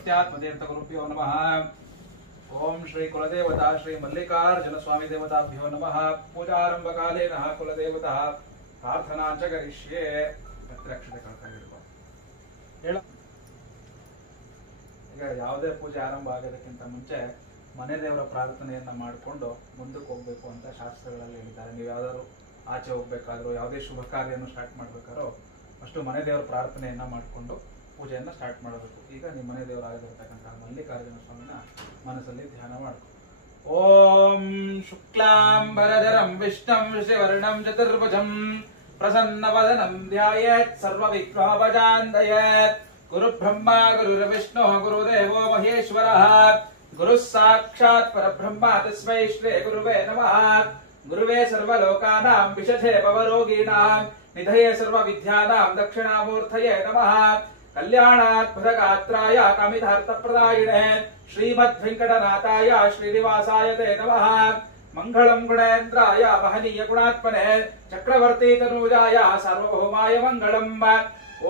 सत्यात्मतीर्थगुरुभ्यो नमः। ओम श्री कुलदेवता श्री मल्लिकार्जुन स्वामी देवताभ्यो नमः। पूजारंभकाले नः कुलदेवता प्रार्थना च करिष्ये। ಈಗ ಯಾವುದೇ ಪೂಜೆ ಆರಂಭ ಆಗೋದಕ್ಕಿಂತ ಮುಂಚೆ ಮನೆ ದೇವರ ಪ್ರಾರ್ಥನೆಯನ್ನ ಮಾಡಿಕೊಂಡು ಮುಂದಕ್ಕೆ ಹೋಗ್ಬೇಕು ಅಂತ ಶಾಸ್ತ್ರಗಳಲ್ಲಿ ಹೇಳಿದ್ದಾರೆ. ನೀವು ಯಾವ್ದಾದ್ರು ಆಚೆ ಹೋಗ್ಬೇಕಾದ್ರೂ ಯಾವುದೇ ಶುಭ ಕಾರ್ಯವನ್ನು ಸ್ಟಾರ್ಟ್ ಮಾಡ್ಬೇಕಾದ್ರೂ ಅಷ್ಟು ಮನೆ ದೇವರ ಪ್ರಾರ್ಥನೆಯನ್ನ ಮಾಡಿಕೊಂಡು ಪೂಜೆಯನ್ನ ಸ್ಟಾರ್ಟ್ ಮಾಡಬೇಕು. ಈಗ ನಿಮ್ಮ ಮನೆ ದೇವರಾಗಿರ್ತಕ್ಕಂಥ ಮಲ್ಲಿಕಾರ್ಜುನ ಸ್ವಾಮಿನ ಮನಸ್ಸಲ್ಲಿ ಧ್ಯಾನ ಮಾಡ್ಕೊ. ಓಂ ಶುಕ್ಲಾಂಬರಧರಂ ವಿಷ್ಣುಂ ಶಶಿವರ್ಣಂ ಚತುರ್ಭುಜಂ ಪ್ರಸನ್ನವದನಂ ಧ್ಯಾಯೇತ್ ಸರ್ವವಿಘ್ನೋಪಶಾಂತಯೇತ್. ಗುರು ಬ್ರಹ್ಮ ಗುರುರ್ವಿಷ್ಣು ಗುರುದೇವೋ ಮಹೇಶ್ವರಃ ಗುರು ಸಾಕ್ಷಾತ್ ಪರಬ್ರಹ್ಮ ತಸ್ಮೈ ಶ್ರೀ ಗುರುವೇ ನಮಃ. ಗುರುವೇ ಸರ್ವಲೋಕಾನಾಂ ವಿಶಜೇ ಭವರೋಗಿಣಾಂ ನಿಧಯೇ ಸರ್ವವಿದ್ಯಾನಾಂ ದಕ್ಷಿಣಾಮೂರ್ತಯೇ ನಮಃ. ಕಲ್ಯಾಣಾತ್ಮಕಗಾತ್ರಾಯ ಕಾಮಿತಾರ್ಥಪ್ರದಾಯಿನೇ ಶ್ರೀಮದ್ ವೆಂಕಟನಾಥಾಯ ಶ್ರೀನಿವಾಸಾಯ ತೇ ನಮಃ. ಮಂಗಳಂ ಗುಣೇಂದ್ರಾಯ ಮಹನೀಯ ಗುಣಾತ್ಮನೆ ಚಕ್ರವರ್ತಿ ತನೂಜಾಯ ಸಾರ್ವಭೌಮಾಯ ಮಂಗಳಂ.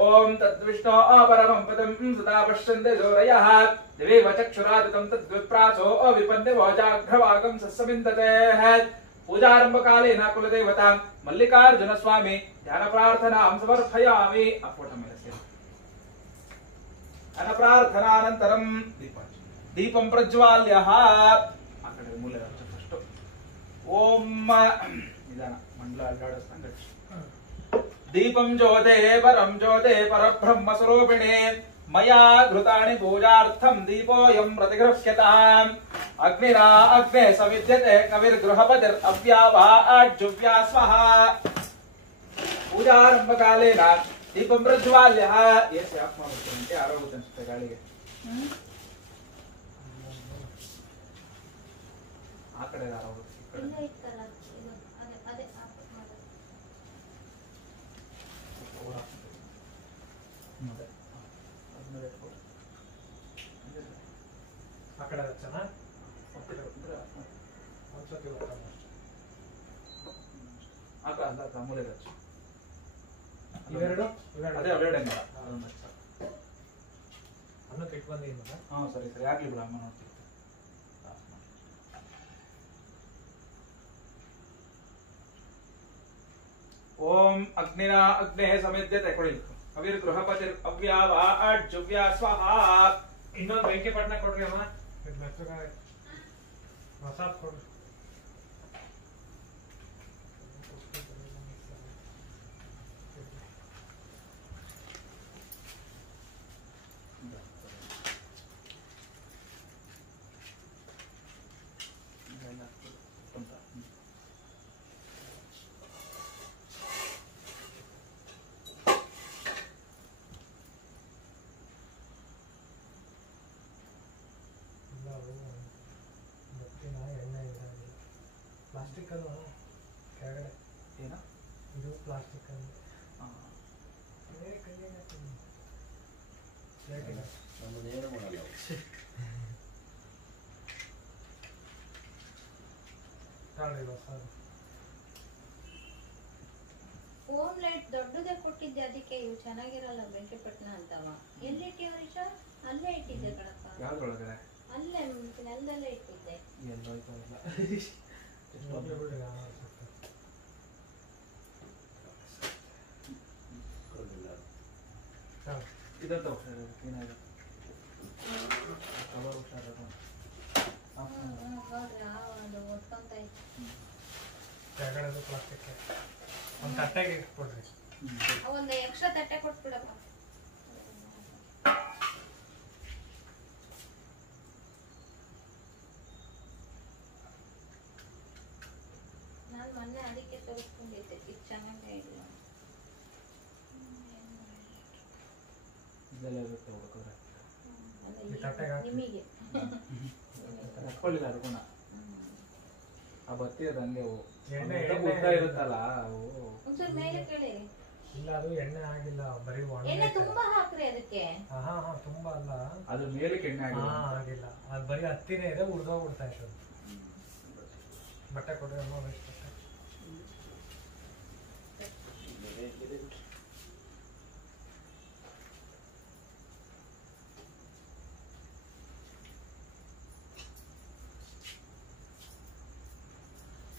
ಓಂ ತದ್ವಿಷ್ಣೋ ಪರಮಂ ಪದಂ ಸದಾ ಪಶ್ಯಂತೆ ಜೋರಯಃ ದಿವೇವ ಚಕ್ಷುರಾದಿತಂ ತದ್ವಿಪ್ರಾಸೋ ವಿಪನ್ಯವೋ ಜಾಘ್ರವಾಗಂ ಸಸ್ಸಮಿಂದತೆ. ಪೂಜಾರಂಭ ಕಾಲೇನ ಕುಲದೇವತಾ ಮಲ್ಲಿಕಾರ್ಜುನ ಸ್ವಾಮಿ ಧ್ಯಾನ ಪ್ರಾರ್ಥನಾಂ ಸಮರ್ಪಯಾಮಿ. ಅಪ್ಪಟ ಮೇಲೆ ಸೇರಿ ಧ್ಯಾನ ಪ್ರಾರ್ಥನಾನಂತರಂ ದೀಪಂ ಪ್ರಜ್ವಾಲ್ಯ. ಆ ಕಡೆ ಮೂಲೆ ಫಸ್ಟ್ ಓಂ ನಿಧಾನ ಮಂಡಲ ಅಲ್ಲಾಡಿಸ್ದಂಗ ದೀಪಂ ಜ್ಯೋತೆ ಪರಂ ಜ್ಯೋತೆ ಪರಬ್ರಹ್ಮ ಸ್ವರೂಪಿಣೆ ಮಯಾ ಘೃತಾನಿ ಪೂಜಾರ್ಥಂ ದೀಪೋಯಂ ಪ್ರತಿಗೃಹ್ಯತಾಂ. ಅಗ್ನಿರಾ ಅಗ್ನೆ ಸವಿದ್ಯತೆ ಕವಿರ್ಗೃಹಪತಿರ್ ಅವ್ಯಾವಾಜ್ಜುವ್ಯಾ ಸ್ವಃ. ಪೂಜಾರಂಭ ಕಾಲೇನ ದೀಪಂ ಪ್ರಜ್ವಾಲ್ಯ. ಎಷ್ಟು ಆಫ್ ಮಾಡುತ್ತೆ ಆರೋಗುತ್ತೆ ಅನ್ಸುತ್ತೆ ಗಾಳಿಗೆ. ಆ ಕಡೆ ಆರೋಗುತ್ತೆ ಆ ಕಡೆ ಹಚ್ಚನ ಮೂಲೆ ಹಚ್ಚು. ಇವೆರಡು ಅದೇ ಅವೆರಡೆ ಅನ್ನ ಕೆಟ್ಟು ಬಂದಿಲ್ಲ. ಹಾ ಸರಿ ಸರಿ ಆಗ್ಲಿ ಬಿಡ, ಅಮ್ಮ ನೋಡ್ತಿರ್ತಾರೆ. ಓಂ ಅಗ್ನಿನ ಅಗ್ನೇ ಸಮೇದ್ಯತೆ ಕೊಡಿ. ಕವಿರ್ ಗೃಹಪತಿರ್ ಅವ್ಯಾವಾಜ್ಜುವ್ಯಾ ಸ್ವಃ. ಇನ್ನೊಂದು ಬೆಂಕಿ ಪಟ್ಟಣ ಕೊಡ್ರಿ ಅಮ್ಮ. ಮಸಾಲ ಕೊಡ್ರಿ. ಪ್ಲಾಸ್ಟಿಕ್ ಅಲ್ವಾ ಕೆಳಗಡೆ? ಏನ ಇದು ಪ್ಲಾಸ್ಟಿಕ್ ಅಲ್ಲ. ಫೋನ್ ಲೈಟ್ ದೊಡ್ಡದೇ ಕೊಟ್ಟಿದ್ದೆ, ಅದಕ್ಕೆ ಇವು ಚೆನ್ನಾಗಿರಲ್ಲ ಬೆಂಕಿಪಟ್ಟಣ ಅಂತವ. ಎಲ್ಲಿಟ್ಟಿ ಹರೀಶ? ಅಲ್ಲೇ ಇಟ್ಟಿದ್ದೆ ಕಣಪ್ಪ. ಯಾವ್ದ್ರೊಳಗಡೆ? ಅಲ್ಲೇ ನೆಲದಲ್ಲೇ ಇಟ್ಟಿದ್ದೆ. ಎಲ್ಲೋಯ್ತು ಇಲ್ಲ. ಇದಂತ ಹುಷಾರಾಗುತ್ತೆ, ಏನಾಗುತ್ತೆ ಕವರ್ ಹುಷಾರಾಗುತ್ತೆ. ಅದು ಒಟ್ಕೊಂತ ಇತ್ತು. ಕೆಳಗಡೆ ಪ್ಲಾಸ್ಟಿಕ್ ಒಂದು ತಟ್ಟೆಗೆ ಇಟ್ಕೊಡ್ರಿ. ಒಂದು ಎಕ್ಸ್ಟ್ರಾ ತಟ್ಟೆ ಕೊಟ್ಬಿಡಪ್ಪ. ನಾನು ಮೊನ್ನೆ ಅದಕ್ಕೆ ತೋರಿಸ್ಕೊಂಡಿದ್ದೆ, ಇದು ಚೆನ್ನಾಗೇ ಇಲ್ಲ. ಇದೆಲ್ಲ ಇರುತ್ತೆ ಹುಡುಕದ್ರೆ ನಿಮಗೆ ಹತ್ಕೊಳ್ಳಿಲ್ಲ ಅರ್ಗುಣ. ಆ ಬತ್ತಿ ಅದು ಹಂಗೆ ಉದ್ದ ಇರುತ್ತಲ್ಲ ಅವು. ಒಂಚೂರು ಮೇಲೆ ಕೇಳಿ. ಇಲ್ಲ ಅದು ಎಣ್ಣೆ ಆಗಿಲ್ಲ, ಬರೀ ಎಣ್ಣೆ ತುಂಬಾ ಹಾಕ್ರಿ ಅದಕ್ಕೆ. ಹಾ ತುಂಬಾ ಅಲ್ಲ, ಅದು ಮೇಲಕ್ಕೆ ಎಣ್ಣೆ ಆಗಿಲ್ಲ. ಅದು ಬರೀ ಹತ್ತಿನೇ ಇದೆ, ಉಳ್ದೋಗ್ಬಿಡ್ತಾ ಇತ್ತು. ಬಟ್ಟೆ ಕೊಡ್ರಿ ಅಮ್ಮ, ವೇಸ್ಟ್ ಬಟ್ಟೆ.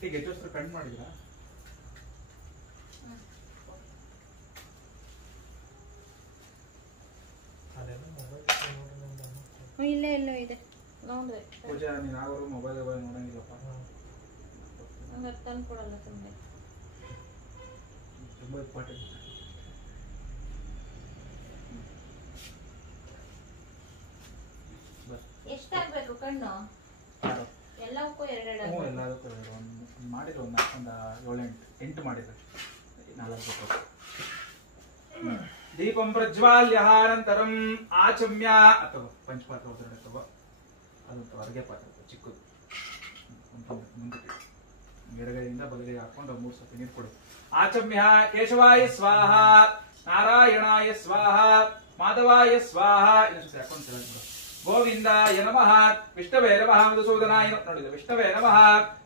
ಈಗ ಹೆಚ್ಚು ಕಣ್ಣು ಮಾಡಿದ್ರಾ? ಅದೆಲ್ಲ ಮೊಬೈಲ್ ಇಲ್ಲೇ ಎಲ್ಲೋ ಇದೆ ನೋಡ್ದೆ. ಪೂಜಾ ನೀನು ಆಗೋರು ಮೊಬೈಲ್ ನೋಡಂಗಿಲ್ಲಪ್ಪ. ಹಂಗಾರೆ ತಂದು ಕೊಡಲ್ಲ ಸುಮ್ಮನೆ. ತುಂಬ ಇಂಪಾರ್ಟೆಂಟ್. ಎಷ್ಟಾಗಬೇಕು ಕಣ್ಣು? ಎಲ್ಲವಕ್ಕೂ ಎರಡೆರಡು ಹ್ಞೂ ಎಲ್ಲದಕ್ಕೂ ಒಂದು ಮಾಡಿದ್ರು ಒಂದು 7-8 ಮಾಡಿದ್ರು 4 ದೀಪಂ ಪ್ರಜ್ವಾಲ್ಯ ನಂತರಂ ಆಚಮ್ಯ ಅಥವಾ ಪಂಚಪಾತ್ರ ಉದಾಹರಣೆ ಅಥವಾ ಅದಂತ ಹೊರಗೆ ಪಾತ್ರ ಚಿಕ್ಕದು ಮುಂದೆ ಎಡಗೈಯಿಂದ ಬಲಗೈ ಹಾಕೊಂಡು 3 ಸತಿ ನೀರು ಕೊಡು. ಆಚಮ್ಯ ಕೇಶವಾಯ ಸ್ವಾಹ, ನಾರಾಯಣಾಯ ಸ್ವಾಹ, ಮಾಧವಾಯ ಸ್ವಾಹ. ಇನ್ನೊಂದು ಸತಿ ಹಾಕೊಂಡು ಕೆಳಗೆ ಬಿಡು. ಗೋವಿಂದಾಯ ನಮಃ, ವಿಷ್ಣವೇ ನಮಃ, ಮಧುಸೂದನಾಯ ನೋಡಿದ ವಿಷ್ಣವೇ ನಮಃ,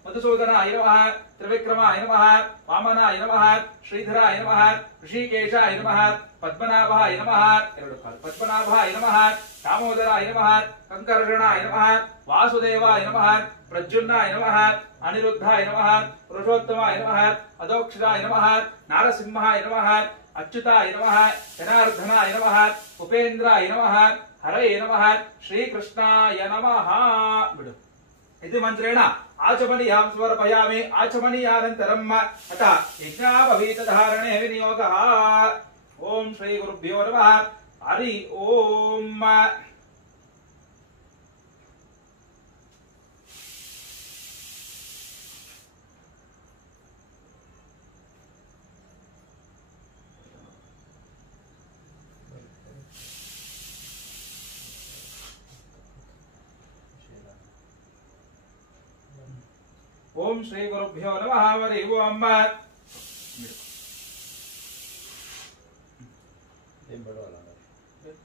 ಮಧುಸೂದನಾಯ ನಮಃ, ತ್ರಿವಿಕ್ರಮಾಯ ನಮಃ, ವಾಮನಾಯ ನಮಃ, ಶ್ರೀಧರಾಯ ನಮಃ, ಋಷಿಕೇಶಾಯ ನಮಃ, ಪದ್ಮನಾಭಾಯ ನಮಃ, 2 ಕಾಲು ಪದ್ಮನಾಭಾಯ ನಮಃ, ದಾಮೋದರಾಯ ನಮಃ, ಕಂಕರ್ಷಣಾಯ ನಮಃ, ವಾಸುದೇವಾಯ ನಮಃ, ಪ್ರದ್ಯುಮ್ನಾಯ ನಮಃ, ಅನಿರುದ್ಧಾಯ ನಮಃ, ಪುರುಷೋತ್ತಮಾಯ ನಮಃ, ಅಧೋಕ್ಷರಾಯ ನಮಃ, ನಾರಸಿಂಹಾಯ ನಮಃ, ಅಚ್ಯುತಾಯ ನಮಃ, ಜನಾರ್ದನಾಯ ನಮಃ, ಉಪೇಂದ್ರಾಯ ನಮಃ, ಹರೇ ನಮಃ, ಶ್ರೀಕೃಷ್ಣಾಯ ನಮಃ. ಬಿಡು. ಇದು ಮಂತ್ರೇಣ ಆಚಮನೀಯಾಂ ಸಮರ್ಪಯಾಮಿ. ಆಚಮನೀಯಾನಂತರಂ ಅಥ ಯಜ್ಞಾಪವೀತಧಾರಣೆ ವಿನಿಯೋಗಃ. ಓಂ ಶ್ರೀ ಗುರುಭ್ಯೋ ನಮಃ. ಹರಿ ಓಂ. ಓಂ ಶ್ರೀ ಗುರುಭ್ಯೋ ನಮಃ. ಹರಿ ಓಂ.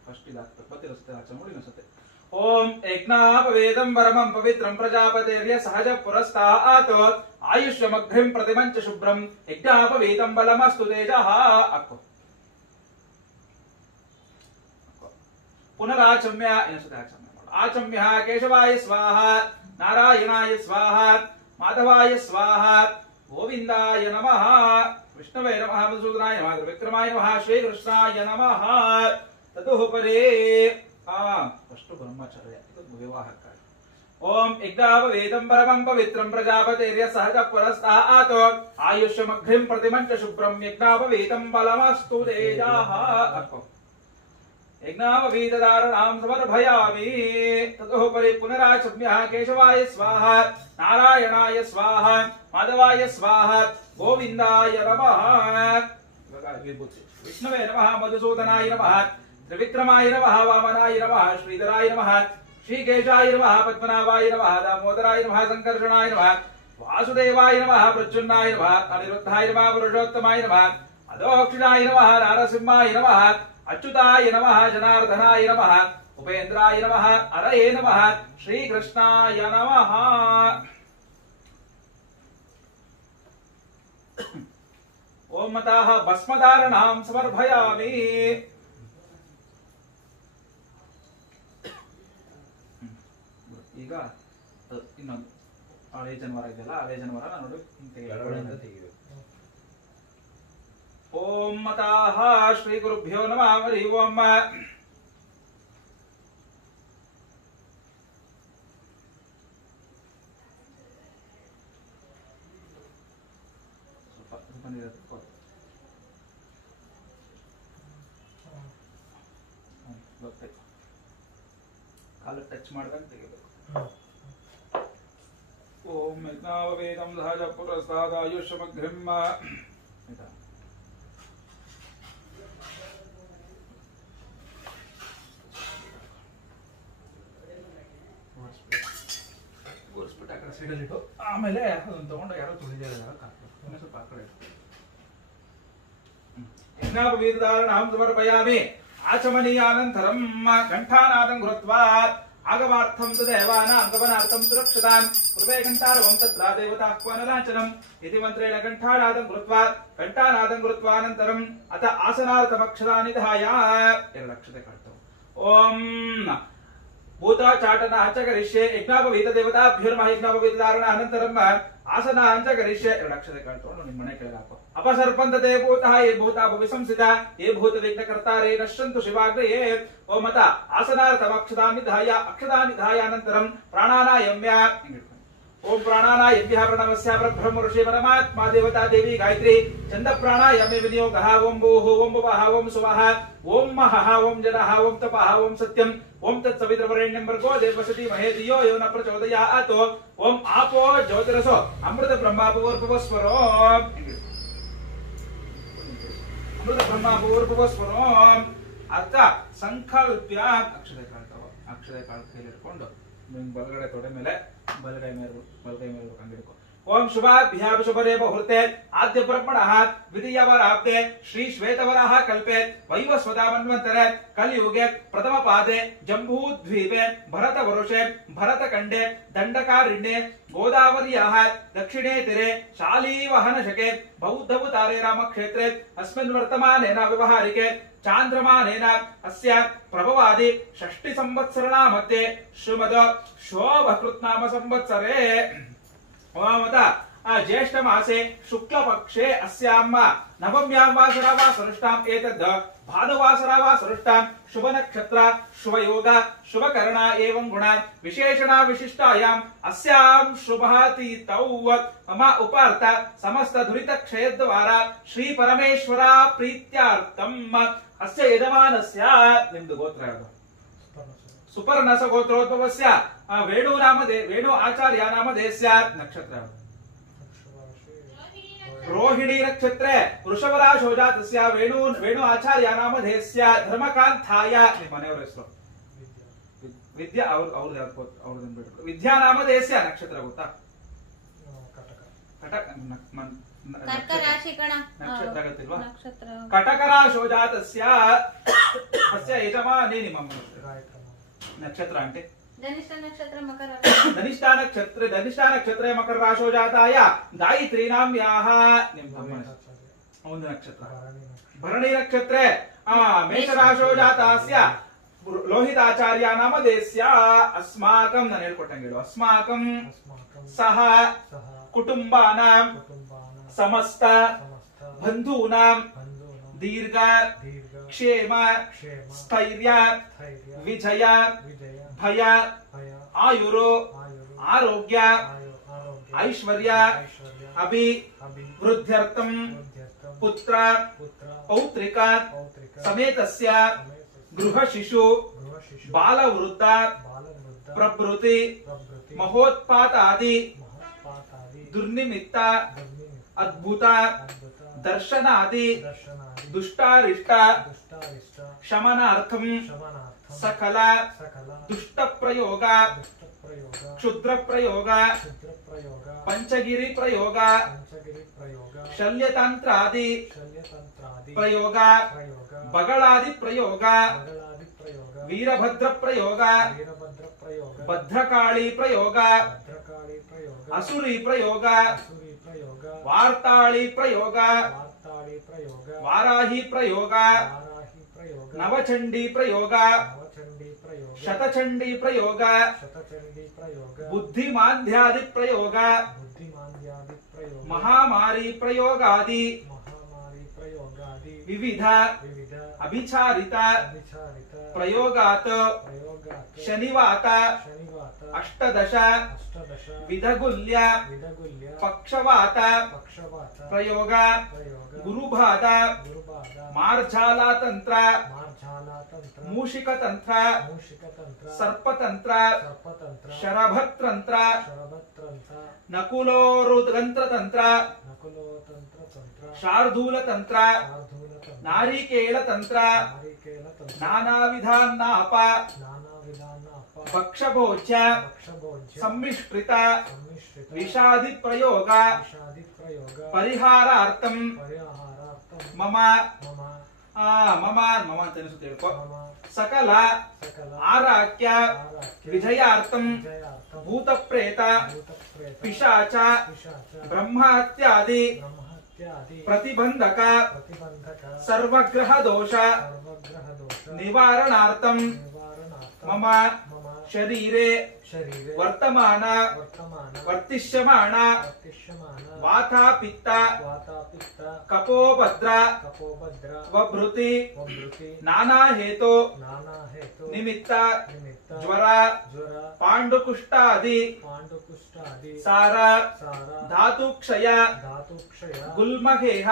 ಫಸ್ಟ್ ಇದಾಗ್ತದೆ ಗೊತ್ತಿರುತ್ತೆ ಆಚೆ ನೋಡಿ ಇನ್ನೊಂದ್ಸತಿ. ಓಂ ಯಜ್ಞಾಪವೇದಂ ಪರಮಂ ಪವಿತ್ರಂ ಪ್ರಜಾಪತಿರ್ಯ ಸಹಜ ಪುರಸ್ತಾತ್ ಆಯುಷ್ಯಮಗ್ರಿಂ ಪ್ರತಿಮಂಚ ಶುಭ್ರಂ ಯಜ್ಞಾಪವೇದಂ ಬಲಮಸ್ತು ತೇಜಃ. ಅಕ್ಕೋ ಪುನರಾಚಮ್ಯ ಇನ್ನೊಂದ್ಸತಿ ಆಚಮ್ಯ ಮಾಡು. ಆಚಮ್ಯ ಕೇಶವಾಯ ಸ್ವಾಹ, ನಾರಾಯಣಾಯ ಸ್ವಾಹ, ಮಾಧವಾಯ ಸ್ವಾಹ, ಗೋವಿಂದಾಯ ನಮಃ, ವಿಷ್ಣವೇ ನಮಃ, ಮಧುಸೂದನಾಯ ನಮಃ, ವಿಕ್ರಮಾಯ ನಮಃ, ಶ್ರೀಕೃಷ್ಣಾಯ ನಮಃ. ತದುಪರೇ ಫಸ್ಟ್ ಬ್ರಹ್ಮಚರ್ಯ, ಇದು ವಿವಾಹಕ್ಕಾಗಿ. ಓಂ ಯಜ್ಞಾಪವೇದಂ ಪರಮಂ ಪವಿತ್ರಂ ಪ್ರಜಾಪತಿರ್ಯ ಸಹಜ ಪುರಸ್ತಾತ್ ಆಯುಷ್ಯಮಗ್ರಿಂ ಪ್ರತಿಮಂಚ ಶುಭ್ರಂ ಯಜ್ಞಾಪವೇದಂ ಬಲಮಸ್ತು ತೇಜಃ. ಯಜ್ಞಾಪವೀತಧಾರಣಾಂ ಸಮರ್ಪಯಾಮಿ. ತದುಪರಿ ಪುನರಾಚಮ್ಯ ಕೇಶವಾಯ ಸ್ವಾಹ, ನಾರಾಯಣಾಯ ಸ್ವಾಹ, ಮಾಧವಾಯ ಸ್ವಾಹ, ಗೋವಿಂದಾಯ ನಮಃ. ವಿಷ್ಣವೇ ನಮಃ, ಮಧುಸೂದನಾಯ ನಮಃ, ತ್ರಿವಿಕ್ರಮಾಯ ನಮಃ, ವಾಮನಾಯ ನಮಃ, ಶ್ರೀಧರಾಯ ನಮಃ, ಶ್ರೀಕೇಶಾಯ ನಮಃ, ಪದ್ಮನಾಭಾಯ ನಮಃ, ದಾಮೋದರಾಯ ನಮಃ, ಸಂಕರ್ಷಣಾಯ ನಮಃ, ವಾಸುದೇವಾಯ ನಮಃ, ಪ್ರದ್ಯುಮ್ನಾಯ ನಮಃ, ಅನಿರುದ್ಧಾಯ ನಮಃ, ಪುರುಷೋತ್ತಮಾಯ ನಮಃ, ಅಧೋಕ್ಷರಾಯ ನಮಃ, ನಾರಸಿಂಹಾಯ ನಮಃ, ಅಚ್ಯುತಾಯ ನಮಃ, ಜನಾರ್ದನಾಯ ನಮಃ, ಉಪೇಂದ್ರಾಯ ನಮಃ, ಹರೇ ನಮಃ, ಶ್ರೀಕೃಷ್ಣಾಯ ನಮಃ. ಓಂ ಮತಃ ಭಸ್ಮಧಾರಣಾಂ ಸಮರ್ಪಯಾಮಿ. ಈಗ ಇನ್ನೊಂದು ಹಳೆ ಜನವಾರ ಇದೆಯಲ್ಲ, ಹಳೆ ಜನವಾರ ನೋಡಿ ತೆಗಿಬೇಕು. ಓಂ ಮತಃ ಶ್ರೀ ಗುರುಭ್ಯೋ ನಮಃ. ಹರಿ ಓಂ. ಕಾಲು ಟಚ್ ಮಾಡಿದಾಗ ತೆಗಿಬೇಕು. ಓಂ ಯಜ್ಞಾಪವೇದಂ ಸಹಜ ಪುರಸ್ತಾತ್ ಆಯುಷ್ಯಮಗ್ರಿಂ. ಗೋರ್ಸ್ಬಿಟ್ಟು ಆ ಕಡೆ ಸೈಡಲ್ಲಿ ಇಟ್ಟು ಆಮೇಲೆ ಅದನ್ನು ತಗೊಂಡು ಯಾರೋ ತುಳಿದಿದ್ದಾರೆ ಸ್ವಲ್ಪ ಆ ಕಡೆ ಇಟ್ಟು. ಯಜ್ಞಾಪವೀತಧಾರಣಾಂ ಸಮರ್ಪಯಾಮಿ. ಆಚಮನೀಯಾನಂತರಂ ಕಂಠಾನಾದಂ ಕೃತ್ವಾ ಆಗಮಾರ್ಥಂ ತು ದೇವಾನಾಂ ಗಮನಾರ್ಥಂ ಸುರಕ್ಷತಾಂ ಕೃಪೇ ಕಂಠಾರವಂ ತತ್ರ ದೇವತಾಹ್ವಾನಲಾಂಛನಂ ಇತಿ ಮಂತ್ರೇಣ ಕಂಠಾನಾದಂ ಕೃತ್ವಾ ಕಂಠಾನಾದಂ ಕೃತ್ವಾನಂತರಂ ಅಥ ಆಸನಾರ್ಥಮಕ್ಷರಾಣಿ ಧಾಯ. 2 ಅಕ್ಷತೆ ಕಾಡ್ತವೆ. ಓಂ ಭೂತ ಚಾಟನ च करिष्ये यज्ञोपवीत देवताभ्यो यज्ञोपवीत धारण अनंतरम आसन च करिष्ये 2 ಅಕ್ಷತೆ ಕಾಣ್ಕೊಂಡು ನಿಮ್ಮ ಮನೆ ಕೆಳಗೆ ಹಾಕೋ अपसर्पन्ते भूतः ये भूता भविसंसिता ये भूत विघ्नकर्तारे नश्यन्तु शिवाग्रये ओम मत आसनार्थम अक्षतानि धाय अनन्तरं प्राणानायम्य ओम प्राणानायम्यः प्रणवस्य परब्रह्म ऋषि परमात्मा देवता देवी गायत्री छन्द प्राणायामे विनियोगः ओम भूः ओम भुवः ओम सुवः ओम महः ओम जनः ओम तपः ओम सत्यम् ओम तत्सवितुर्वरेण्यं भर्गो देववसति महे धियो यो न प्रचोदयात् ओम आपो ज्योतिरसो अमृत ब्रह्माभूर्भुवस्वरो अमृत ब्रह्माभूर्भुवस्वरो ಅರ್ಥ ಸಂಕಲ್ಪ್ಯ ಅಕ್ಷತೆ ಕಾಳ್ತಾವ ಇಟ್ಕೊಂಡು ನಿಮ್ ಬಲಗಡೆ ತೊಡೆ ಮೇಲೆ ಬಲಗೈ ಮೇಲೆ ಕಂಡಿಡ್ಕೊ ओम शुभाभ्याम शुभरे मुहूर्ते आद्य ब्रह्मणः द्वितीयवराब्दे श्री श्वेतवराह कल्पे वैवस्वतामन्वन्तरे कलियुगे प्रथम पादे जम्बूद्वीपे भरतवर्षे भरतखण्डे दण्डकारण्ये गोदावर्याः दक्षिणे तीरे शालीवहनशके बौद्धवतारे रामक्षेत्रे अस्मिन् वर्तमानेन व्यवहारिके चांद्रमानेन अस्य प्रभवादि षष्टि संवत्सरनामध्ये श्रीमद शोभकृत्नाम संवत्सरे ज्येष्ठ मासे शुक्ल पक्षे अस्याम नवम्यां वासरा वा सरुष्टाम् एतद् भानुवासरा वा सरुष्टाम् शुभ नक्षत्र शुभ योग शुभ कर्ण एवं गुण विशेषण विशिष्टायाम् अस्यां शुभातीतौ मम उपार्थ समस्त दुरित क्षय द्वारा श्री परमेश्वर प्रीत्यार्थम् अस्य यजमानस्य निम्दु गोत्र सुपर्णस गोत्रोद्भवस्य वेणु वेणु आचार्य नामधेयस्य नक्षत्र रोहिणी नक्षत्रे वृषभराशो जातस्य वेणु आचार्य नामधेयस्य धर्मकांताय मನೆಯವರ ಹೆಸರು ವಿದ್ಯಾ ವಿದ್ಯಾ ನಾಮಧೇಯस्य ನಕ್ಷತ್ರ ಗೊತ್ತಾ ಕಟಕ ರಾಶಿ ಕಣ ನಕ್ಷತ್ರ ಗೊತ್ತಿಲ್ವಾ ನಕ್ಷತ್ರ ಕಟಕ ರಾಶೋ ಜಾತस्य ಅಸ್ಯ ಯಜಮಾನೇ ನಿಮ್ಮ नक्षत्र अंटे धनिष्ठा नक्षत्र मकर धनिष्ठा नक्षत्र मकर राशो जाताय गायत्री नाम्याः नक्षत्र भरणी नक्षत्रे मेष राशो जातास्य लोहिताचार्य नामधेयस्य अस्माकं ನಾನು ಹೇಳ್ಕೊಟ್ಟಂಗೆ ಹೇಳು अस्माकं सह कुटुंबानां समस्त बंधूनां दीर्घ क्षेम स्थैर्य विजय भय आयुरो आरोग्य ऐश्वर्य अभिवृद्ध्यर्थं पुत्र पौत्रिक समेतस्य गृह शिशु बाल वृद्ध प्रभृति महोत्पातादि दुर्निमित्त अद्भुत दर्शनादि दुष्टारिष्ट शमनार्थं सकल दुष्ट प्रयोग क्षुद्र प्रयोग पंचगिरि प्रयोग शल्यतंत्रादि प्रयोग बगलादि प्रयोग वीरभद्र प्रयोग भद्रकाली प्रयोग असुरी प्रयोग वार्ताली प्रयोग वाराही प्रयोग नवचंडी प्रयोग शतचंडी प्रयोग बुद्धिमांद्यादि प्रयोग महामारी प्रयोगादि विविध अभिचारित प्रयोगात शनिवात अष्टदश विधगुल्य पक्षवात प्रयोग गुरुबाध मार्जाला तंत्र मूषिक तंत्र सर्पतंत्र शरभतंत्र नकुलोरुद्गंत्र तंत्र शार्दूल तंत्र नारिकेल तंत्र नानाविधानाप भक्षभोज्य सम्मिश्रित विषादि प्रयोग परिहारार्थं मम मम मम ಅಂತ ಹೇಳ್ಕೊ सकल आराक्य विजयार्थं भूत प्रेत पिशाच ब्रह्महत्यादि प्रतिबंधक सर्वग्रह दोष निवारणार्थं मम ಶರೀರೆ ಶರೀರೆ ವರ್ತಮಾನ ವರ್ತಮಾನ ವರ್ತಿಷ್ಯಮಾಣ ವರ್ತಿಷ್ಯಮಾನ ವಾತಾ ಪಿತ್ತ ವಾತಾಪಿತ್ತ ಕಪೋಭದ್ರ ಕಪೋಭದ್ರ ವಭೃತಿ ವಭೃತಿ ನಾನಾ ಹೇತು ನಾನಾ ಹೇತು ನಿಮಿತ್ತ ನಿಮಿತ್ತ ಜ್ವರ ಜ್ವರ ಪಾಂಡುಕುಷ್ಟಾದಿ ಪಾಂಡುಕುಷ್ಟಾದಿ ಸಾರ ಸಾರ ಧಾತುಕ್ಷಯ ಧಾತುಕ್ಷಯ ಗುಲ್ಮಹೇಹ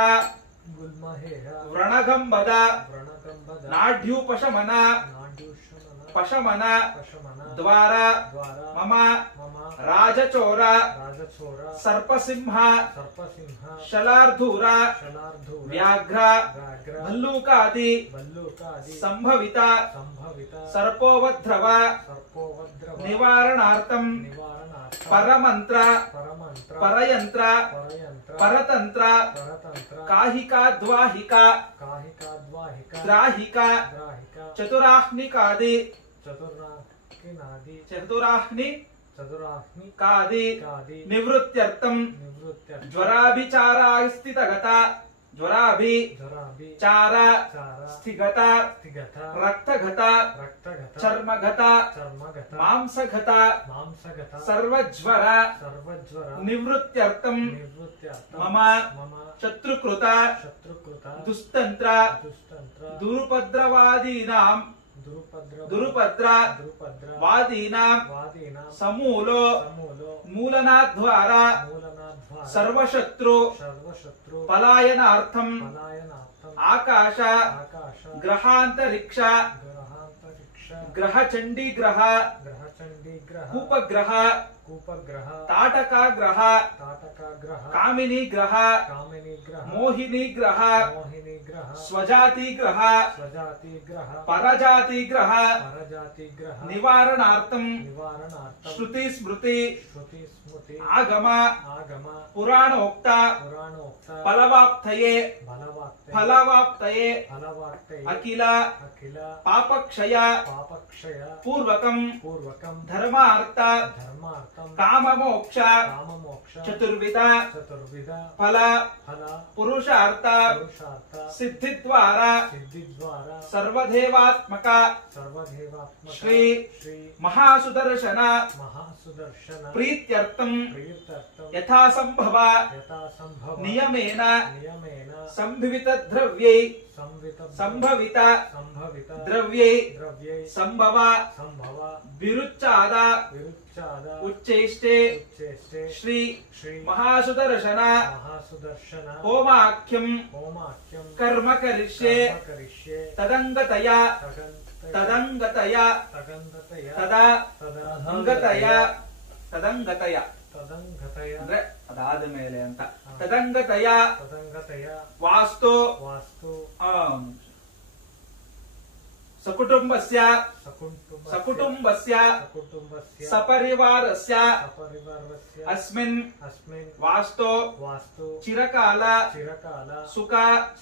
ಗುಲ್ಮಹೇಹ ವ್ರಣಗಂಬದ ವ್ರಣಗಂಬದ ನಾಢ್ಯೂಪಶಮನ ನಾಡ್ಯೂಷಮನ ಪಶಮನ ಪಶಮನ ದ್ವಾರ ದ್ವಾರ ಮಮ ಮಮ ರಾಜಚೋರ ರಾಜಚೋರ ಸರ್ಪಸಿಂಹ ಸರ್ಪಸಿಂಹ ಶಲಾರ್ಧೂರ ಶಲಾರ್ಧೂರ ವ್ಯಾಘ್ರ ವ್ಯಾಘ್ರ ಭಲ್ಲೂಕಾದಿ ಭಲ್ಲೂಕಾದಿ ಸಂಭವಿತ ಸಂಭವಿತ ಸರ್ಪೋಪದ್ರವ ಸರ್ಪೋಪದ್ರವ ನಿವಾರಣಾರ್ಥಂ ನಿವಾರಣಾರ್ಥ ಪರಮಂತ್ರ ಪರಮಂತ್ರ ಪರಯಂತ್ರ ಪರಯಂತ್ರ ಪರತಂತ್ರ ಪರತಂತ್ರ ಕಾಹಿಕಾದ್ವಾಹಿಕ ಕಾಹಿಕಾದ್ವಾಹಿಕ ಗ್ರಾಹಿಕ ಗ್ರಾಹಿಕ ಚತುರಾಹ್ನಿಕಾದಿ ಚತುರ್ನಾಕಿನಾದಿ ಚತುರಾಹ್ನಿ ಚತುರಾಹ್ನಿ ಕಾದಿ ಕಾದಿ ನಿವೃತ್ತ್ಯರ್ಥಂ ನಿವೃತ್ಯ ಜ್ವರಾಭಿಚಾರಾಸ್ಥಿತಗತ ಜ್ವರಾಭಿ ಜ್ವರಾಭಿ ಚಾರ ಚಾರ ಸ್ಥಿಗತ ಸ್ಥಿಗತ ರಕ್ತಗತ ರಕ್ತಗತ ಚರ್ಮಗತ ಚರ್ಮಗತ ಮಾಂಸಗತ ಮಾಂಸಗತ ಸರ್ವಜ್ವರ ಸರ್ವಜ್ವರ ನಿವೃತ್ತ್ಯರ್ಥಂ ನಿವೃತ್ತ್ಯರ್ಥ ಮಮ ಮಮ ಶತ್ರುಕೃತ ಶತ್ರುಕೃತ ದುಸ್ತಂತ್ರ ದುಸ್ತಂತ್ರ ದುರುಪದ್ರವಾದೀನಾಂ ದುರುಪದ್ರ ದುರುಪದ್ರ ದುರುಪದ್ರ ವಾದೀನಾಂ ವಾದೀನಾಂ ಸಮೂಲೋ ಸಮೂಲೋ ಮೂಲನಾದ್ವಾರ ಮೂಲನಾಧ್ವಾರ ಸರ್ವಶತ್ರು ಸರ್ವಶತ್ರು ಪಲಾಯನಾರ್ಥಂ ಪಲಾಯನಾರ್ಥಂ ಆಕಾಶ ಆಕಾಶ ಗ್ರಹಾಂತರಿಕ್ಷ ಗ್ರಹಾಂತರಿಕ್ಷ ಗ್ರಹ ಚಂಡಿ ಗ್ರಹ ಗ್ರಹಚಂಡಿ ಗ್ರಹ ಕೂಪಗ್ರಹ ಕೂಪಗ್ರಹ ತಾಟಕಾಗ್ರಹ ತಾಟಕಗ್ರಹ ಕಾಮಿನಿ ಗ್ರಹ ಕಾಮಿನಿ ಗ್ರಹ ಮೋಹಿನಿ ಗ್ರಹ ಮೋಹಿನಿ ಗ್ರಹ ಸ್ವಜಾತಿ ಗ್ರಹ ಸ್ವಜಾತಿ ಗ್ರಹ ಪರಜಾತಿ ಗ್ರಹ ಪರಜಾತಿ ಗ್ರಹ ನಿವಾರಣಾರ್ಥಂ ನಿವಾರಣಾರ್ಥಂ ಶ್ರುತಿ ಸ್ಮೃತಿ ಶ್ರುತಿ ಸ್ಮೃತಿ ಆಗಮ ಆಗಮ ಪುರಾಣೋಕ್ತ ಪುರಾಣೋಕ್ತ ಫಲವಾಪ್ತಯೇ ಫಲವಾಕ್ತೆ ಫಲವಾಪ್ತಯೇ ಫಲವಾಕ್ತೆ ಅಖಿಲ ಅಖಿಲ ಪಾಪಕ್ಷಯ ಪಾಪಕ್ಷಯ ಪೂರ್ವಕಂ ಪೂರ್ವಕಂ ಧರ್ಮಾರ್ಥ ಧರ್ಮಾರ್ಥಂ ಕಾಮಮೋಕ್ಷ ಕಾಮಮೋಕ್ಷ ಚತುರ್ವಿಧ ಚತುರ್ವಿಧ ಫಲ ಫಲ ಪುರುಷಾರ್ಥ ಪುರುಷಾರ್ಥ ಸಿದ್ಧಿದ್ವಾರ ಸಿದ್ಧಿದ್ವಾರ ಸರ್ವದೇವಾತ್ಮಕ ಸರ್ವದೇವಾತ್ಮಕ ಶ್ರೀ ಶ್ರೀ ಮಹಾಸುದರ್ಶನ ಮಹಾಸುದರ್ಶನ ಪ್ರೀತ್ಯರ್ಥಂ ಪ್ರೀತ್ಯರ್ಥಂ ಯಥಾ ಸಂಭವ ಯಥಾ ಸಂಭವ ನಿಯಮೇನ ನಿಯಮೇನ ಸಂಭವಿತ ದ್ರವ್ಯೈ ಸಂಭವಿತ ದ್ರವ್ಯೈ ದ್ರವ್ಯೈ ಸಂಭವ ಸಂಭವ ವಿರುಚ್ಚಾದ ವಿರುಚ್ಚಾದ ಉಚ್ಚೇಷ್ಟೆ ಉಚ್ಚೇಷ್ಟೆ ಶ್ರೀ ಶ್ರೀ ಮಹಾಸುದರ್ಶನ ಮಹಾಸುದರ್ಶನ ಹೋಮಾಖ್ಯಂ ಹೋಮಾಖ್ಯಂ ಕರ್ಮ ಕರಿಷ್ಯೆ ಕರ್ಮ ಕರಿಷ್ಯೆ ತದಂಗತಯ ತದಂಗತಯ ತದಂಗತಯ ತದಾ ತದಾ ಅಂಗತಯ ತದಂಗತಯ ತದಂಗತಯ ಅಂದ್ರೆ ಅದಾದ ಮೇಲೆ ಅಂತ ತದಂಗತಯ ತದಂಗತಯ ವಾಸ್ತು ವಾಸ್ತು ಸಕುಟುಂಬಸ್ಯ ಸಕುಟುಂಬಸ್ಯ ಸಪರಿವಾರಸ್ಯ ಸಪರಿವಾರಸ್ಯ ಅಸ್ಮಿನ್ ಅಸ್ಮಿನ್ ವಾಸ್ತು ವಾಸ್ತು ಚಿರಕಾಲ ಚಿರಕಾಲ ಸುಖ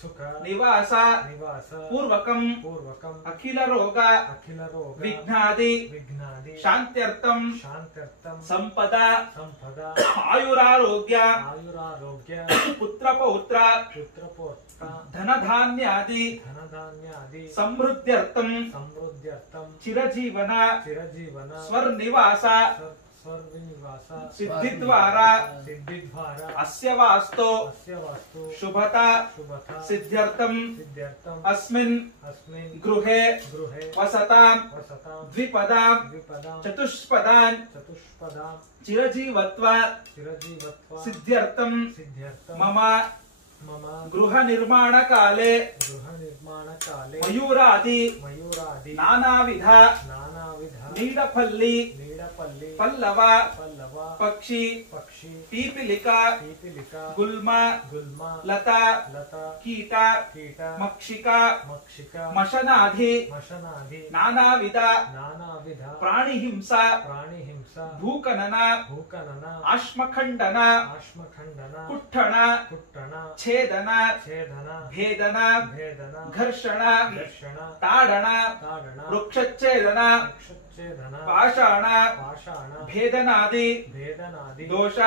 ಸುಖ ನಿವಾಸ ನಿವಾಸ ಪೂರ್ವಕಂ ಪೂರ್ವಕಂ ಅಖಿಲ ರೋಗ ಅಖಿಲ ರೋಗ ವಿಘ್ನಾದಿ ವಿಘ್ನಾದಿ ಶಾಂತ್ಯರ್ಥಂ ಶಾಂತ್ಯರ್ಥಂ ಸಂಪದ ಸಂಪದ ಆಯುರಾರೋಗ್ಯ ಆಯುರಾರೋಗ್ಯ ಪುತ್ರ ಪೌತ್ರ ಪುತ್ರಪೌತ್ರ ಧನಧಾನ್ಯಾದಿ ಧನಧಾನ್ಯಾದಿ ಸಮೃದ್ಧ್ಯರ್ಥಂ ಸಮೃದ್ಧ್ಯರ್ಥಂ ಚಿರಜೀವನ ಚಿರಜೀವನ ಸ್ವರ್ನಿವಾಸ ಸ್ವರ್ವಿನಿವಾಸ ಸಿದ್ಧಿದ್ವಾರ ಸಿದ್ಧಿದ್ವಾರ ಅಸ್ಯ ವಾಸ್ತು ಅಸ್ಯ ವಾಸ್ತು ಶುಭತ ಶುಭತ ಸಿದ್ಧ್ಯರ್ಥಂ ಸಿದ್ಧ್ಯರ್ಥಂ ಅಸ್ಮಿನ್ ಅಸ್ಮಿನ್ ಗೃಹೆ ಗೃಹೆ ವಸತಾಂ ವಸತಾಂ ದ್ವಿಪದಾಂ ದ್ವಿಪದಾಂ ಚತುಷ್ಪದಾನ್ ಚತುಷ್ಪದಾಂ ಚಿರಜೀವತ್ವ ಚಿರಜೀವತ್ವ ಸಿದ್ಧ್ಯರ್ಥಂ ಸಿದ್ಧ್ಯರ್ಥಂ ಮಮ ಮಮ ಗೃಹ ನಿರ್ಮಾಣ ಕಾಲೇ ಗೃಹ ನಿರ್ಮಾಣ ಕಾಲೇ ಮಯೂರಾದಿ ಮಯೂರಾದಿ ನಾನಾವಿಧ ನಾನಾವಿಧ ನೀಡಪಲ್ಲಿ ನೀಡಪಲ್ಲಿ ಪಲ್ಲವ ಪಲ್ಲವ ಪಕ್ಷಿ ಪಕ್ಷಿ ಪೀಪಿಲಿಕ ಪೀಪಿಲಿಕ ಗುಲ್ಮ ಗುಲ್ಮ ಲತಾ ಲತಾ ಕೀಟ ಕೀಟ ಮಕ್ಷಿಕ ಮಕ್ಷಿಕ ಮಶನಾಧಿ ಮಶನಾದಿ ನಾನಾವಿಧ ನಾನಾವಿಧ ಪ್ರಾಣಿಹಿಂಸ ಪ್ರಾಣಿಹಿಂಸ ಭೂಕನನ ಭೂಕನನ ಆಶ್ಮಖಂಡನ ಆಶ್ಮಖಂಡನ ಕುಟ್ಟಣ ಕುಟ್ಟಣ ಛೇದನ ಛೇದನ ಭೇದನ ಭೇದನ ಘರ್ಷಣ ದರ್ಶನ ತಾಡಣ ತಾಡನ ವೃಕ್ಷಚ್ಛೇದನ ಛೇದನ ಪಾಷಾಣ ಪಾಷಾಣ ಭೇದನಾದಿ ಭೇದನಾದಿ ದೋಷ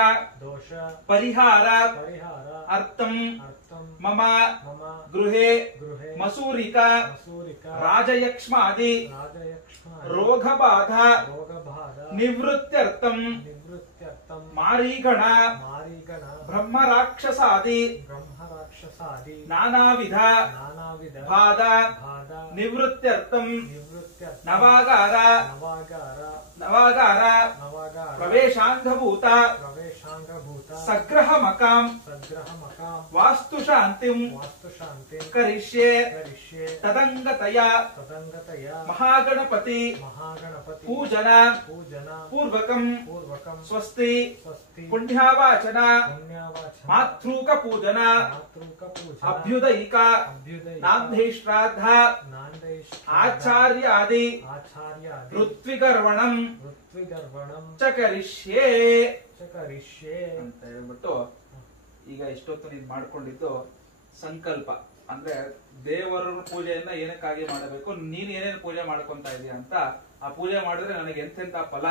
ದೋಷ ಪರಿಹಾರ ಪರಿಹಾರ ಅರ್ಥಂ ಅರ್ಥಂ ಮಮ ಮಮ ಗೃಹೆ ಗೃಹೆ ಮಸೂರಿಕ ಮಸೂರಿಕ ರಾಜಯಕ್ಷ್ಮಾದಿ ರಾಜಯಕ್ಷ್ಮ ರೋಗಬಾಧ ರೋಗಬಾಧ ನಿವೃತ್ತ್ಯರ್ಥಂ ನಿವೃತ್ತ್ಯರ್ಥಂ ಮಾರೀಗಣ ಮಾರೀಗಣ ಬ್ರಹ್ಮರಾಕ್ಷಸಾದಿ ಬ್ರಹ್ಮರಾಕ್ಷಸಾದಿ ನಾನಾವಿಧ ನಾನಾವಿಧ ಬಾಧ ಬಾಧ ನಿವೃತ್ತ್ಯರ್ಥಂ ನಿವೃತ್ತ್ಯರ್ಥಂ ನವಾಗಾರ ನವಾಗಾರ ನವಾಗಾರ ನವಾಗಾರ ಪ್ರವೇಶಾಂಗಭೂತ ಪ್ರವೇಶಾಂಗಭೂತ ಸಗ್ರಹ ಮಕಾಂ ಸಗ್ರಹ ಮಕಾಂ ವಾಸ್ತು ಶಾಂತಿಂ ವಾಸ್ತುಶಾಂತಿಂ ಕರಿಷ್ಯೆ ಕರಿಷ್ಯೆ ತದಂಗತಯ ತದಂಗತಯ ಮಹಾಗಣಪತಿ ಮಹಾಗಣಪತಿ ಪೂಜನ ಪೂಜನ ಪೂರ್ವಕಂ ಪೂರ್ವಕಂ ಸ್ವಸ್ತಿ ಸ್ವಸ್ತಿ ಪುಣ್ಯಾವಾಚನ ಪುಣ್ಯಾವಾಚನ ಮಾತೃಕ ಪೂಜನ ಮಾತೃಕ ಪೂಜನ ಅಭ್ಯುದಯಿಕ ಅಭ್ಯುದಯ ನಾಂದೇಶ್ರಾದ್ಧ ನಾಂದೇಶ್ ಆಚಾರ್ಯಾದಿ ಆಚಾರ್ಯಾದಿ ಋತ್ವಿಗರ್ವಣಂ ಋತ್ವಿಗರ್ವಣಂ ಚ ಕರಿಷ್ಯೆ ಚ ಕರಿಷ್ಯೆ ಅಂತ ಹೇಳ್ಬಿಟ್ಟು ಈಗ ಇಷ್ಟೊತ್ತು ನೀನ್ ಮಾಡ್ಕೊಂಡಿದ್ದು ಸಂಕಲ್ಪ ಅಂದ್ರೆ ದೇವರ ಪೂಜೆಯನ್ನ ಏನಕ್ಕಾಗಿ ಮಾಡಬೇಕು, ನೀನ್ ಏನೇನು ಪೂಜೆ ಮಾಡ್ಕೊಂತ ಇದೀಯ ಅಂತ, ಆ ಪೂಜೆ ಮಾಡಿದ್ರೆ ನನಗೆ ಎಂತೆಂತ ಫಲ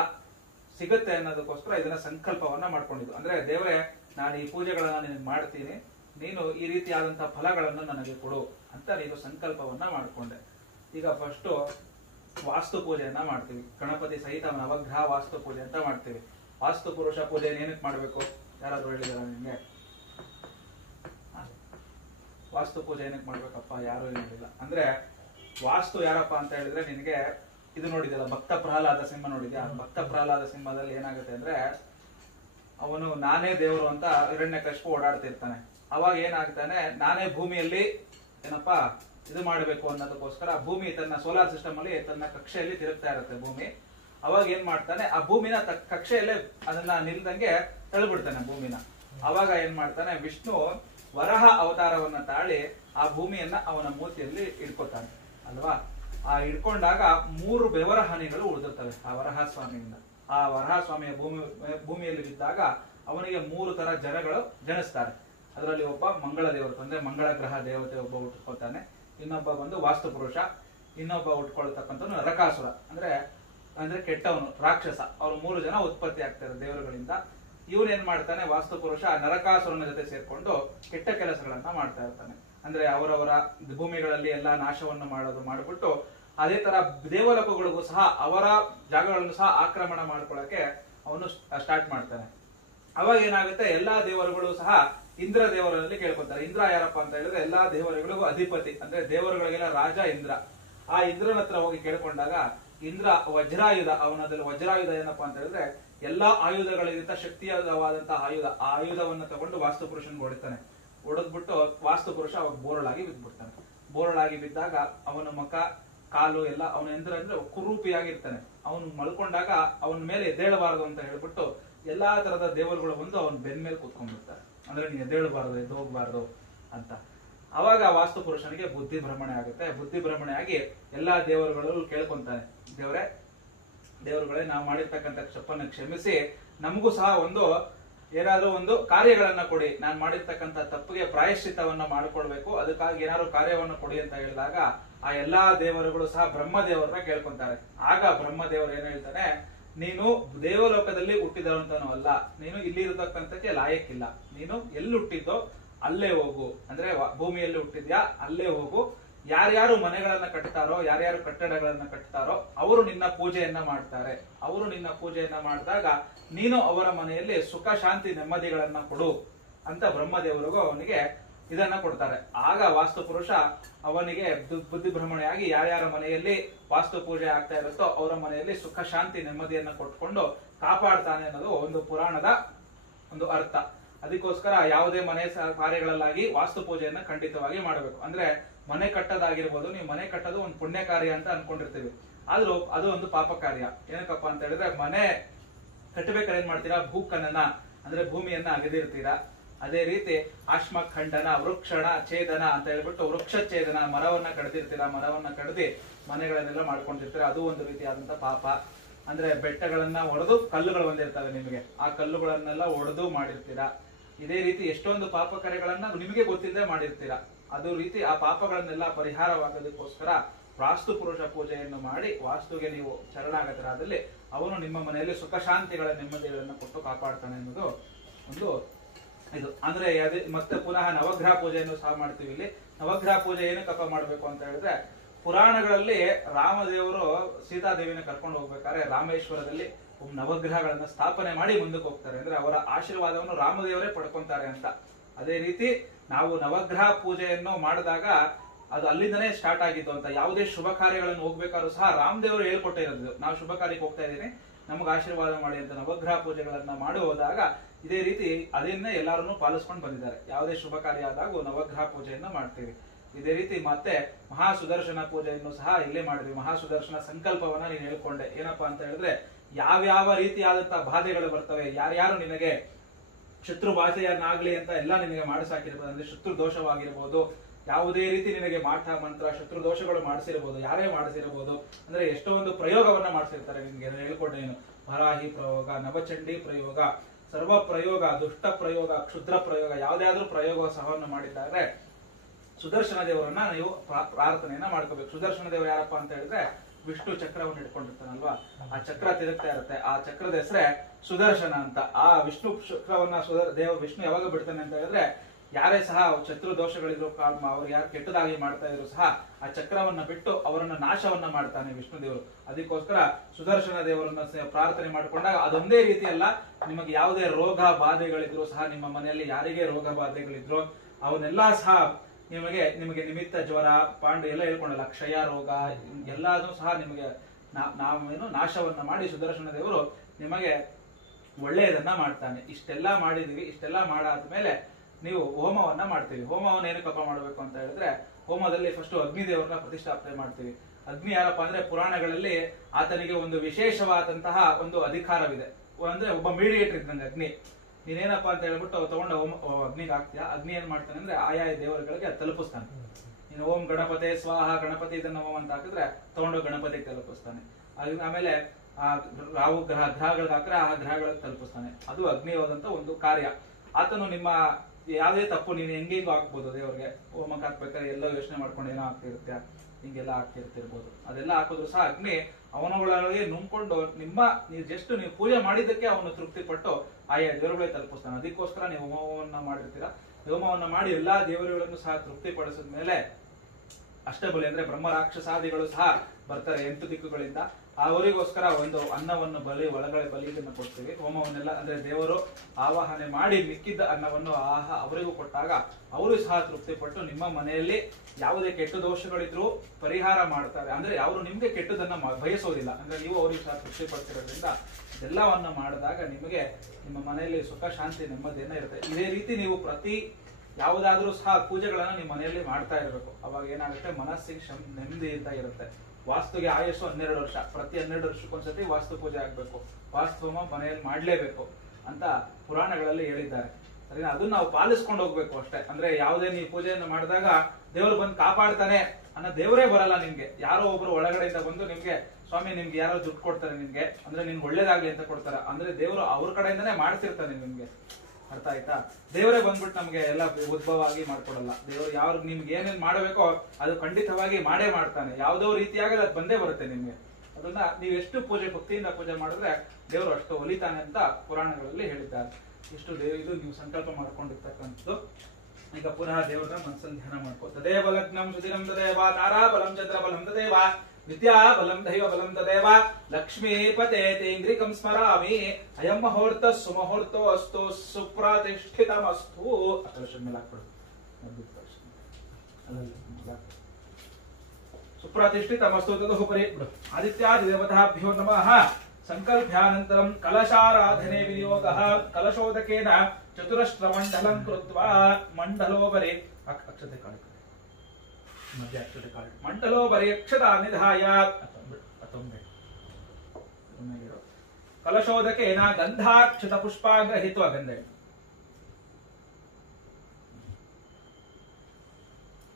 ಸಿಗುತ್ತೆ ಅನ್ನೋದಕ್ಕೋಸ್ಕರ ಇದನ್ನ ಸಂಕಲ್ಪವನ್ನ ಮಾಡ್ಕೊಂಡಿದ್ದು. ಅಂದ್ರೆ ದೇವರೇ, ನಾನು ಈ ಪೂಜೆಗಳನ್ನ ನಿನಗೆ ಮಾಡ್ತೀನಿ, ನೀನು ಈ ರೀತಿಯಾದಂತಹ ಫಲಗಳನ್ನು ನನಗೆ ಕೊಡು ಅಂತ ನೀನು ಸಂಕಲ್ಪವನ್ನ ಮಾಡ್ಕೊಂಡೆ. ಈಗ ಫಸ್ಟ್ ವಾಸ್ತು ಪೂಜೆಯನ್ನ ಮಾಡ್ತೀವಿ, ಗಣಪತಿ ಸಹಿತ ನವಗ್ರಹ ವಾಸ್ತು ಪೂಜೆ ಅಂತ ಮಾಡ್ತೀವಿ. ವಾಸ್ತು ಪುರುಷ ಪೂಜೆ ಏನಕ್ಕೆ ಮಾಡ್ಬೇಕು, ಯಾರಾದ್ರೂ ಹೇಳಿದಾರ ನಿಮ್ಗೆ? ವಾಸ್ತು ಪೂಜೆ ಏನಕ್ಕೆ ಮಾಡ್ಬೇಕಪ್ಪ, ಯಾರು ಹೇಳಿಲ್ಲ. ಅಂದ್ರೆ ವಾಸ್ತು ಯಾರಪ್ಪ ಅಂತ ಹೇಳಿದ್ರೆ, ನಿನಗೆ ಇದು ನೋಡಿದ್ಯಲ್ಲ ಭಕ್ತ ಪ್ರಹ್ಲಾದ ಸಿಂಹ ನೋಡಿದ್ಯಾ? ಭಕ್ತ ಪ್ರಹ್ಲಾದ ಸಿಂಹದಲ್ಲಿ ಏನಾಗುತ್ತೆ ಅಂದ್ರೆ, ಅವನು ನಾನೇ ದೇವರು ಅಂತ ಹಿರಣ್ಯಕಶಿಪು ಓಡಾಡ್ತಿರ್ತಾನೆ. ಅವಾಗ ಏನಾಗ್ತಾನೆ, ನಾನೇ ಭೂಮಿಯಲ್ಲಿ ಏನಪ್ಪಾ ಇದು ಮಾಡಬೇಕು ಅನ್ನೋದಕ್ಕೋಸ್ಕರ ಭೂಮಿ ತನ್ನ ಸೋಲಾರ್ ಸಿಸ್ಟಮ್ ಅಲ್ಲಿ ತನ್ನ ಕಕ್ಷೆಯಲ್ಲಿ ತಿರುಗ್ತಾ ಇರುತ್ತೆ ಭೂಮಿ. ಅವಾಗ ಏನ್ ಮಾಡ್ತಾನೆ, ಆ ಭೂಮಿನ ಕಕ್ಷೆಯಲ್ಲೇ ಅದನ್ನ ನಿಲ್ದಂಗೆ ತಳ್ಬಿಡ್ತಾನೆ ಭೂಮಿನ. ಅವಾಗ ಏನ್ ಮಾಡ್ತಾನೆ, ವಿಷ್ಣು ವರಹ ಅವತಾರವನ್ನ ತಾಳಿ ಆ ಭೂಮಿಯನ್ನ ಅವನ ಮೂತಿಯಲ್ಲಿ ಇಡ್ಕೊತಾನೆ ಅಲ್ವಾ. ಆ ಇಡ್ಕೊಂಡಾಗ 3 ಬೆವರ ಹನಿಗಳು ಉಳಿದಿರ್ತವೆ ಆ ವರಹ ಸ್ವಾಮಿಯಿಂದ. ಆ ವರಹ ಸ್ವಾಮಿಯ ಭೂಮಿಯಲ್ಲಿ ಬಿದ್ದಾಗ ಅವನಿಗೆ 3 ತರ ಜನಗಳು ಜನಿಸ್ತಾರೆ. ಅದರಲ್ಲಿ ಒಬ್ಬ ಮಂಗಳ ದೇವರು, ಅಂದ್ರೆ ಮಂಗಳ ಗ್ರಹ ದೇವತೆ ಒಬ್ಬ ಉಟ್ಕೊಳ್ತಾನೆ, ಇನ್ನೊಬ್ಬ ಬಂದು ವಾಸ್ತು ಪುರುಷ, ಇನ್ನೊಬ್ಬ ಉಟ್ಕೊಳ್ತಕ್ಕಂಥ ನರಕಾಸುರ, ಅಂದ್ರೆ ಕೆಟ್ಟವನು ರಾಕ್ಷಸ. ಅವ್ರು 3 ಜನ ಉತ್ಪತ್ತಿ ಆಗ್ತಾರೆ ದೇವರುಗಳಿಂದ. ಇವನೇನ್ ಮಾಡ್ತಾನೆ, ವಾಸ್ತು ಪುರುಷ ನರಕಾಸುರನ ಜೊತೆ ಸೇರ್ಕೊಂಡು ಕೆಟ್ಟ ಕೆಲಸಗಳನ್ನ ಮಾಡ್ತಾ ಇರ್ತಾನೆ. ಅಂದ್ರೆ ಅವರವರ ಭೂಮಿಗಳಲ್ಲಿ ಎಲ್ಲಾ ನಾಶವನ್ನು ಮಾಡ್ಬಿಟ್ಟು, ಅದೇ ತರ ದೇವಲೋಕಗಳಿಗೂ ಸಹ ಅವರ ಜಾಗಗಳನ್ನು ಸಹ ಆಕ್ರಮಣ ಮಾಡ್ಕೊಳ್ಳಕ್ಕೆ ಅವನು ಸ್ಟಾರ್ಟ್ ಮಾಡ್ತಾನೆ. ಅವಾಗ ಏನಾಗುತ್ತೆ, ಎಲ್ಲಾ ದೇವರುಗಳು ಸಹ ಇಂದ್ರ ದೇವರಲ್ಲಿ ಕೇಳ್ಕೊತಾರೆ. ಇಂದ್ರ ಯಾರಪ್ಪ ಅಂತ ಹೇಳಿದ್ರೆ ಎಲ್ಲಾ ದೇವರುಗಳಿಗೂ ಅಧಿಪತಿ, ಅಂದ್ರೆ ದೇವರುಗಳಿಗೆಲ್ಲ ರಾಜ ಇಂದ್ರ. ಆ ಇಂದ್ರನ ಹತ್ರ ಹೋಗಿ ಕೇಳ್ಕೊಂಡಾಗ ಇಂದ್ರ ವಜ್ರಾಯುಧ, ಅವನದಲ್ಲಿ ವಜ್ರಾಯುಧ ಏನಪ್ಪಾ ಅಂತ ಹೇಳಿದ್ರೆ ಎಲ್ಲಾ ಆಯುಧಗಳಿಗಿಂತ ಶಕ್ತಿಯುತವಾದಂತಹ ಆಯುಧ. ಆ ಆಯುಧವನ್ನ ತಗೊಂಡು ವಾಸ್ತು ಪುರುಷನ್ಗೆ ಹೊಡಿತಾನೆ. ಹೊಡೆದ್ಬಿಟ್ಟು ವಾಸ್ತು ಪುರುಷ ಅವಾಗ ಬೋರಳಾಗಿ ಬಿದ್ದ್ಬಿಡ್ತಾನೆ. ಬೋರಳಾಗಿ ಬಿದ್ದಾಗ ಅವನ ಮುಖ ಕಾಲು ಎಲ್ಲ ಅವನ ಅಂದ್ರೆ ಕುರೂಪಿಯಾಗಿರ್ತಾನೆ. ಅವನು ಮಲ್ಕೊಂಡಾಗ ಅವನ ಮೇಲೆ ಎದ್ದೇಳಬಾರದು ಅಂತ ಹೇಳ್ಬಿಟ್ಟು ಎಲ್ಲಾ ತರದ ದೇವರುಗಳು ಬಂದು ಅವನ ಬೆನ್ ಮೇಲೆ ಕೂತ್ಕೊಂಡ್ಬಿಡ್ತಾರೆ. ಅಂದ್ರೆ ನೀನ್ ಎದ್ದೇಳಬಾರದು, ಎದ್ದು ಹೋಗ್ಬಾರ್ದು ಅಂತ. ಅವಾಗ ವಾಸ್ತು ಪುರುಷನಿಗೆ ಬುದ್ಧಿ ಭ್ರಮಣೆ ಆಗುತ್ತೆ. ಬುದ್ಧಿ ಭ್ರಮಣೆ ಆಗಿ ಎಲ್ಲಾ ದೇವರುಗಳಲ್ಲೂ ಕೇಳ್ಕೊಂತಾನೆ, ದೇವರುಗಳೇ ನಾವು ಮಾಡಿರ್ತಕ್ಕಂಥ ತಪ್ಪನ್ನು ಕ್ಷಮಿಸಿ ನಮಗೂ ಸಹ ಏನಾದ್ರೂ ಒಂದು ಕಾರ್ಯಗಳನ್ನ ಕೊಡಿ, ನಾನು ಮಾಡಿರ್ತಕ್ಕಂಥ ತಪ್ಪಿಗೆ ಪ್ರಾಯಶ್ಚಿತ್ತವನ್ನ ಮಾಡ್ಕೊಳ್ಬೇಕು, ಅದಕ್ಕಾಗಿ ಏನಾದ್ರು ಕಾರ್ಯವನ್ನು ಕೊಡಿ ಅಂತ ಹೇಳಿದಾಗ ಆ ಎಲ್ಲಾ ದೇವರುಗಳು ಸಹ ಬ್ರಹ್ಮದೇವರನ್ನ ಕೇಳ್ಕೊಂತಾರೆ. ಆಗ ಬ್ರಹ್ಮದೇವರು ಏನ್ ಹೇಳ್ತಾನೆ, ನೀನು ದೇವಲೋಕದಲ್ಲಿ ಹುಟ್ಟಿದಂತನೂ ಅಲ್ಲ, ನೀನು ಇಲ್ಲಿ ಇರತಕ್ಕಂಥಕ್ಕೆ ಲಾಯಕ್ಕಿಲ್ಲ, ನೀನು ಎಲ್ಲಿ ಹುಟ್ಟಿದ್ದೋ ಅಲ್ಲೇ ಹೋಗು, ಅಂದ್ರೆ ಭೂಮಿಯಲ್ಲಿ ಹುಟ್ಟಿದ್ಯಾ ಅಲ್ಲೇ ಹೋಗು. ಯಾರ್ಯಾರು ಮನೆಗಳನ್ನ ಕಟ್ತಾರೋ, ಯಾರ್ಯಾರು ಕಟ್ಟಡಗಳನ್ನ ಕಟ್ತಾರೋ ಅವರು ನಿನ್ನ ಪೂಜೆಯನ್ನ ಮಾಡ್ತಾರೆ. ಅವರು ನಿನ್ನ ಪೂಜೆಯನ್ನ ಮಾಡಿದಾಗ ನೀನು ಅವರ ಮನೆಯಲ್ಲಿ ಸುಖ ಶಾಂತಿ ನೆಮ್ಮದಿಗಳನ್ನ ಕೊಡು ಅಂತ ಬ್ರಹ್ಮದೇವರಿಗೂ ಅವನಿಗೆ ಇದನ್ನ ಕೊಡ್ತಾರೆ. ಆಗ ವಾಸ್ತು ಪುರುಷ ಅವನಿಗೆ ಬುದ್ಧಿ ಭ್ರಮಣೆಯಾಗಿ ಯಾರ್ಯಾರ ಮನೆಯಲ್ಲಿ ವಾಸ್ತು ಪೂಜೆ ಆಗ್ತಾ ಇರುತ್ತೋ ಅವರ ಮನೆಯಲ್ಲಿ ಸುಖ ಶಾಂತಿ ನೆಮ್ಮದಿಯನ್ನ ಕೊಟ್ಕೊಂಡು ಕಾಪಾಡ್ತಾನೆ ಅನ್ನೋದು ಒಂದು ಪುರಾಣದ ಒಂದು ಅರ್ಥ. ಅದಕ್ಕೋಸ್ಕರ ಯಾವುದೇ ಮನೆ ಕಾರ್ಯಗಳಲ್ಲಾಗಿ ವಾಸ್ತು ಪೂಜೆಯನ್ನ ಖಂಡಿತವಾಗಿ ಮಾಡಬೇಕು. ಅಂದ್ರೆ ಮನೆ ಕಟ್ಟೋದಾಗಿರ್ಬೋದು, ನೀವು ಮನೆ ಕಟ್ಟೋದು ಒಂದು ಪುಣ್ಯ ಕಾರ್ಯ ಅಂತ ಅನ್ಕೊಂಡಿರ್ತೀವಿ, ಆದ್ರೂ ಅದು ಒಂದು ಪಾಪ ಕಾರ್ಯ. ಏನಕ್ಕಪ್ಪ ಅಂತ ಹೇಳಿದ್ರೆ, ಮನೆ ಕಟ್ಟಬೇಕಾದ್ರೆ ಏನ್ ಮಾಡ್ತೀರಾ, ಭೂಖನನ ಅಂದ್ರೆ ಭೂಮಿಯನ್ನ ಅಗೆದಿರ್ತೀರಾ. ಅದೇ ರೀತಿ ಆಶ್ಮ ಖಂಡನ, ವೃಕ್ಷಣ ಛೇದನ ಅಂತ ಹೇಳ್ಬಿಟ್ಟು ವೃಕ್ಷ ಛೇದನ, ಮರವನ್ನ ಕಡ್ದಿರ್ತೀರಾ, ಮರವನ್ನ ಕಡ್ದಿ ಮನೆಗಳನ್ನೆಲ್ಲ ಮಾಡ್ಕೊಂಡಿರ್ತೀರಾ, ಅದು ಒಂದು ರೀತಿಯಾದಂತ ಪಾಪ. ಅಂದ್ರೆ ಬೆಟ್ಟಗಳನ್ನ ಒಡೆದು ಕಲ್ಲುಗಳು ಬಂದಿರ್ತವೆ ನಿಮಗೆ, ಆ ಕಲ್ಲುಗಳನ್ನೆಲ್ಲ ಒಡೆದು ಮಾಡಿರ್ತೀರಾ. ಇದೇ ರೀತಿ ಎಷ್ಟೊಂದು ಪಾಪ ಕಾರ್ಯಗಳನ್ನ ನಿಮಗೆ ಗೊತ್ತಿಲ್ಲದೆ ಮಾಡಿರ್ತೀರಾ. ಅದು ರೀತಿ ಆ ಪಾಪಗಳನ್ನೆಲ್ಲ ಪರಿಹಾರವಾಗೋದಕ್ಕೋಸ್ಕರ ವಾಸ್ತು ಪುರುಷ ಪೂಜೆಯನ್ನು ಮಾಡಿ ವಾಸ್ತುಗೆ ನೀವು ಶರಣಾಗತರಾದಲ್ಲಿ ಅವನು ನಿಮ್ಮ ಮನೆಯಲ್ಲಿ ಸುಖ ಶಾಂತಿಗಳ ನೆಮ್ಮದಿಗಳನ್ನು ಕೊಟ್ಟು ಕಾಪಾಡ್ತಾನೆ ಅನ್ನೋದು ಒಂದು ಇದು. ಅಂದ್ರೆ ಮತ್ತೆ ಪುನಃ ನವಗ್ರಹ ಪೂಜೆಯನ್ನು ಸಹ ಮಾಡ್ತೀವಿ. ಇಲ್ಲಿ ನವಗ್ರಹ ಪೂಜೆ ಏನಕ್ಕಪ್ಪ ಮಾಡ್ಬೇಕು ಅಂತ ಹೇಳಿದ್ರೆ, ಪುರಾಣಗಳಲ್ಲಿ ರಾಮದೇವರು ಸೀತಾದೇವಿನ ಕರ್ಕೊಂಡು ಹೋಗ್ಬೇಕಾದ್ರೆ ರಾಮೇಶ್ವರದಲ್ಲಿ ನವಗ್ರಹಗಳನ್ನ ಸ್ಥಾಪನೆ ಮಾಡಿ ಮುಂದಕ್ಕೆ ಹೋಗ್ತಾರೆ. ಅಂದ್ರೆ ಅವರ ಆಶೀರ್ವಾದವನ್ನು ರಾಮದೇವರೇ ಪಡ್ಕೊಂತಾರೆ ಅಂತ. ಅದೇ ರೀತಿ ನಾವು ನವಗ್ರಹ ಪೂಜೆಯನ್ನು ಮಾಡಿದಾಗ ಅದು ಅಲ್ಲಿಂದನೇ ಸ್ಟಾರ್ಟ್ ಆಗಿತ್ತು ಅಂತ. ಯಾವುದೇ ಶುಭ ಕಾರ್ಯಗಳನ್ನು ಹೋಗ್ಬೇಕಾದ್ರೂ ಸಹ ರಾಮದೇವರು ಹೇಳ್ಕೊಟ್ಟಿರೋದು, ನಾವು ಶುಭ ಕಾರ್ಯಕ್ಕೆ ಹೋಗ್ತಾ ಇದ್ದೀನಿ ನಮಗೆ ಆಶೀರ್ವಾದ ಮಾಡಿ ಅಂತ ನವಗ್ರಹ ಪೂಜೆಗಳನ್ನ ಮಾಡಿ ಹೋದಾಗ ಇದೇ ರೀತಿ ಅದನ್ನ ಎಲ್ಲಾರನ್ನೂ ಪಾಲಿಸ್ಕೊಂಡು ಬಂದಿದ್ದಾರೆ. ಯಾವುದೇ ಶುಭ ಕಾರ್ಯ ಆದಾಗ ನವಗ್ರಹ ಪೂಜೆಯನ್ನ ಮಾಡ್ತೀವಿ. ಇದೇ ರೀತಿ ಮತ್ತೆ ಮಹಾ ಸುದರ್ಶನ ಪೂಜೆಯನ್ನು ಸಹ ಇಲ್ಲೇ ಮಾಡಿದ್ವಿ. ಮಹಾ ಸುದರ್ಶನ ಸಂಕಲ್ಪವನ್ನ ನೀನು ಹೇಳ್ಕೊಂಡೆ. ಏನಪ್ಪಾ ಅಂತ ಹೇಳಿದ್ರೆ, ಯಾವ್ಯಾವ ರೀತಿಯಾದಂತಹ ಬಾಧೆಗಳು ಬರ್ತವೆ, ಯಾರ್ಯಾರು ನಿನಗೆ ಶತ್ರು ಬಾಧೆಯನ್ನಾಗ್ಲಿ ಅಂತ ಎಲ್ಲ ನಿನಗೆ ಮಾಡಿಸಾಕಿರ್ಬೋದು, ಅಂದ್ರೆ ಶತ್ರು ದೋಷವಾಗಿರ್ಬೋದು, ಯಾವುದೇ ರೀತಿ ನಿನಗೆ ಮಾಟ ಮಂತ್ರ ಶತ್ರು ದೋಷಗಳು ಮಾಡಿಸಿರ್ಬೋದು, ಯಾರೇ ಮಾಡಿಸಿರ್ಬೋದು, ಅಂದ್ರೆ ಎಷ್ಟೋ ಒಂದು ಪ್ರಯೋಗವನ್ನ ಮಾಡಿಸಿರ್ತಾರೆ ನಿಮ್ಗೆ. ಹೇಳ್ಕೊಂಡೆ ನೀನು ವರಾಹಿ ಪ್ರಯೋಗ, ನವಚಂಡಿ ಪ್ರಯೋಗ, ಸರ್ವ ಪ್ರಯೋಗ, ದುಷ್ಟ ಪ್ರಯೋಗ, ಕ್ಷುದ್ರ ಪ್ರಯೋಗ, ಯಾವ್ದಾದ್ರೂ ಪ್ರಯೋಗ ಸಹವನ್ನು ಮಾಡಿದ್ದಾರೆ ಸುದರ್ಶನ ದೇವರನ್ನ ನೀವು ಪ್ರಾರ್ಥನೆಯನ್ನ ಮಾಡ್ಕೋಬೇಕು. ಸುದರ್ಶನ ದೇವರು ಯಾರಪ್ಪ ಅಂತ ಹೇಳಿದ್ರೆ ವಿಷ್ಣು ಚಕ್ರವನ್ನು ಇಟ್ಕೊಂಡಿರ್ತಾನಲ್ವಾ, ಆ ಚಕ್ರ ತಿರುಗ್ತಾ ಇರುತ್ತೆ. ಆ ಚಕ್ರದ ಹೆಸರೇ ಸುದರ್ಶನ ಅಂತ. ಆ ವಿಷ್ಣು ಚಕ್ರವನ್ನ ವಿಷ್ಣು ಯಾವಾಗ ಬಿಡ್ತಾನೆ ಅಂತ ಹೇಳಿದ್ರೆ, ಯಾರೇ ಸಹ ಶತ್ರು ದೋಷಗಳಿದ್ರು, ಅವ್ರಿಗೆ ಯಾರು ಕೆಟ್ಟದಾಗಿ ಮಾಡ್ತಾ ಇದ್ರು ಸಹ ಆ ಚಕ್ರವನ್ನ ಬಿಟ್ಟು ಅವರನ್ನ ನಾಶವನ್ನ ಮಾಡ್ತಾನೆ ವಿಷ್ಣು ದೇವರು. ಅದಕ್ಕೋಸ್ಕರ ಸುದರ್ಶನ ದೇವರನ್ನ ಪ್ರಾರ್ಥನೆ ಮಾಡಿಕೊಂಡಾಗ ಅದೊಂದೇ ರೀತಿ ಅಲ್ಲ, ನಿಮಗೆ ಯಾವುದೇ ರೋಗ ಬಾಧೆಗಳಿದ್ರು ಸಹ, ನಿಮ್ಮ ಮನೆಯಲ್ಲಿ ಯಾರಿಗೆ ರೋಗ ಬಾಧೆಗಳಿದ್ರು ಅವನ್ನೆಲ್ಲಾ ಸಹ ನಿಮಗೆ ನಿಮಿತ್ತ ಜ್ವರ ಪಾಂಡು ಎಲ್ಲ ಹೇಳ್ಕೊಂಡಲ್ಲ, ಕ್ಷಯ ರೋಗ ಎಲ್ಲಾದ್ರೂ ಸಹ ನಿಮಗೆ ನಾವೇನು ನಾಶವನ್ನ ಮಾಡಿ ಸುದರ್ಶನ ದೇವರು ನಿಮಗೆ ಒಳ್ಳೆಯದನ್ನ ಮಾಡ್ತಾನೆ. ಇಷ್ಟೆಲ್ಲ ಮಾಡಿದೀವಿ. ಇಷ್ಟೆಲ್ಲ ಮಾಡಾದ್ಮೇಲೆ ನೀವು ಹೋಮವನ್ನ ಮಾಡ್ತೀವಿ. ಹೋಮವನ್ನ ಏನಕ್ಕಪ್ಪ ಮಾಡ್ಬೇಕು ಅಂತ ಹೇಳಿದ್ರೆ, ಹೋಮದಲ್ಲಿ ಫಸ್ಟ್ ಅಗ್ನಿ ದೇವರನ್ನ ಪ್ರತಿಷ್ಠಾಪನೆ ಮಾಡ್ತೀವಿ. ಅಗ್ನಿ ಯಾರಪ್ಪ ಅಂದ್ರೆ ಪುರಾಣಗಳಲ್ಲಿ ಆತನಿಗೆ ಒಂದು ವಿಶೇಷವಾದಂತಹ ಒಂದು ಅಧಿಕಾರವಿದೆ. ಅಂದ್ರೆ ಒಬ್ಬ ಮೀಡಿಯೇಟರ್ ಇದ್ದಂಗೆ ಅಗ್ನಿ. ನೀನೇನಪ್ಪ ಅಂತ ಹೇಳ್ಬಿಟ್ಟು ತಗೊಂಡ ಅಗ್ನಿಗೆ ಹಾಕ್ತೀಯ, ಅಗ್ನಿ ಏನ್ ಮಾಡ್ತಾನೆ ಅಂದ್ರೆ ಆಯಾ ದೇವರುಗಳಿಗೆ ತಲುಪಿಸ್ತಾನೆ. ನೀನು ಓಂ ಗಣಪತಿ ಸ್ವಾಹ ಗಣಪತಿ ಇದನ್ನ ಓಂ ಅಂತ ಹಾಕಿದ್ರೆ ತಗೊಂಡು ಗಣಪತಿಗೆ ತಲುಪಿಸ್ತಾನೆ. ಆಮೇಲೆ ಆ ಗ್ರಹಗಳಿಗೆ ಹಾಕ್ರೆ ಆ ಗ್ರಹಗಳಿಗೆ ತಲುಪಿಸ್ತಾನೆ. ಅದು ಅಗ್ನಿಯಾದಂತ ಒಂದು ಕಾರ್ಯ. ಆತನು ನಿಮ್ಮ ಯಾವುದೇ ತಪ್ಪು ನೀನು ಹೆಂಗೆಂಗೋ ಹಾಕ್ಬೋದು ದೇವ್ರಿಗೆ. ಹೋಮಕ್ಕೆ ಹಾಕ್ಬೇಕಾದ್ರೆ ಎಲ್ಲೋ ಯೋಚನೆ ಮಾಡ್ಕೊಂಡು ಏನೋ ಹಾಕ್ತಿರುತ್ತೆ, ಹಿಂಗೆಲ್ಲ ಹಾಕ್ತಿರ್ತಿರ್ಬೋದು. ಅದೆಲ್ಲ ಹಾಕಿದ್ರು ಸಹ ಅಗ್ನಿ ಅವನೊಳಗೆ ನುಂಗ್ಕೊಂಡು ನೀವು ಪೂಜೆ ಮಾಡಿದ್ದಕ್ಕೆ ಅವನು ತೃಪ್ತಿ ಪಟ್ಟು ಆಯಾ ದೇವರುಗಳೇ ತಲುಪಿಸ್ತಾನೆ. ಅದಕ್ಕೋಸ್ಕರ ನೀವು ಹೋಮವನ್ನ ಮಾಡಿರ್ತೀರಾ. ಹೋಮವನ್ನ ಮಾಡಿ ಎಲ್ಲಾ ದೇವರುಗಳನ್ನು ಸಹ ತೃಪ್ತಿ ಪಡಿಸಿದ ಮೇಲೆ ಅಷ್ಟಬಲಿ ಅಂದ್ರೆ ಬ್ರಹ್ಮ ರಾಕ್ಷಸಾದಿಗಳು ಸಹ ಬರ್ತಾರೆ 8 ದಿಕ್ಕುಗಳಿಂದ. ಅವರಿಗೋಸ್ಕರ ಒಂದು ಅನ್ನವನ್ನು ಒಳಗಡೆ ಬಲಿಯನ್ನು ಕೊಡ್ತೀವಿ. ಹೋಮವನ್ನೆಲ್ಲ ಅಂದ್ರೆ ದೇವರು ಆವಾಹನೆ ಮಾಡಿ ಮಿಕ್ಕಿದ್ದ ಅನ್ನವನ್ನು ಅವರಿಗೂ ಕೊಟ್ಟಾಗ ಅವರು ಸಹ ತೃಪ್ತಿ ಪಟ್ಟು ನಿಮ್ಮ ಮನೆಯಲ್ಲಿ ಯಾವುದೇ ಕೆಟ್ಟ ದೋಷಗಳಿದ್ರು ಪರಿಹಾರ ಮಾಡ್ತಾರೆ. ಅಂದ್ರೆ ಅವರು ನಿಮ್ಗೆ ಕೆಟ್ಟದನ್ನ ಬಯಸೋದಿಲ್ಲ. ಅಂದ್ರೆ ನೀವು ಅವರಿಗೆ ಸಹ ತೃಪ್ತಿ ಪಡ್ತಿರೋದ್ರಿಂದ ಇದೆಲ್ಲವನ್ನ ಮಾಡಿದಾಗ ನಿಮಗೆ ನಿಮ್ಮ ಮನೆಯಲ್ಲಿ ಸುಖ ಶಾಂತಿ ನೆಮ್ಮದಿಯನ್ನ ಇರುತ್ತೆ. ಇದೇ ರೀತಿ ನೀವು ಪ್ರತಿ ಯಾವುದಾದ್ರೂ ಸಹ ಪೂಜೆಗಳನ್ನ ನಿಮ್ಮ ಮನೆಯಲ್ಲಿ ಮಾಡ್ತಾ ಇರಬೇಕು. ಅವಾಗ ಏನಾಗುತ್ತೆ, ಮನಸ್ಸಿಗೆ ನೆಮ್ಮದಿಯಿಂದ ಇರುತ್ತೆ. ವಾಸ್ತುಗೆ ಆಯುಷು 12 ವರ್ಷ. ಪ್ರತಿ 12 ವರ್ಷಕ್ಕೊಂದ್ಸತಿ ವಾಸ್ತು ಪೂಜೆ ಆಗ್ಬೇಕು. ವಾಸ್ತುಮ ಮನೆಯಲ್ಲಿ ಮಾಡ್ಲೇಬೇಕು ಅಂತ ಪುರಾಣಗಳಲ್ಲಿ ಹೇಳಿದ್ದಾರೆ. ಸರಿ, ಅದನ್ನ ನಾವು ಪಾಲಿಸ್ಕೊಂಡು ಹೋಗ್ಬೇಕು ಅಷ್ಟೇ. ಅಂದ್ರೆ ಯಾವುದೇ ನೀವು ಪೂಜೆಯನ್ನು ಮಾಡಿದಾಗ ದೇವರು ಬಂದು ಕಾಪಾಡ್ತಾನೆ ಅನ್ನೋ ದೇವರೇ ಬರಲ್ಲ ನಿಮ್ಗೆ. ಯಾರೋ ಒಬ್ರು ಒಳಗಡೆಯಿಂದ ಬಂದು ನಿಮ್ಗೆ ಸ್ವಾಮಿ ನಿಮ್ಗೆ ಯಾರೋ ದುಡ್ಡು ಕೊಡ್ತಾರೆ ನಿಮ್ಗೆ, ಅಂದ್ರೆ ನಿಮ್ಗೆ ಒಳ್ಳೇದಾಗ್ಲಿ ಅಂತ ಕೊಡ್ತಾರೆ. ಅಂದ್ರೆ ದೇವರು ಅವ್ರ ಕಡೆಯಿಂದಾನೇ ಮಾಡ್ತಿರ್ತಾನೆ ನಿಮ್ಗೆ. ಅರ್ಥ ಆಯ್ತಾ? ದೇವರೇ ಬಂದ್ಬಿಟ್ಟು ನಮ್ಗೆ ಎಲ್ಲ ಉದ್ಭವ ಆಗಿ ಮಾಡ್ಕೊಡಲ್ಲ. ದೇವರು ಯಾವ ನಿಮ್ಗೆ ಏನೇನ್ ಮಾಡಬೇಕೋ ಅದು ಖಂಡಿತವಾಗಿ ಮಾಡೇ ಮಾಡ್ತಾನೆ. ಯಾವ್ದೋ ರೀತಿಯಾಗಿ ಅದು ಬಂದೇ ಬರುತ್ತೆ ನಿಮ್ಗೆ. ಅದನ್ನ ನೀವು ಎಷ್ಟು ಭಕ್ತಿಯಿಂದ ಪೂಜೆ ಮಾಡಿದ್ರೆ ದೇವರು ಅಷ್ಟು ಒಲಿತಾನೆ ಅಂತ ಪುರಾಣಗಳಲ್ಲಿ ಹೇಳಿದ್ದಾರೆ. ಇಷ್ಟು ಇದು ನೀವು ಸಂಕಲ್ಪ ಮಾಡ್ಕೊಂಡಿರ್ತಕ್ಕಂಥದ್ದು. ಈಗ ಪುನಃ ದೇವರನ್ನ ಮನಸ್ಸಲ್ಲಿ ಧ್ಯಾನ ಮಾಡ್ಕೋ. ತದೇವ ಲಗ್ನಂ ಸುದಿನಂ ತದೇವ ತಾರಾ ಬಲಂ ಚಂದ್ರ ಬಲಂ ತದೇವ ವಿದ್ಯಾ ಬಲಂ ದೈವ ಬಲಂ ತದೇವ ಲಕ್ಷ್ಮೀಪತೆ ತೇಂಗ್ರಿಕಂ ಸ್ಮರಾಮಿ ಅಯಂ ಮುಹೂರ್ತ ಸುಮುಹೂರ್ತೋ ಅಸ್ತು ಸುಪ್ರತಿಷ್ಠಿತಮಸ್ತು. ಅಕ್ಷರ ಮೇಲೆ ಹಾಕ್ಬಿಡು. ಸುಪ್ರತಿಷ್ಠಿತಮಸ್ತು ತದುಪರಿ ಆದಿತ್ಯಾದಿ ದೇವತಾಭ್ಯೋ ನಮಃ. ಸಂಕಲ್ಪ್ಯಾನಂತರಂ ಕಲಶಾರಾಧನೆ ವಿನಿಯೋಗಃ. ಕಲಶೋದಕೇನ ಚತುರಶ್ರಮಂಡಲಂ ಕೃತ್ವಾ ಮಂಡಲೋಪರಿ ಅಕ್ಷತೆ ಕಾಳಿ ಮಧ್ಯ ಅಕ್ಷತೆ ಕಾಳಿ ಮಂಡಲೋಪರಿ ಅಕ್ಷತಾ ನಿಧಾಯ. ಕಲಶೋದಕೇನ ಗಂಧಾಕ್ಷತ ಪುಷ್ಪಾಗ್ರಹಿತ್ವ ಗಂಧೆ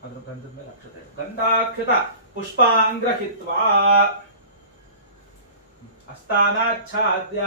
ಅದ್ರ ಗಂಧದ ಮೇಲೆ ಅಕ್ಷತೆ ಗಂಧಾಕ್ಷತ ಪುಷ್ಪಾಂಗ್ರಹಿತ್ವಾ ಅಸ್ಥಾನಾಚ್ಛಾದ್ಯ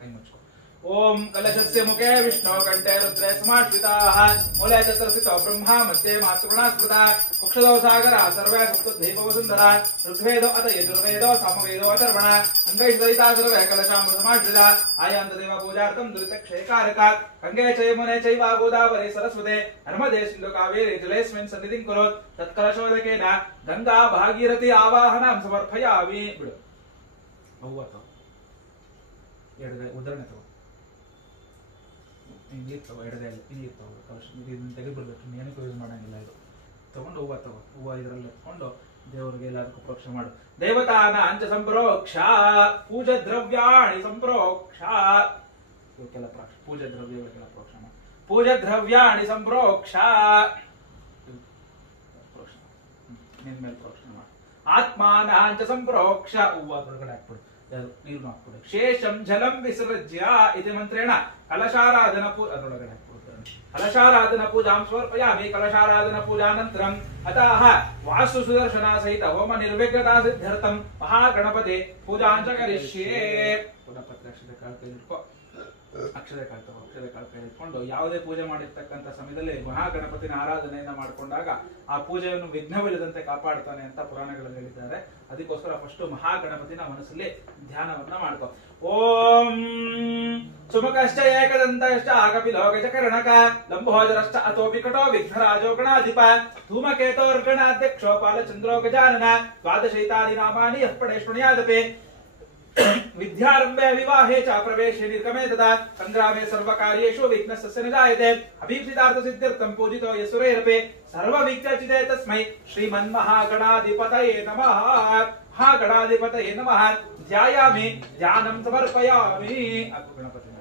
ಕೈ ಮುಚ್ಕೊ. ओम कलशस्य मुखे विष्णु कंठे रुद्रे समाश्रिताः मूले चतुर्स्थितो ब्रह्मा मध्ये मातृगुणा स्मृता कुक्षदो सागरा सर्वे सप्तद्वीपवसुन्धरा ऋग्वेदो अथ यजुर्वेदो सामवेदो अथर्वण अंगैर्सहिता सर्वे कलशामृतमाश्रिता आयान्तदेव पूजार्थं दुरितक्षयकारकात् गंगे च यमुने चैव गोदावरी सरस्वते नर्मदे सिन्धु कावेरी जलेऽस्मिन् सन्निधिं कुरुत् तत्कलशोदकेन गंगा भागीरथी आवाहनं समर्पयामि बिडु बहुवतो ಎಡಗೈ ಉದಾಹರಣೆ ತಗೋ ನೀರು ತಗೋ ಎಡಗೈ ನೀರು ತಗೋ ಕಲಶ ಇದನ್ನ ತೆಗೆದುಬಿಡ್ಬೇಕು ಏನಕ್ಕೂ ಯೂಸ್ ಮಾಡಂಗಿಲ್ಲ ಇದು ತಗೊಂಡು ಹೂವು ತಗೋ ಹೂವು ಇದರಲ್ಲಿ ಎತ್ಕೊಂಡು ದೇವರಿಗೆ ಎಲ್ಲದಕ್ಕೂ ಪ್ರೋಕ್ಷ ಮಾಡು ದೇವತಾನ ಅಂಚ ಸಂಪ್ರೋಕ್ಷ ಪೂಜಾ ದ್ರವ್ಯಾಣಿ ಸಂಪ್ರೋಕ್ಷ ಇವಕ್ಕೆಲ್ಲ ಪ್ರೋಕ್ಷ ಪೂಜಾ ದ್ರವ್ಯಗಳಿಗೆಲ್ಲ ಪ್ರೋಕ್ಷ ಮಾಡು ಪೂಜಾ ದ್ರವ್ಯಾಣಿ ಸಂಪ್ರೋಕ್ಷ ಪ್ರೋಕ್ಷ ನಿನ್ನ ಮೇಲೆ ಪ್ರೋಕ್ಷ ಮಾಡು ಆತ್ಮಾನ ಅಂಚ ಸಂಪ್ರೋಕ್ಷ ಹೂವು ಹೊರಗಡೆ ಹಾಕ್ಬಿಡು ನೀರು ಹಾಕ್ಬಿಡು ಶೇಷಂ ಜಲಂ ವಿಸರ್ಜ್ಯ ಇತಿ ಮಂತ್ರೇಣ ಕಲಶಾರಾಧನ ಅದರೊಳಗಡೆ ಕಲಶಾರಾಧನ ಪೂಜಾಂ ಸಮರ್ಪಯಾಮಿ ಕಲಶಾರಾಧನ ಪೂಜಾನಂತರಂ ಅತಃ ವಾಸ್ತು ಸುದರ್ಶನ ಸಹಿತ ಹೋಮ ನಿರ್ವಿಘ್ನತಾ ಸಿದ್ಧಾರ್ಥಂ ಮಹಾಗಣಪತಿ ಪೂಜಾಂಚ ಕರಿಷ್ಯೆ ಪುನಃ ಅಕ್ಷತೆ ಕಾಳು ಕೈ ಇಟ್ಕೋ ಅಕ್ಷತೆ ಕಾಳು ಕೈ ಇಟ್ಕೊಂಡು ಯಾವುದೇ ಪೂಜೆ ಮಾಡಿರ್ತಕ್ಕಂಥ ಸಮಯದಲ್ಲಿ ಮಹಾಗಣಪತಿನ ಆರಾಧನೆಯನ್ನ ಮಾಡಿಕೊಂಡಾಗ ಆ ಪೂಜೆಯನ್ನು ವಿಘ್ನವಿಲ್ಲದಂತೆ ಕಾಪಾಡ್ತಾನೆ ಅಂತ ಪುರಾಣಗಳಲ್ಲಿ ಹೇಳಿದ್ದಾರೆ ಅದಕ್ಕೋಸ್ಕರ ಫಸ್ಟ್ ಮಹಾಗಣಪತಿನ ಮನಸ್ಸಲ್ಲಿ ಧ್ಯಾನವನ್ನ ಮಾಡ್ಕೋ ಓಂ ಸುಮುಖಶ್ಚ ಏಕದಂತಶ್ಚ ಕಪಿಲೋ ಗಜಕರ್ಣಕ ಲಂಬೋದರಶ್ಚ ಅತೋಪಿ ಕಟೋ ವಿಘ್ನರಾಜೋ ಗಣಾಧಿಪ ಧೂಮಕೇತೋರ್ಗಣಾಧ್ಯಕ್ಷೋ ಬಾಲಚಂದ್ರೋ ಗಜಾನನ ದ್ವಾದಶೈತಾನಿ ನಾಮಾನಿ ಯಃ ಪಡೆ ಶೃಣುಯಾದಪಿ विद्यारंभे विवाहे च प्रवेशे निर्गमे तथा संग्रामे सर्वकार्येषु विघ्नस्य न जायते अभीप्सितार्थ सिद्ध्यर्थं पूजितो यसुरेरपि सर्वविघ्नचिते तस्मै श्रीमन्महागणाधिपतये नमः महागणाधिपतये नमः ध्यायामि ध्यानं समर्पयामि गणपति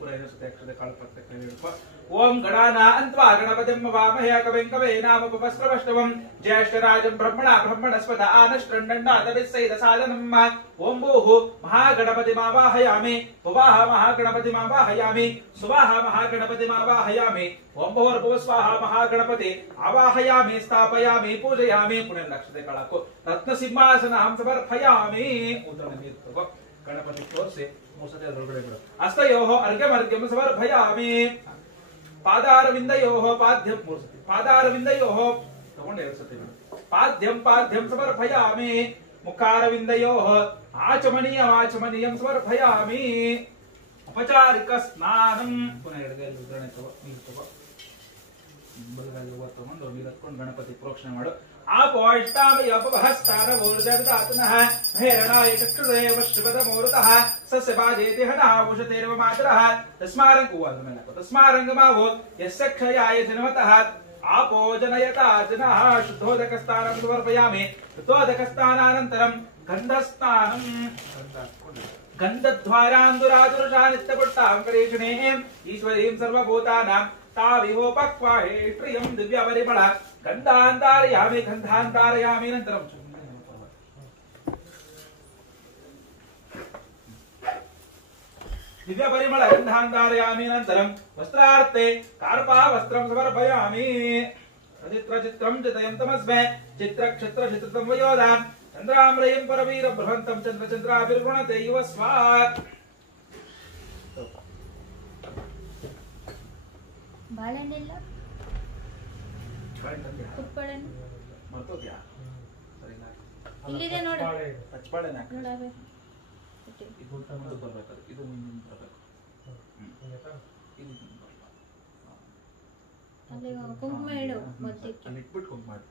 पुरैन सते अक्षते कालपत्ते करेप ओम गणाना अन्त्वा गणपतिं वामहे कविं कवे नामोपस्त्रवष्टवं ज्येष्ठराजं ब्रह्मणा ब्रह्मणस्पदा आनष्टण्डण्डातविस्सैदसादनम् ओम भूः महागणपतिमावाहयामि भुवाः महागणपतिमावाहयामि सुवाः महागणपतिमावाहयामि ओम भूर्भुवस्वाहा महागणपति आवाहयामि स्थापयामि पूजयामि पुनर्लक्षते कालको रत्नसिंहासनं समर्पयामि उदरनिर्तको गणपति तोर्सि ಮೂಸತೆ ಅದರೊಳಗಡೆ ಬಿಡು ಹಸ್ತಯೋಃ ಅರ್ಘ್ಯಮರ್ಘ್ಯಂ ಸಮರ್ಪಯಾಮಿ ಪಾದಾರವಿಂದಯೋಃ ಪಾದ್ಯಂ ಮೂಸತಿ ಪಾದಾರವಿಂದಯೋಃ ತಗೊಂಡು ಎರಡು ಸತಿ ಬಿಡು ಪಾದ್ಯಂ ಸಮರ್ಪಯಾಮಿ ಮುಖಾರವಿಂದಯೋಃ ಆಚಮನೀಯಂ ಸಮರ್ಪಯಾಮಿ ಉಪಚಾರಿಕ ಸ್ನಾನಂ ಪುನಃ ಎಡಗೈಯಲ್ಲಿ ಉದ್ರಣೆ ತಗೋ ನೀರು ತಗೋ ಬಲಗೈಯಲ್ಲಿ ಹೂವು ತಗೊಂಡು ನೀರು ಹತ್ಕೊಂಡು ಗಣಪತಿ ಪ್ರೋಕ್ಷಣೆ ಮಾಡು आपोष्टामयपहस्तान ऊर्जगदात्मनः मेरणाय चक्षुरेव शिवतमूर्तः सस्य बाजेति हनः उषतेर्व मातरः तस्मारङ्गमावो यस्य क्षयाय जन्मतः आपो जनयता जनः शुद्धोदकस्नानं समर्पयामि शुद्धोदकस्नानानन्तरं गन्धस्नानं गन्धद्वारान्दुरादुरुषा नित्यपुट्टां करेषणे ईश्वरीं सर्वभूतानां ताविहोपक्वाहे श्रियं दिव्यपरिमळ गन्धान्तारयामि अनन्तरं दिव्यपरिमळ गन्धान्तारयामि अनन्तरं वस्त्रार्थे कार्पावस्त्रं समर्पयामि चित्रचित्रं चितयन्तमस्मै चित्रक्षत्रचित्रं वयोदां चन्द्राम्रयं परवीर बृहन्तं चन्द्रचन्द्राभिर्गुणते इव स्वात् ಬಾಳೆಹಣ್ಣಿಲ್ಲ ತುಪ್ಪಳೆಣ್ಣು ಮರ್ತೋದ್ಯಾ ಸರಿ ಇಲ್ಲಿದೆ ನೋಡಿ ಪಚ್ಚಬಾಳೆನ ನೋಡಾವೆ ಇದು ಮುಂದೆ ಬರಬೇಕು ಇದು ಮುಂದೆ ಬರಬೇಕು ಇದು ಅಲ್ಲಿ ಕುಂಕುಮ ಇಡು ಮಧ್ಯಕ್ಕೆ ಅಲ್ಲಿ ಇಟ್ಬಿಟ್ಟು ಕುಂಕುಮ ಇಡು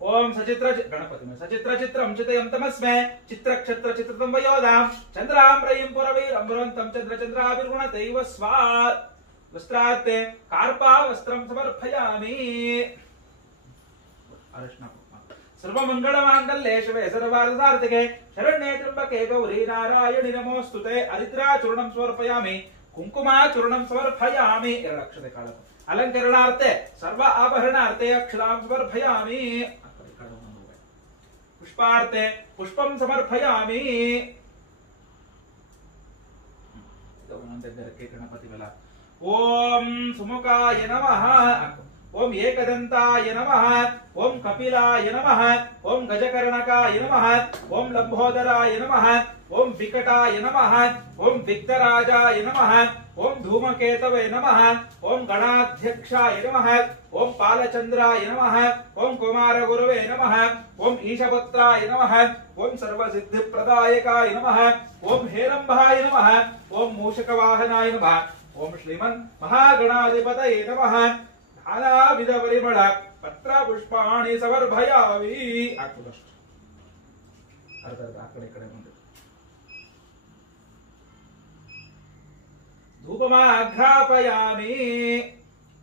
ಓಂ ಸಚಿತ್ರ ಗಣಪತಿ ಸಚಿತ್ರ ಚಿತ್ರಂ ಚಿತಯಂತಮಸ್ಮೈ ಚಿತ್ರಕ್ಷತ್ರ ಚಿತ್ರತಂ ವಯೋದಾಂ ಚಂದ್ರಾಮ್ರಯಂ ಪುರವೀರಂ ಬೃಹಂತಂ ಚಂದ್ರಚಂದ್ರಾಭಿರ್ಗುಣತೈವ ಸ್ವಾತ್ वस्त्रार्थे कार्पावस्त्रं समर्पयामि अरश्ना सर्वमंगलमांगल्ये शिवे सर्वार्थसार्थिके शरण्ये त्र्यंबके गौरी नारायणि नमोस्तुते हरिद्राचूर्णं समर्पयामि कुंकुमाचूर्णं समर्पयामि ಎರಡಕ್ಷತೆ ಕಾಲಕ್ಕೆ अलंकरणार्थे सर्व आभरणार्थे अक्षतां समर्पयामि पुष्पार्थे पुष्पं समर्पयामि गणपति वेला ओम सुमुखाय नमः ಓಂ ಏಕದಂತಾಯ ನಮಃ ಓಂ ಕಪಿಲಾಯ ನಮಃ ಓಂ ಗಜಕರ್ಣಕಾಯ ನಮಃ ಓಂ ಲಂಬೋದರಾಯ ನಮಃ ಓಂ ವಿಕಟಾಯ ನಮಃ ಓಂ ವಿಘ್ನರಾಜಾಯ ನಮಃ ಓಂ ಧೂಮಕೇತವೇ ನಮಃ ಓಂ ಗಣಾಧ್ಯಕ್ಷಾಯ ನಮಃ ಓಂ ಪಾಲಚಂದ್ರಾಯ ನಮಃ ಓಂ ಕುಮಾರಗುರುವೇ ನಮಃ ಓಂ ಈಶಪುತ್ರಾಯ ನಮಃ ಓಂ ಸರ್ವಸಿದ್ಧಿಪ್ರದಾಯಕಾಯ ನಮಃ ಓಂ ಹೇರಂಬಾಯ ನಮಃ ಓಂ ಮೂಷಕವಾಹನಾಯ ನಮಃ ಓಂ ಶ್ರೀಮನ್ ಮಹಾಗಣಾಧಿಪತಯೇ ನಮಃ ನಾನಾವಿಧ ಪರಿಮಳ ಪತ್ರ ಪುಷ್ಪಾಣಿ ಸಮರ್ಪಯಾಮಿ. ಆಗ್ತದಷ್ಟು ಅರ್ಧ ಆ ಕಡೆ ಈ ಕಡೆ ಬಂದು ಧೂಪಮಾಘ್ರಾಪಯಾಮಿ.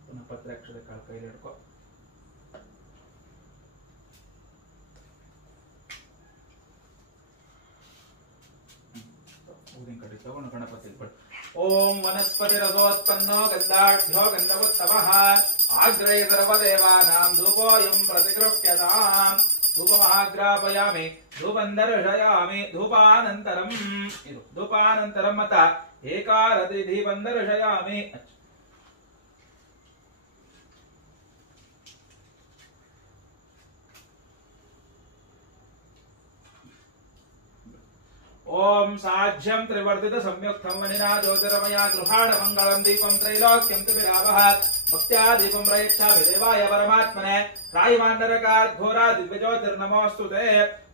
ಪುನಃ ಪತ್ರಾಕ್ಷರ ಕಾಳು ಕೈಲಿ ಹಿಡ್ಕೊ. ಊದಿನ ಕಡೆ ತಗೊಂಡು ಗಣಪತಿ ಬಿಡು. ಓಂ ವನಸ್ಪತಿ ರಸೋತ್ಪನ್ನೋ ಗಂಧಾಢ್ಯೋ ಗಂಧವತ್ತಮಃ ಆಗ್ರಯ ಸರ್ವದೇವಾನಾಂ ಧೂಪೋಯಂ ಪ್ರತಿಗೃಹ್ಯತಾಂ. ಧೂಪಮಹಾಗ್ರಾಪಯಾಮಿ ಧೂಪಂ ದರ್ಶಯಾಮಿ ಧೂಪಾನಂತರಂ. ಇದು ಧೂಪಾನಂತರಂ ಮತ ಏಕಾರತಿ ದೀಪಂ ದರ್ಶಯಾಮಿ. ಓಂ ಸಾಜ್ಯಂ ತ್ರಿವರ್ಧಿತ ಸಂಯುಕ್ತಂ ವನಿನಾ ಜ್ಯೋತಿರಮಯ ಗೃಹಾಣ ಮಂಗಳಂ ದೀಪಂ ತ್ರೈಲೋಕ್ಯಂ ತು ವಿರಾವಹ ಭಕ್ತ್ಯಾ ದೀಪಂ ಪ್ರಯಚ್ಛಾಮಿ ದೇವಾಯ ಪರಮಾತ್ಮನೆ ರಾಯಿಮಾಂಡರಕಾಘೋರ ದಿವ್ಯಜ್ಯೋತಿರ್ನಮೋಸ್ತುತೆ.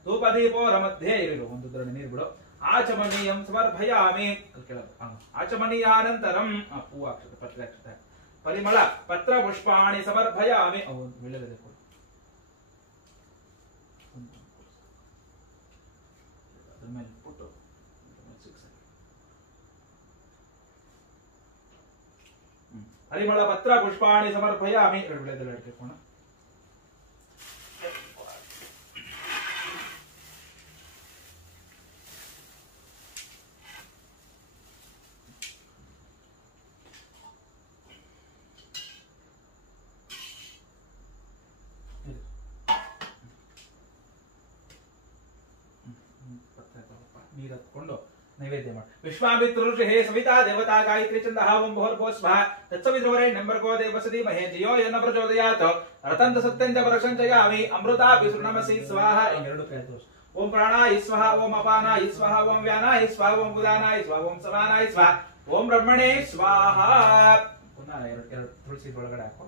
ಧೂಪದೀಪೋರ ಮಧ್ಯೆ ಇರು ಒಂದು ದ್ರೋಣಿ ನೀರು ಬಿಡು. ಆಚಮನೀಯಂ ಸಮರ್ಪಯಾಮಿ. ಆಚಮನೀಯಾನಂತರಂ ಪೂವಾಕ್ಷತ ಪತ್ರಾಕ್ಷತ ಪರಿಮಳ ಪತ್ರ ಪುಷ್ಪಾಣಿ ಸಮರ್ಪಯಾಮಿ. ಅವು ವಿಳೆದೆ ಕೊಡು. ಅದ್ರ ಮೇಲೆ ಪುಟ್ಟು ಪರಿಮಳ ಪತ್ರ ಪುಷ್ಪಾಣಿ ಸಮರ್ಪಯಾಮಿ. ವಿಳೆದೆಲ್ಲ ಇಟ್ಕೋಣ. ನೀರು ಹತ್ಕೊಂಡು ನೈವೇದ್ಯ ಮಾಡಿ. ವಿಶ್ವಾಮಿತ್ರ ಋಷಿ ಹೇ ಸವಿತಾ ದೇವತಾ ಗಾಯತ್ರಿ ಚಂದ ಓಂ ಭೋರ್ಭೋಸ್ವ ತತ್ಸವಿತುವರೇ ನಂಬರ್ಗೋ ದೇವಸತಿ ಮಹೇ ಜಿಯೋ ಯನ್ನ ಪ್ರಚೋದಯಾತ್ ರತಂತ ಸತ್ಯಂತ ಪ್ರಶಂಸಯಾಮಿ ಅಮೃತಾಪಿ ಸುರ್ಣಮಸಿ ಸ್ವಾಹ. ಎರಡು ಕೈ ತೋರಿಸು. ಓಂ ಪ್ರಾಣಾಯ ಸ್ವಾಹ ಓಂ ಅಪಾನಾಯ ಸ್ವಾಹ ಓಂ ವ್ಯಾನಾಯ ಸ್ವಾಹ ಓಂ ಉದಾನಾಯ ಸ್ವಾಹ ಓಂ ಸಮಾನಾಯ ಸ್ವಾಹ ಓಂ ಬ್ರಹ್ಮಣೇ ಸ್ವಾಹ. ಪುನಃ ಎರಡು ತುಳಸಿ ಒಳಗಡೆ ಹಾಕೋ.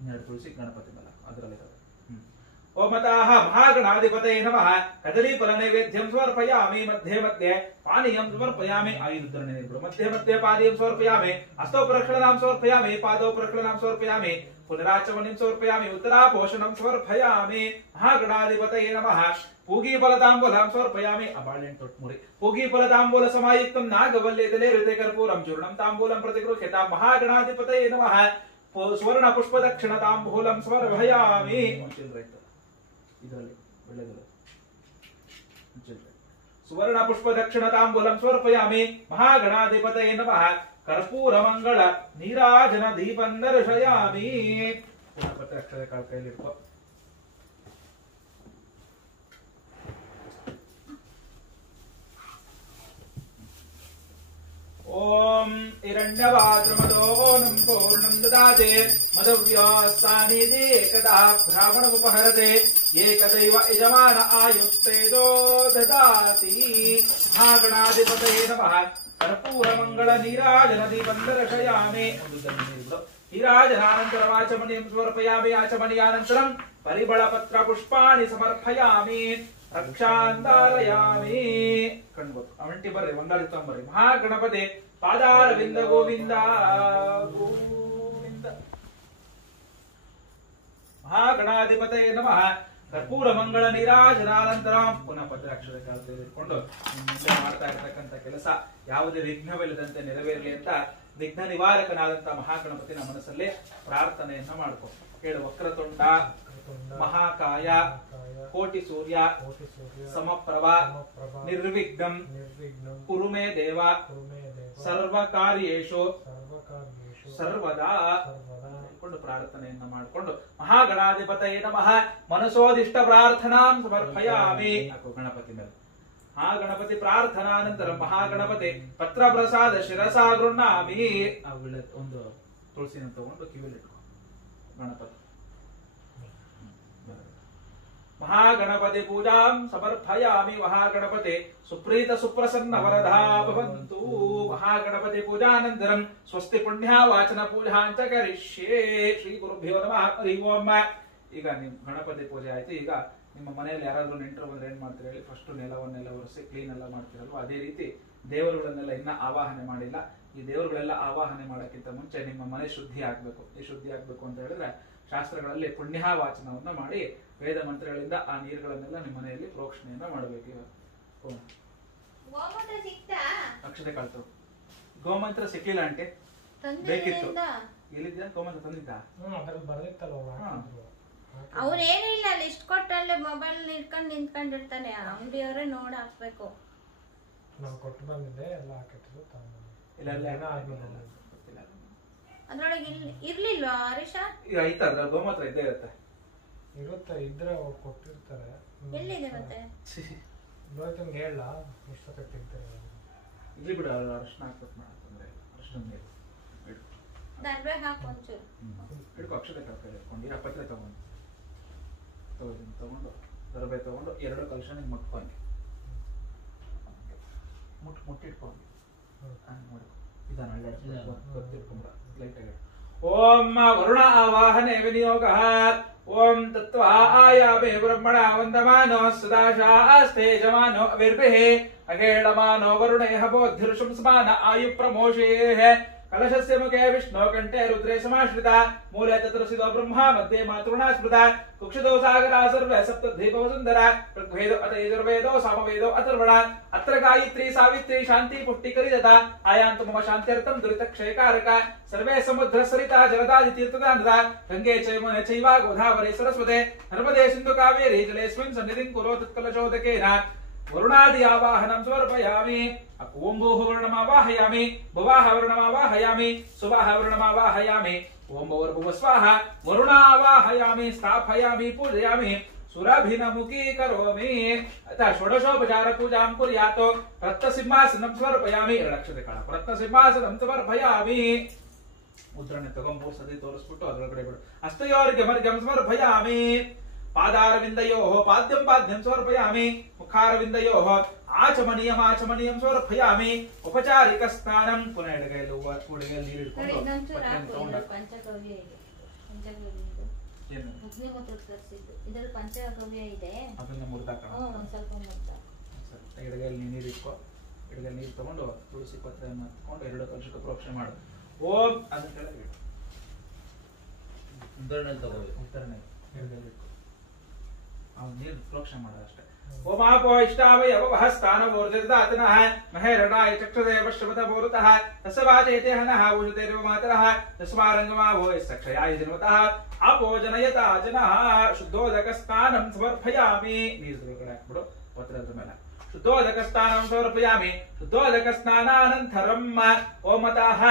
ಇನ್ನೆರಡು ತುಳಸಿ ಗಣಪತಿ ಮೇಲೆ ಅದರಲ್ಲಿ ಓಂ ಮತಾಹ ಮಹಾಗಣಾಧಿಪತಯೇ ನಮಃ ಕದಲಿ ಫಲ ನೈವೇದ್ಯಂ ಸಮರ್ಪಯಾಮಿ. ಮಧ್ಯೆ ಮಧ್ಯೆ ಪಾನೀಯಂ ಸಮರ್ಪಯಾಮಿ. ಐದು ಧರಣಿ ನೀರು. ಮಧ್ಯೆ ಮಧ್ಯೆ ಪಾನೀಯಂ ಸಮರ್ಪಯಾಮಿ. ಹಸ್ತೋ ಪ್ರಕ್ಷಾಳನಾಂ ಸಮರ್ಪಯಾಮಿ. ಪಾದೋ ಪ್ರಕ್ಷಾಳನಾಂ ಸಮರ್ಪಯಾಮಿ. ಪುನರಾಚಮನಿಂ ಸಮರ್ಪಯಾಮಿ. ಉತ್ತರಾಪೋಷಣಂ ಸಮರ್ಪಯಾಮಿ. ಮಹಾಗಣಾಧಿಪತಯೇ ನಮಃ ಪೂಗಿ ಫಲತಾಂಬೂಲಂ ಸಮರ್ಪಯಾಮಿ. ಬಾಳೆಹಣ್ಣು ತೊಟ್ಮುರಿ. ಪೂಗಿ ಫಲತಾಂಬೂಲ ಸಮಾಯುಕ್ತಂ ನಾಗವಲ್ಯದಲೆ ಹೃದಯ ಕರ್ಪೂರಂ ಚೂರ್ಣಂ ತಾಂಬೂಲಂ ಪ್ರತಿಗೃಹ್ಯತಾಂ. ಮಹಾಗಣಾಧಿಪತಯೇ ನಮಃ ಸ್ವರ್ಣ ಪುಷ್ಪ ದಕ್ಷಿಣ ತಾಂಬೂಲಂ ಸಮರ್ಪಯಾಮಿ. ಇದರಲ್ಲಿ ಒಳ್ಳೆಯದು. ಸುವರ್ಣ ಪುಷ್ಪ ದಕ್ಷಿಣ ತಾಂಬೂಲಂ ಸಮರ್ಪಯಾಮಿ. ಮಹಾಗಣಾಧಿಪತಯೇ ನಮಃ ಕರ್ಪೂರ ಮಂಗಳ ನೀರಾಜನ ದೀಪಂ ದರ್ಶಯಾಮಿ. ಪತ್ರಾಕ್ಷರ ಕಾಳು ಕೈಯಲ್ಲಿ ಇಟ್ಕೋ. ಓಂ ಹಿರಣ್ಯವಾದ್ರಮದೋನಂ ಪೂರ್ಣಂ ದದಾತೆ ಮದವ್ಯಾಸ್ತಾನಿಧಿ ಏಕದಾ ಬ್ರಾಹ್ಮಣಮುಪಹರತೆ ಏಕದೈವ ಯಜಮಾನ ಆಯುಸ್ತೇಜೋ ದದಾತಿ. ಮಹಾಗಣಾಧಿಪತಯೇ ನಮಃ ಕರ್ಪೂರ ಮಂಗಳ ನೀರಾಜನ ದೀಪಂ ದರ್ಶಯಾಮಿ. ನೀರಾಜನಾನಂತರಂ ಆಚಮನೀಯಂ ಸಮರ್ಪಯಾಮಿ. ಆಚಮನೀಯಾನಂತರಂ ಪರಿಮಳ ಪತ್ರ ಪುಷ್ಪಾಣಿ ಸಮರ್ಪಯಾಮಿ. ರಕ್ಷಾಂಧಾರಯಾಮಿ. ಕಣ್ಬೋದು ಅವಂಟಿ ಬರ್ರಿ ಒಂದಾಡಿ ತಗೊಂಬರ್ರಿ. ಮಹಾಗಣಪತಿ ಪಾದಾರವಿಂದ ಗೋವಿಂದ ಗೋವಿಂದ. ಮಹಾಗಣಾಧಿಪತಯೇ ನಮಃ ಕರ್ಪೂರ ಮಂಗಳ ನೀರಾಜನಾನಂತರ ಪುನಃ ಪತ್ರಾಕ್ಷರ ಕಾಲ್ಕೊಂಡು ಮುಂದೆ ಮಾಡ್ತಾ ಇರತಕ್ಕಂಥ ಕೆಲಸ ಯಾವುದೇ ವಿಘ್ನವಿಲ್ಲದಂತೆ ನೆರವೇರಲಿ ಅಂತ ವಿಘ್ನ ನಿವಾರಕನಾದಂತಹ ಮಹಾಗಣಪತಿನ ಮನಸ್ಸಲ್ಲಿ ಪ್ರಾರ್ಥನೆಯನ್ನ ಮಾಡ್ಕೊ. ಕೇಳು. ವಕ್ರತುಂಡ ಮಹಾಕಾಯ ಕೋಟಿ ಸೂರ್ಯ ಸಮಪ್ರಭ ನಿರ್ವಿಘ್ನಂ ಕುರು ಮೇ ದೇವ ಸರ್ವಕಾರ್ಯೇಷು ಸರ್ವದಾ ಕೊಂಡು ಪ್ರಾರ್ಥನೆಯನ್ನ ಮಾಡಿಕೊಂಡು ಮಹಾಗಣಾಧಿಪತಯೇ ನಮಃ ಮನಸೋದಿಷ್ಟ ಪ್ರಾರ್ಥನಾಂ ಸಮರ್ಪಯಾಮಿ. ಗಣಪತಿ ಮೇಲೆ ಆ ಗಣಪತಿ ಪ್ರಾರ್ಥನಾನಂತರ ಮಹಾಗಣಪತಿ ಪತ್ರ ಪ್ರಸಾದ ಶಿರಸಾ ಗೃಹ್ಣಾಮಿ. ಒಂದು ತುಳಸಿನ ತಗೊಂಡು ಕಿವಿಲಿಟ್ಕೊ ಗಣಪತಿ. महागणपति पूजां समर्पयामि महागणपते सुप्रीत सुप्रसन्न वरदा भवन्तु महागणपति पूजानन्तरं स्वस्ति पुण्या वाचन पूजां च करिष्ये ಶ್ರೀ ಗುರುಭ್ಯೋ ನಮಃ ಹರಿ ಓಂ ಈಗ ನಿಮ್ಮ ಗಣಪತಿ ಪೂಜೆ ಆಯ್ತು ಈಗ ನಿಮ್ಮ ಮನೆಯಲ್ಲಿ ಯಾರಾದ್ರೂ ನೆಂಟರು ಬಂದ್ರೆ ಏನ್ ಮಾಡ್ತೀರಿ ಹೇಳಿ ಫಸ್ಟ್ ನೆಲವನ್ನೆಲ್ಲ ಒರೆಸಿ ಕ್ಲೀನ್ ಎಲ್ಲ ಮಾಡ್ತೀರಲ್ವಾ ಅದೇ ರೀತಿ ದೇವರುಗಳನ್ನೆಲ್ಲ ಇನ್ನ ಆವಾಹನೆ ಮಾಡಿಲ್ಲ ಈ ದೇವರುಗಳೆಲ್ಲ ಆವಾಹನೆ ಮಾಡೋಕ್ಕಿಂತ ಮುಂಚೆ ನಿಮ್ಮ ಮನೆ ಶುದ್ಧಿ ಆಗ್ಬೇಕು ಈ ಶುದ್ಧಿ ಆಗ್ಬೇಕು ಅಂತ ಹೇಳಿದ್ರೆ ಶಾಸ್ತ್ರಗಳಲ್ಲಿ ಪುಣ್ಯ ವಾಚನವನ್ನ ಮಾಡಿ ವೇದ ಮಂತ್ರಗಳಿಂದ ಆ ನೀರುಗಳನ್ನೆಲ್ಲ ನಿಮ್ಮ ಮನೆಯಲ್ಲಿ ಪ್ರೋಕ್ಷಣೆಯನ್ನ ಮಾಡಬೇಕು ಗೋಮೂತ್ರ ಸಿಕ್ತಾ ಅಕ್ಷತೆ ಕಾಳ್ತು ಗೋಮಂತ್ರ ಸಿಕ್ಲಿಲ್ಲ ಅಂಟೆ ಬೇಕಿತ್ತು ಎಲ್ಲಿದ್ಯಾ ಗೋಮಂತ್ರ ತಂದಿದ್ದ ಅದ್ರಲ್ಲಿ ಬರ್ದಿತ್ತಲ್ಲ ಅವ್ರೇನು ಇಲ್ಲ ಲಿಸ್ಟ್ ಕೊಟ್ಟಲ್ಲೇ ಮೊಬೈಲ್ ಇಟ್ಕೊಂಡು ನಿಂತ್ಕೊಂಡಿರ್ತಾನೆ ಅಂಗಡಿಯವರೇ ನೋಡಿ ಹಾಕ್ಬೇಕು ನಾವು ಕೊಟ್ಟು ಬಂದಿದ್ದೆ ಎಲ್ಲ ಹಾಕಿದ್ರು ಅದ್ರೊಳಗೆ ಇರ್ಲಿಲ್ವಾ ಹರೀಶ ಈಗ ಐತ ಅದ್ರ ಗೋಮೂತ್ರ ಇದ್ದೇ ಇರುತ್ತೆ ಇರುತ್ತೆ ಇದ್ರೆ ಅವ್ರು ಕೊಟ್ಟಿರ್ತಾರೆ ಎಲ್ಲಿದೆ ಮತ್ತೆ ಇವತ್ತಂಗೆ ಹೇಳ ಇಷ್ಟೊತ್ತಿಗೆ ತೆಗ್ತಾರೆ ಇಲ್ಲಿ ಬಿಡು ಅವ್ರು ಅರ್ಶನ ಹಾಕ್ಬೇಕು ಮಾಡಂದ್ರೆ ಅರ್ಶನ ನೀರು ದರ್ಬೆಗೆ ಹಾಕು ಒಂಚೂರು ಹಿಡ್ಕೊ ಅಕ್ಷತೆ ಕರ್ಕೊಂಡು ಇಟ್ಕೊಂಡು ಆ ಪತ್ರೆ ತಗೊಂಡು ತಗೊಂಡು ದರ್ಬೆ ತಗೊಂಡು 2 ಕಲಶ ನಿಮ್ಗೆ ಮಕ್ಕೊಂಡು ಮುಟ್ಟಿಟ್ಕೊಂಡು ನೋಡಿ ಇದನ್ನ ಗೊತ್ತಿಟ್ಕೊಂಡ್ರ ಲೈಟ್ ಆಗಿ ಓಂ ವರುಣ ಆವಾಹನೆ ವಿನಿಯೋಗ ಓಂ ತತ್ವ ಆಯಾಮೇ ಬ್ರಹ್ಮಣ ವಂದಮಾನೋ ಸದಾಶಾಸ್ತೆ ಜಮಾನೋ ಅವಿರ್ಭಿಃ ಅಗೇಳಮಾನೋ ವರುಣೇಹ ಬೋಧಿರ್ಷಂ ಸಮಾನ ಆಯು ಪ್ರಮೋಷೇಃ कलशस्य मुखे विष्णु कंठे रुद्रे समाश्रिता मूले तत्रसिदो ब्रह्मा मध्ये मातृणा स्मृता कुक्षितो सागरा सर्वे सप्तद्वीप वसुंधरा ऋग्वेदो अथ यजुर्वेदो सामवेदो अथर्वण अत्र गायत्री सावित्री शांति पुष्टि करिदता आयान्तु मम शान्त्यर्थं दुरितक्षयकारक सर्वे समुद्र सरिता जलदादि तीर्थदानदा गंगे चैमुने चैव गोदावरी सरस्वते नर्मदे सिन्धु कावेरी जलेऽस्मिन् सन्निधिं कुरु तत्कलशोदकेन वरुणादि आवाहनं समर्पयामि ओं भूः वरुणमावाहयामि भुवः वरुणमावाहयामि सुवः वरुणमावाहयामि ओं भुवर्भुवः स्वाहा वरुणावाहयामि स्थापयामि पूजयामि सुरभिनमुखी करोमि अतः षोडशोपचार पूजां कुर्यात् रत्नसिंहासनं समर्पयामि रक्षते काळ रत्नसिंहासनं समर्पयामि मुद्रणे तಗೊಂಡು 3 ಸತಿ ತೋರಿಸ್ಬಿಟ್ಟು ಅದರೊಳಗಡೆ ಬಿಡು ಹಸ್ತಯೋರ್ಘ್ಯಮರ್ಘ್ಯಂ ಸಮರ್ಪಯಾಮಿ पादारविन्दयोः पाद्यं पाद्यं समर्पयामि मुखारविन्दयोः आचमनीयं समर्पयामि उपचारिकस्नानं पुनः ಎಡಗೈಯಲ್ಲಿ ಕೂಡಿಗೆಯಲ್ಲಿ ನೀರು ಇಟ್ಕೊಂಡು ಪಂಚಗವ್ಯ ಇದೆ ಏನು ಅಗ್ನಿಹೋತ್ರ ತರಿಸಿದ್ದು ಇದರಲ್ಲಿ ಪಂಚಗವ್ಯ ಇದೆ ಅದನ್ನ ಮುರಿದಾಕೋಣ ಒಂದು ಸ್ವಲ್ಪ ಮುರಿದ ಎಡಗೈಯಲ್ಲಿ ನೀರು ಇಟ್ಕೋ ಎಡಗೈಯಲ್ಲಿ ನೀರು ತಗೊಂಡು ತುಳಸಿ ಪತ್ರೆಯನ್ನು ತಗೊಂಡು 2 ಕಲಶಕ್ಕೆ ಪ್ರೋಕ್ಷಣೆ ಮಾಡು ಓಂ ಅಂತ ಕೆಳಗೆ ಉತ್ತರಣೆ ಎಡಗೈಯಲ್ಲಿ ಇಟ್ಕೋ ನೀರು ಪ್ರೋಕ್ಷಣೆ ಮಾಡೋದಷ್ಟೇ ओमापो इष्टावय अववः स्थानमूर्जदातनः महेरणाय चक्षुदेव श्रवतपूर्तः तस्य वाचेते हनः उषतेर्व मातरः तस्मारङ्गमावो यस्सक्षयाय जन्मतः आपो जनयता जनः शुद्धोदकस्नानं समर्पयामि ನೀರು ಹಾಕ್ಬಿಡು ಪತ್ರದ ಮೇಲೆ शुद्धोदकस्नानं समर्पयामि शुद्धोदकस्नानानन्तरं ओमतः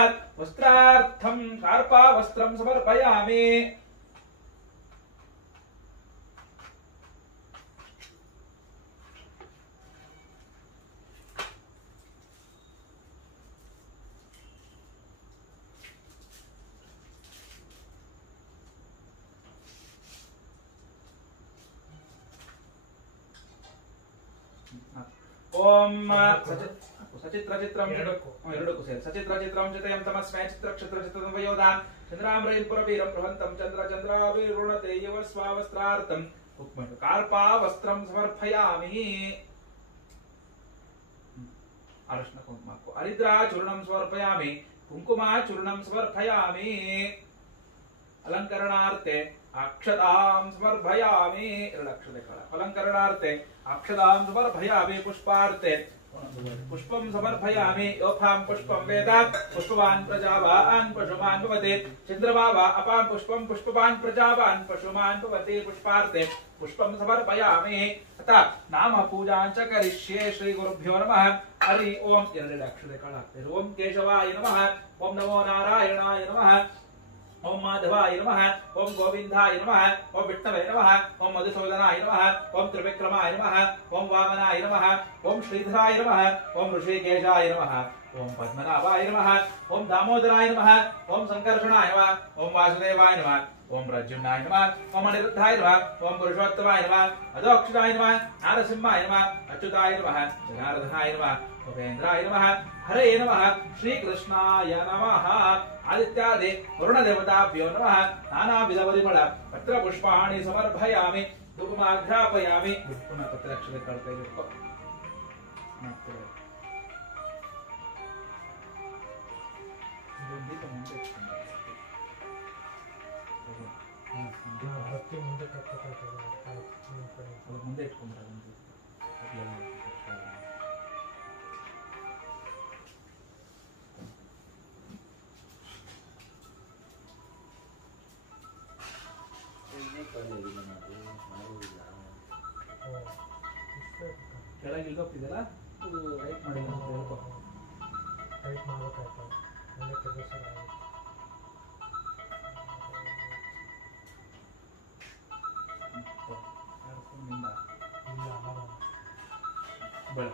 वस्त्रार्थं कार्पावस्त्रं समर्पयामि ओम सचित्र चित्रम ಎರಡಕ್ಕೂ ಸೇರಿ ಸಚಿತ್ರ ಚಿತ್ರಂ ಚಿತಯಂ ತಮಸ್ಮೈ ಚಿತ್ರ ಕ್ಷತ್ರ ಚಿತ್ರಂ ವಯೋದಾನ್ ಚಂದ್ರಾಮ್ರೈಂ ಪುರವೀರಂ ಪ್ರವಂತಂ ಚಂದ್ರ ಚಂದ್ರಾವೀರುಣತೆ ಯವಸ್ವಾವಸ್ತ್ರಾರ್ಥಂ ಉಕ್ಮಟು ಕಾರ್ಪಾ ವಸ್ತ್ರಂ ಸಮರ್ಪಯಾಮಿ ಅರಿಶಿನ ಕುಂಕುಮಕ್ಕೂ ಹರಿದ್ರಾ ಚೂರ್ಣಂ ಸಮರ್ಪಯಾಮಿ ಕುಂಕುಮ ಚೂರ್ಣಂ ಸಮರ್ಪಯಾಮಿ अलंकरणार्थे अक्षतां समर्पयामि 2 अक्षते काल अलंकरणार्थे अक्षतां समर्पयामि पुष्पार्थे पुष्पं समर्पयामि योफां पुष्पं वेदात् पुष्पवान् प्रजावान् पशुमान् भवति चन्द्रमा वा अपां पुष्पं पुष्पवान् प्रजावान् पशुमान् भवति पुष्पार्थे पुष्पं समर्पयामि तथा नाम पूजां च करिष्ये श्री गुरुभ्यो नमः हरि ओम 2 अक्षते काल ओम केशवाय नमः ओम नमो नारायणाय नमः ओम माधवाय नमः ओम गोविंदाय नमः ओम विष्णवे नमः ओम मधुसूदनाय नमः ओम त्रिविक्रमाय नमः ओम वामनाय नमः ओम श्रीधराय नमः ओम ऋषिकेशाय नमः ओम पद्मनाभाय नमः, ओम दामोदराय नमः, ओम संकर्षणाय नमः, ओम वासुदेवाय नमः, ओम प्रद्युम्नाय नमः, ओम अनिरुद्धाय नमः, ओम पुरुषोत्तमाय नमः, अधोक्षजाय नमः, नारसिंहाय नमः, अच्युताय नमः, जनार्दनाय नमः, उपेन्द्राय नमः, हरे नमः, श्रीकृष्णाय नमः, आदित्यादि वरुणदेवताभ्यो नमः, नानाविधपरिमळ पत्रपुष्पाणि समर्पयामि, धूपमाघ्रापयामि, पुनः पत्रक्षते कळते ಹತ್ತಿ ಮುಂದೆ ಕಟ್ಟಬೇಕಾಗ್ತದೆ ಮುಂದೆ ಇಟ್ಕೊಂಡ್ರೆ ಕೆಳಗೆ ಇಲ್ಗೋಗ್ತಿದೆಯಲ್ಲ ಅದು ರೈಟ್ ಮಾಡಿಲ್ಲ ಅಂತ ಹೇಳ್ಕೊ. ಟೈಟ್ ಮಾಡಬೇಕಾಯ್ತು ಮುಂದೆ ತೆಗೆಸೋದು ಬೆಳ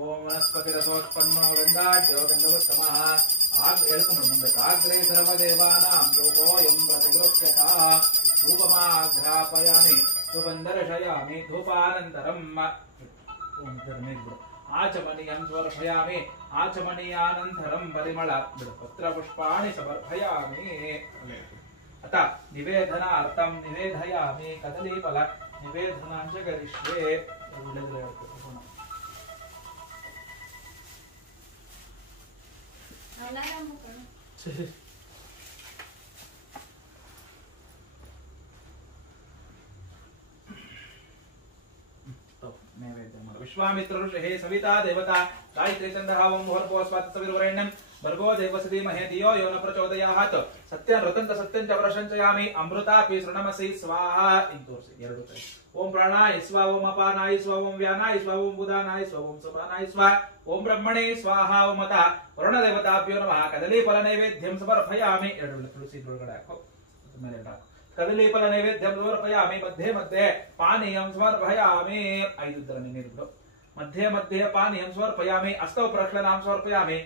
ಓಂ ವನಸ್ಪತಿ ರಸೋತ್ಪನ್ನೋ ಗಂಧಾಢ್ಯೋ ಗಂಧವತ್ತಮಃ ಹೇಳ್ಕೊಂಡ್ರು ಮುಂದೆ ಆಗ್ರೇ ಸರ್ವದೇವಾನಾಂ ಧೂಪೋಯಂ ಪ್ರತಿಗೃಹ್ಯತಾ ಧೂಪಮಾಘ್ರಾಪಯಾಮಿ ಧೂಪಂದರ್ಶಯಾಮಿ ಧೂಪಾನಂತರಂ ಆಚಮನೀಯಂ ಸಮರ್ಪಯಾಮಿ ಆಚಮನೀಯಾನಂತರಂ ಪರಿಮಳ ಪತ್ರಪುಷ್ಪಾಣಿ ಸಮರ್ಪಯಾಮಿ ಅತ ನಿವೇದನಾರ್ಥಂ ನಿವೇದಯಾಮಿ ಕದಲೀಫಲ ನಿವೇದನಾಂಚ ಕರಿಷ್ಯೆ नैवेद्य विश्वामित्र ऋषि हे सविता देवता गायत्री चंद्रः ओम मुहूर्तोस्वात् सविर्वरेण्यं भर्गो देवस्य धीमहि धियो यो न प्रचोदयात् सत्यं ऋतं च सत्यं च प्रशंसयामि अमृतापि शृणमसि स्वाहा इंतोर्सि ಎರಡು ಕೈ ओम प्राणाय स्वाहा ओम अपानाय स्वाहा ओम व्यानाय स्वाहा ओम उदानाय स्वाहा ओम सपानाय स्वाहा ओम ब्रह्मणे स्वाहा ओम अत वरुण देवताभ्यो नमः कदलीफल नैवेद्यं समर्पयामि ಎರಡು ತುಳಸಿ ಒಳಗಡೆ ಹಾಕೋ ಮೇಲೆ ಹಾಕೋ कदलीफल नैवेद्यं समर्पयामि मध्ये मध्ये पानीयं समर्पयामि ಐದು ದರ ನೀರು मध्ये मध्ये पानीयं समर्पयामि अस्तौ प्रक्षालनां समर्पयामि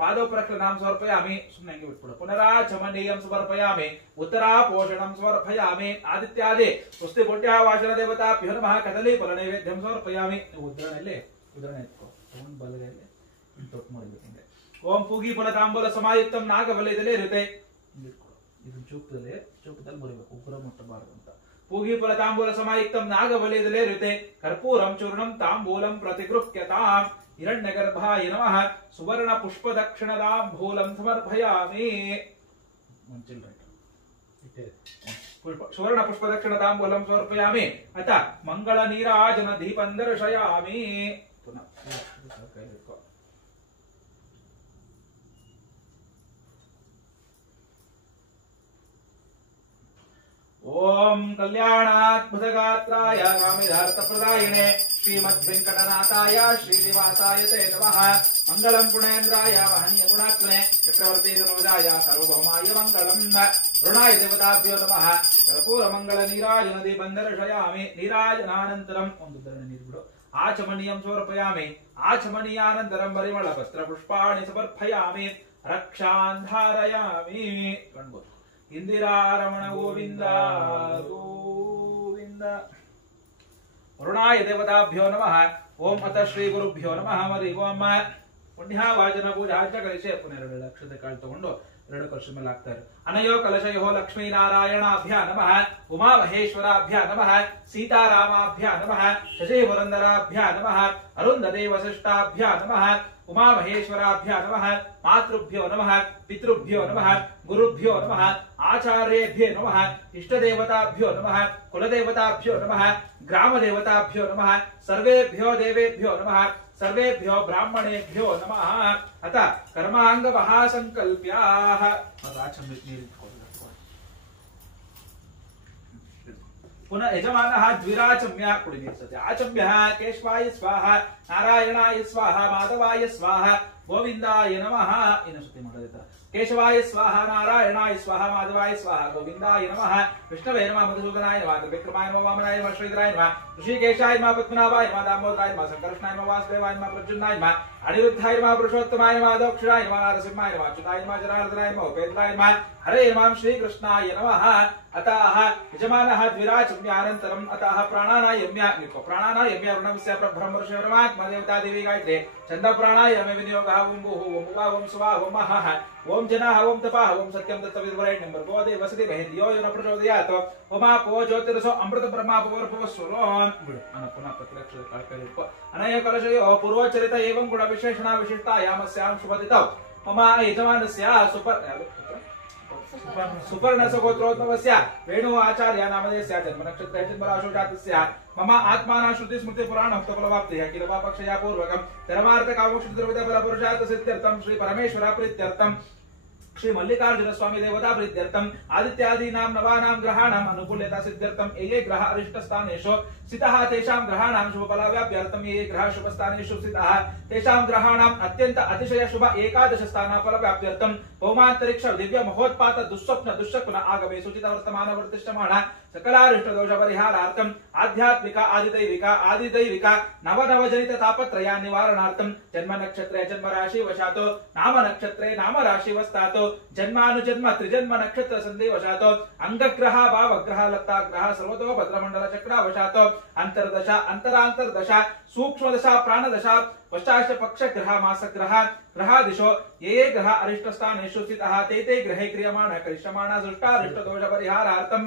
पादौ प्रक्षालनां समर्पयामि सुम्ने हंगे बिट्बिಡು पुनराचमनीयं समर्पयामि उत्तरापोषणं समर्पयामि आदित्यादि स्वस्ति कोट्या वाचन देवताभ्यो नमः कदलीफल नैवेद्यं समर्पयामि उद्धरणೆಯಲ್ಲಿ ಉದಾಹರಣೆ ಇಟ್ಕೋ ಒಂದು ಬಲಗೈಯಲ್ಲಿ ತೊಟ್ಟು ಮಾಡಬೇಕು ಹಿಂಗೆ ಓಂ ಪೂಗಿ ಫಲ ತಾಂಬೂಲ ಸಮಾಯುಕ್ತಂ ನಾಗಬಲಯದಲ್ಲಿ ಇರುತ್ತೆ ಇದನ್ನ ಚೂಪದಲ್ಲಿ ಬರಬೇಕು ಉಗ್ರ ಮುಟ್ಟಬಾರದು ಅಂತ पूगी फल तांबूल समायुक्तम नागबलिदले ऋते कर्पूरं चूर्णं तांबूलं प्रतिगृह्यताम् हिरण्यगर्भाय नमः सुवर्ण पुष्प दक्षिणतांबूलं समर्पयामि सुवर्ण पुष्प दक्षिणतांबूलं समर्पयामि अथ मंगल नीराजन दीपं दर्शयामि ओम कल्याणाद्भुतगात्राय कामिधार्थप्रदायिने श्रीमद्वेंकटनाथाय श्रीनिवासाय ते नमः मंगलम गुणेन्द्राय महनीय गुणात्मने चक्रवर्ती सर्वदाय सार्वभौमाय मंगलम वरुणाय देवताभ्यो नमः कर्पूर मंगल नीराजन दीपं दर्शयामि नीराजनानन्तरं ಒಂದು ಧರಣಿ ನೀರು ಬಿಡು आचमनीयं समर्पयामि आचमनीयानन्तरं परिमळ पत्र पुष्पाणि समर्पयामि रक्षान् धारयामि कण्बो इंदिरा रमण गोविंद गोविंद वरुणाय देवताभ्यो नमः ओम अत श्री गुरुभ्यो नमः हरि ओम पुण्यवाचन पूजा कलिसे पुनः 2 ಲಕ್ಷದ ಕಾಳು ತಗೊಂಡು 2 ಕಲಶ ಮೇಲೆ ಹಾಕ್ತಾರೆ ಅನಯೋ ಕಲಶಯೋ ಲಕ್ಷ್ಮೀ ನಾರಾಯಣಾಭ್ಯ ನಮಃ ಉಮಾ ಮಹೇಶ್ವರಾಭ್ಯ ನಮಃ ಸೀತಾರಾಮಾಭ್ಯ ನಮಃ ಶಶಿ ವರಂದರಾಭ್ಯ ನಮಃ ಅರುಂಧತಿ ವಸಿಷ್ಠಾಭ್ಯ ನಮಃ उमा महेश्वराभ्य नमः मातृभ्यो नमः पितृभ्यो नमः गुरुभ्यो नमः आचार्येभ्यो नमः इष्टदेवताभ्यो नमः कुलदेवताभ्यो नमः ग्रामदेवताभ्यो नमः सर्वेभ्यो देवेभ्यो नमः सर्वेभ्यो ब्राह्मणेभ्यो नमः अत कर्मांग महासंकल्प्याः पुनः यजमानः द्विराचम्य कुडिनीर्सते आचम्यः केशवाय स्वाहा नारायणाय स्वाहा माधवाय स्वाहा ಗೋವಿಂದಾಯ ನಮಃ. ಇನ್ನು ಸ್ತುತಿ ಮಾಡೋದಿತ್ತ ಕೇಶವಾಯ ಸ್ವಾಹ, ನಾರಾಯಣಾಯ ಸ್ವಾಹ, ಮಾಧವಾಯ ಸ್ವಾಹ, ಗೋವಿಂದಾಯ ನಮಃ. ವಿಷ್ಣವೇ ನಮಃ, ಮಧುಸೂದನಾಯ ನಮಃ, ತ್ರಿವಿಕ್ರಮಾಯ ನಮಃ, ವಾಮನಾಯ ನಮಃ, ಶ್ರೀಧರಾಯ ನಮಃ, ಋಷಿಕೇಶಾಯ ನಮಃ, ಪದ್ಮನಾಭಾಯ ನಮಃ, ದಾಮೋದರಾಯ ನಮಃ, ಸಂಕರ್ಷಣಾಯ ನಮಃ, ವಾಸುದೇವಾಯ ನಮಃ, ಪ್ರದ್ಯುಮ್ನಾಯ ನಮಃ, ಅನಿರುದ್ಧಾಯ ನಮಃ, ಪುರುಷೋತ್ತಮಾಯ ನಮಃ, ದಕ್ಷಿಣಾಯ ನಮಃ, ನರಸಿಂಹಾಯ ನಮಃ, ಅಚ್ಯುತಾಯ ನಮಃ, ಜನಾರ್ದನಾಯ ನಮಃ, ಉಪೇಂದ್ರಾಯ ನಮಃ, ಹರೇ ನಮಃ, ಶ್ರೀಕೃಷ್ಣಾಯ ನಮಃ. ಅತಃ ಯಜಮಾನಃ ದ್ವಿರಾಜಮ್ಯ ಅನಂತರಂ ಅತಃ ಪ್ರಾಣಾನಾಯಮ್ಯ ನಿಕೋ ಪ್ರಾಣಾನಾಯಮ್ಯ ಋಣಮಸ್ಯ ಬ್ರಹ್ಮರ್ಷಿ ಬ್ರಹ್ಮಾತ್ಮ ದೇವತಾ ದೇವಿ ಗಾಯತ್ರಿ ಛಂದ ಪ್ರಾಣಾಯಾಮ ವಿನಿಯೋಗಃ ಓಂ ಭೂಃ ಓಂ ಭುವಃ ಓಂ ಸ್ವಃ ಓಂ ಮಹಃ ಓಂ ಜನಃ ಓಂ ತಪಃ ಓಂ ಸತ್ಯಂ ತತ್ವವಿದ್ವರೆಣ್ಯಂ ಭರ್ಗೋ ದೇವಸತಿ ಮಹೇಂದ್ರಿಯೋ ಯೋ ನ ಪ್ರಚೋದಯಾತ್ ಓಮಾಪೋ ಜ್ಯೋತಿರಸೋ ಅಮೃತ ಬ್ರಹ್ಮಾಪೋರ್ಭವ ಸ್ವರೋನ್ ಬಿಡು ಅನ ಪುನಃ ಪ್ರತಿಲಕ್ಷದ ಕಾಳ್ಕಲಿಪ್ಪ ಅನಯ ಕಲಶಯೋ ಪೂರ್ವಚರಿತ ಏವಂ ಗುಣ ವಿಶೇಷಣ ವಿಶಿಷ್ಟಾಯಾಮಸ್ಯಾಂ ಶುಭದಿತೌ ಮಮ ಯಜಮಾನಸ್ಯ ಸುಪರ್ಣ ಸಗೋತ್ರೋದ್ಭವಸ್ಯ ವೇಣು ಆಚಾರ್ಯ ನಾಮಧೇಯಸ್ಯ ಜನ್ಮ ನಕ್ಷತ್ರ ಜನ್ಮರಾಶೋ ಜಾತಸ್ಯ ಮಮ ಆತ್ಮಾನ ಶ್ರುತಿ ಸ್ಮೃತಿ ಪುರಾಣ ಮುಕ್ತಫಲವಾಪ್ತಿಯ ಕಿಲ ಪಾಪಕ್ಷಯ ಪೂರ್ವಕಂ ಧರ್ಮಾರ್ಥ ಕಾಮೋಕ್ಷ ದ್ರವ್ಯದ ಫಲ ಪುರುಷಾರ್ಥ ಸಿದ್ಧ್ಯರ್ಥಂ ಶ್ರೀ ಪರಮೇಶ್ವರ ಪ್ರೀತ್ಯರ್ಥಂ ಶ್ರೀ ಮಲ್ಲಿಕಾರ್ಜುನ ಸ್ವಾಮಿ ದೇವತಾ ಪ್ರೀತ್ಯರ್ಥಂ ಆದಿತ್ಯಾದೀನಾಂ ನವಾನಾಂ ಗ್ರಹಾಣಾಂ ಅನುಕೂಲ್ಯತಾ ಸಿದ್ಧ್ಯರ್ಥಂ ಯೇ ಗ್ರಹ ಅರಿಷ್ಟ ಸ್ಥಾನೇಷು ಸ್ಥಿತಃ ತೇಷಾಂ ಗ್ರಹಾಣಾಂ ಶುಭ ಫಲವ್ಯಾಪ್ಯರ್ಥಂ ಯೇ ಗ್ರಹ ಶುಭ ಸ್ಥಾನೇಷು ಸ್ಥಿತಃ ತೇಷಾಂ ಗ್ರಹಾಣಾಂ ಅತ್ಯಂತ ಅತಿಶಯ ಶುಭ ಏಕಾದಶ ಸ್ಥಾನ ಫಲವ್ಯಾಪ್ಯರ್ಥಂ ಭೌಮಾಂತರಿಕ್ಷ ದಿವ್ಯ ಮಹೋತ್ಪಾತ ದುಸ್ವಪ್ನ ದುಶ್ಶಕುನ ಆಗಮೇ ಸೂಚಿತ ವರ್ತಮಾನ ವರ್ತಿಷ್ಠಮಾಣ ಸಕಲಾರಿಷ್ಟ ದೋಷ ಪರಿಹಾರಾರ್ಥಂ ಆಧ್ಯಾತ್ಮಿಕ ಆದಿದೈವಿಕ ನವನವಜನಿತ ತಾಪತ್ರಯ ನಿವಾರಣಾರ್ಥಂ ಜನ್ಮ ನಕ್ಷತ್ರೆ ಜನ್ಮ ರಾಶಿ ವಶಾತೋ ನಾಮ ನಕ್ಷತ್ರೆ ನಾಮ ರಾಶಿ ವಸ್ತಾತೋ ಜನ್ಮಾನುಜನ್ಮ ತ್ರಿಜನ್ಮ ನಕ್ಷತ್ರ ಸಂಧಿ ವಶಾತೋ ಅಂಗಗ್ರಹ ಭಾವಗ್ರಹ ಲತ್ತಾಗ್ರಹ ಸರ್ವತೋ ಭದ್ರಮಂಡಲ ಚಕ್ರ ವಶಾತೋ ಅಂತರ್ದಶ ಅಂತರಾಂತರ್ದಶ ಸೂಕ್ಷ್ಮದಶ ಪ್ರಾಣದಶ ಪಶ್ಚಾಶ ಪಕ್ಷ ಗ್ರಹ ಮಾಸ ಗ್ರಹ ಗ್ರಹಾದಿಶೋ ಯೇ ಗ್ರಹ ಅರಿಷ್ಟ ಸ್ಥಾನೇಷು ಸ್ಥಿತಃ ತೇ ಗ್ರಹೇ ಕ್ರಿಯಮಾಣ ಕರಿಷ್ಯಮಾಣ ಸೃಷ್ಟಾರಿಷ್ಟ ದೋಷ ಪರಿಹಾರಾರ್ಥಂ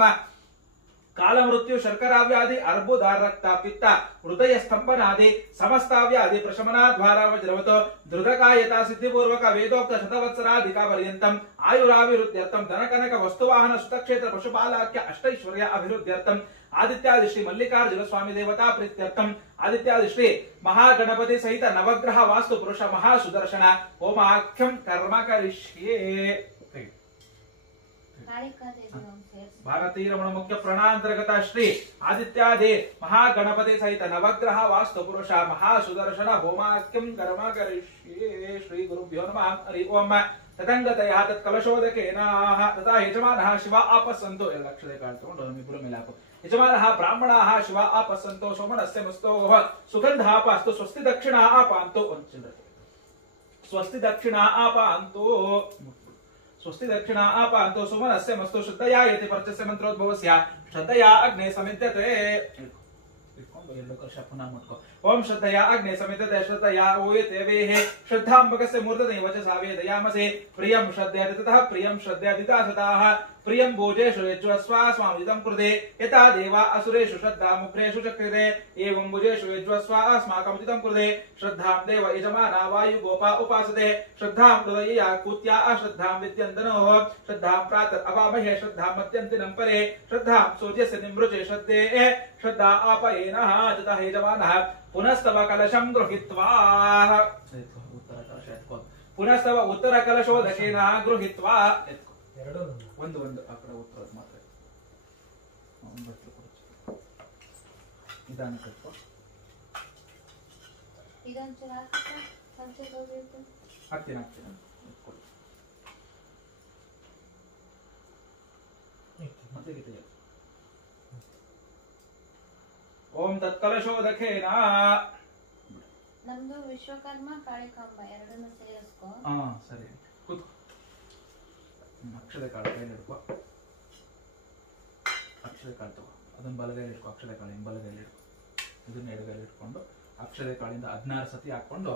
ಕಾಲ ಮೃತ್ಯು ಶರ್ಕರಾವ್ಯಾಧಿ ಅರ್ಬುದ ರಕ್ತ ಪಿತ್ತ ಹೃದಯ ಸ್ತಂಭನಾದಿ ಸಮಸ್ತಾವ್ಯಾಧಿ ಪ್ರಶಮನಾದ್ವಾರ ವಜ್ರವತೋ ಧೃತಕಾಯತ ಸಿದ್ಧಿಪೂರ್ವಕ ವೇದೋಕ್ತ ಶತವತ್ಸರಾಧಿಕ ಪರ್ಯಂತಂ ಆಯುರಾಭಿವೃದ್ಧ್ಯರ್ಥಂ ಧನಕನಕ ವಸ್ತುವಾಹನ ಸುತಕ್ಷೇತ್ರ ಪಶುಪಾಲಾಖ್ಯ ಅಷ್ಟೈಶ್ವರ್ಯ ಅಭಿವೃದ್ಧ್ಯರ್ಥಂ ಆದಿತ್ಯಾದಿ ಶ್ರೀ ಮಲ್ಲಿಕಾರ್ಜುನ ಸ್ವಾಮಿ ದೇವತಾ ಪ್ರೀತ್ಯರ್ಥಂ ಆದಿತ್ಯಾದಿ ಶ್ರೀ ಮಹಾಗಣಪತಿ ಸಹಿತ ನವಗ್ರಹ ವಾಸ್ತು ಪುರುಷ ಮಹಾ ಸುದರ್ಶನ ಓಮಾಖ್ಯಂ ಕರ್ಮ ಕರಿಷ್ಯೇ. ಭಾರತೀಯ ರಮಣ ಮುಖ್ಯ ಪ್ರಣಾಂತರ್ಗತ ಶ್ರೀ ಆದಿತ್ಯಾದಿ ಮಹಾಗಣಪತಿ ಸಹಿತ ನವಗ್ರಹ ವಾಸ್ತು ಪುರುಷ ಮಹಾ ಸುದರ್ಶನ ಹೋಮಾಕ್ಯಂ ಕರ್ಮ ಕರಿಷ್ಯೇ. ಶ್ರೀ ಗುರುಭ್ಯೋ ನಮಃ. ಹರಿ ಓಂ. ತದಂಗತಯ ತತ್ಕಲಶೋದಕೇನ ತಥಾ ಯಜಮಾನಃ ಶಿವ ಆಪಸ್ಸಂತೋ ಎಲ್ಲ ಅಕ್ಷರ ಕಾಳ್ತಕೊಂಡು ನಮ್ಮಿಬ್ಬರ ಮೇಲೆ ಹಾಕು. ಯಜಮಾನಃ ಬ್ರಾಹ್ಮಣಃ ಶಿವ ಆಪಸ್ಸಂತೋ ಸೋಮನಸ್ಯ ಮಸ್ತೋ ಸುಗಂಧ ಆಪಾಸ್ತು ಸ್ವಸ್ತಿ ದಕ್ಷಿಣ ಆಪಾಂತೋ ಒಂದು ಚಿಲ್ಲರೆ ಸ್ವಸ್ತಿ ದಕ್ಷಿಣ ಆಪಾಂತೋ ಸ್ವಸ್ತಿ ದಕ್ಷಿಣ ಆಪಾಂತೋ ಸುಮನಸ್ಯ ಮಸ್ತು ಶ್ರದ್ಧಯಾ ಯತಿ ಪರ್ಚಸ್ಯ ಮಂತ್ರೋದ್ಭವಸ್ಯ ಶ್ರದ್ಧಯಾ ಅಗ್ನೇ ಸಮಿದ್ಯತೆ. ಎರಡು ವರ್ಷ ಪುನಃ ಮಾಡ್ಕೋ. ಓಂ ಶ್ರದ್ಧಯಾ ಅಗ್ನೇ ಸಮಿದ್ಯತೆ ಶ್ರದ್ಧಯಾ ಊಯತೆ ವೇಹೆ ಶ್ರದ್ಧಾಂಬಕಸ್ಯ ಮೂರ್ತತೆ ವಚಸಾ ವೇದಯಾಮಸೆ ಪ್ರಿಯಂ ಶ್ರದ್ಧಯಾದಿತಃ ಪ್ರಿಯಂ ಶ್ರದ್ಧಯಾದಿತಾ ಸತಾಃ ಪ್ರಿಯಂ ಭೋಜೇಷು ಯಜ್ವಸ್ವ ಸ್ವಾಮಿದಂ ಕೃತೆ ಯಥಾ ದೇವಾ ಅಸುರೇಷು ಶ್ರದ್ಧಾ ಮುಗ್ರೇಷು ಚಕ್ರಿತೆ ಏವಂ ಭುಜೇಷು ಯಜ್ವಸ್ವ ಅಸ್ಮಾಕಂ ಉಚಿತಂ ಕೃತೆ ಶ್ರದ್ಧಾಂ ದೇವ ಯಜಮಾನ ವಾಯು ಗೋಪ ಉಪಾಸತೆ ಶ್ರದ್ಧಾಂ ಹೃದಯ ಕೂತ್ಯಾ ಅಶ್ರದ್ಧಾಂ ವಿದ್ಯಂತನೋ ಶ್ರದ್ಧಾಂ ಪ್ರಾತಃ ಅವಾಮಹೇ ಶ್ರದ್ಧಾಂ ಮಧ್ಯಂತಿನಂ ಪರೆ ಶ್ರದ್ಧಾಂ ಸೂರ್ಯಸ್ಯ ನಿಮೃಚೆ ಶ್ರದ್ಧೇ ಶ್ರದ್ಧಾ ಆಪಯೇನಃ ತತಃ ಯಜಮಾನಃ ಪುನಸ್ತವ ಕಲಶಂ ಗೃಹೀತ್ವಾ ಉತ್ತರ ಕಲಶ ಎತ್ಕೋ ಪುನಸ್ತವ ಉತ್ತರ ಕಲಶೋದಕೇನ ಗೃಹೀತ್ವಾ ಎತ್ಕೋ ಒಂದು ಆ ಕಡೆ ಉತ್ತರ ಮಾತ್ರ ನಿಧಾನ ಕಟ್ಕೋ. ಹಾಕ್ತೀನಿ ಎತ್ಕೊಳ್ಳಿ ಮತ್ತೆ ಗೀತೆ. ಓಂ ತತ್ಕಲಶೋದಕೇನ ನಮ್ದು ವಿಶ್ವಕರ್ಮ ಕಾಳಿಕಾಂಬ ಎರಡನ್ನು ಸೇರಿಸ್ಕೊ. ಸರಿ ಕೂತ್ಕೋ. ಅಕ್ಷರ ಕಾಳು ಕೈಯಲ್ಲಿ ಹಿಡ್ಕೊ. ಅಕ್ಷರ ಕಾಳು ತಗೋ. ಅದನ್ನ ಬಲಗೈಲಿ ಇಟ್ಕೊ. ಅಕ್ಷರ ಕಾಳು ಹಿಂಗೆ ಬಲಗೈಲಿ ಇಟ್ಕೊ. ಇದನ್ನ ಎಡಗೈಲಿ ಇಟ್ಕೊಂಡು ಅಕ್ಷರ ಕಾಳಿಂದ 16 ಸತಿ ಹಾಕೊಂಡು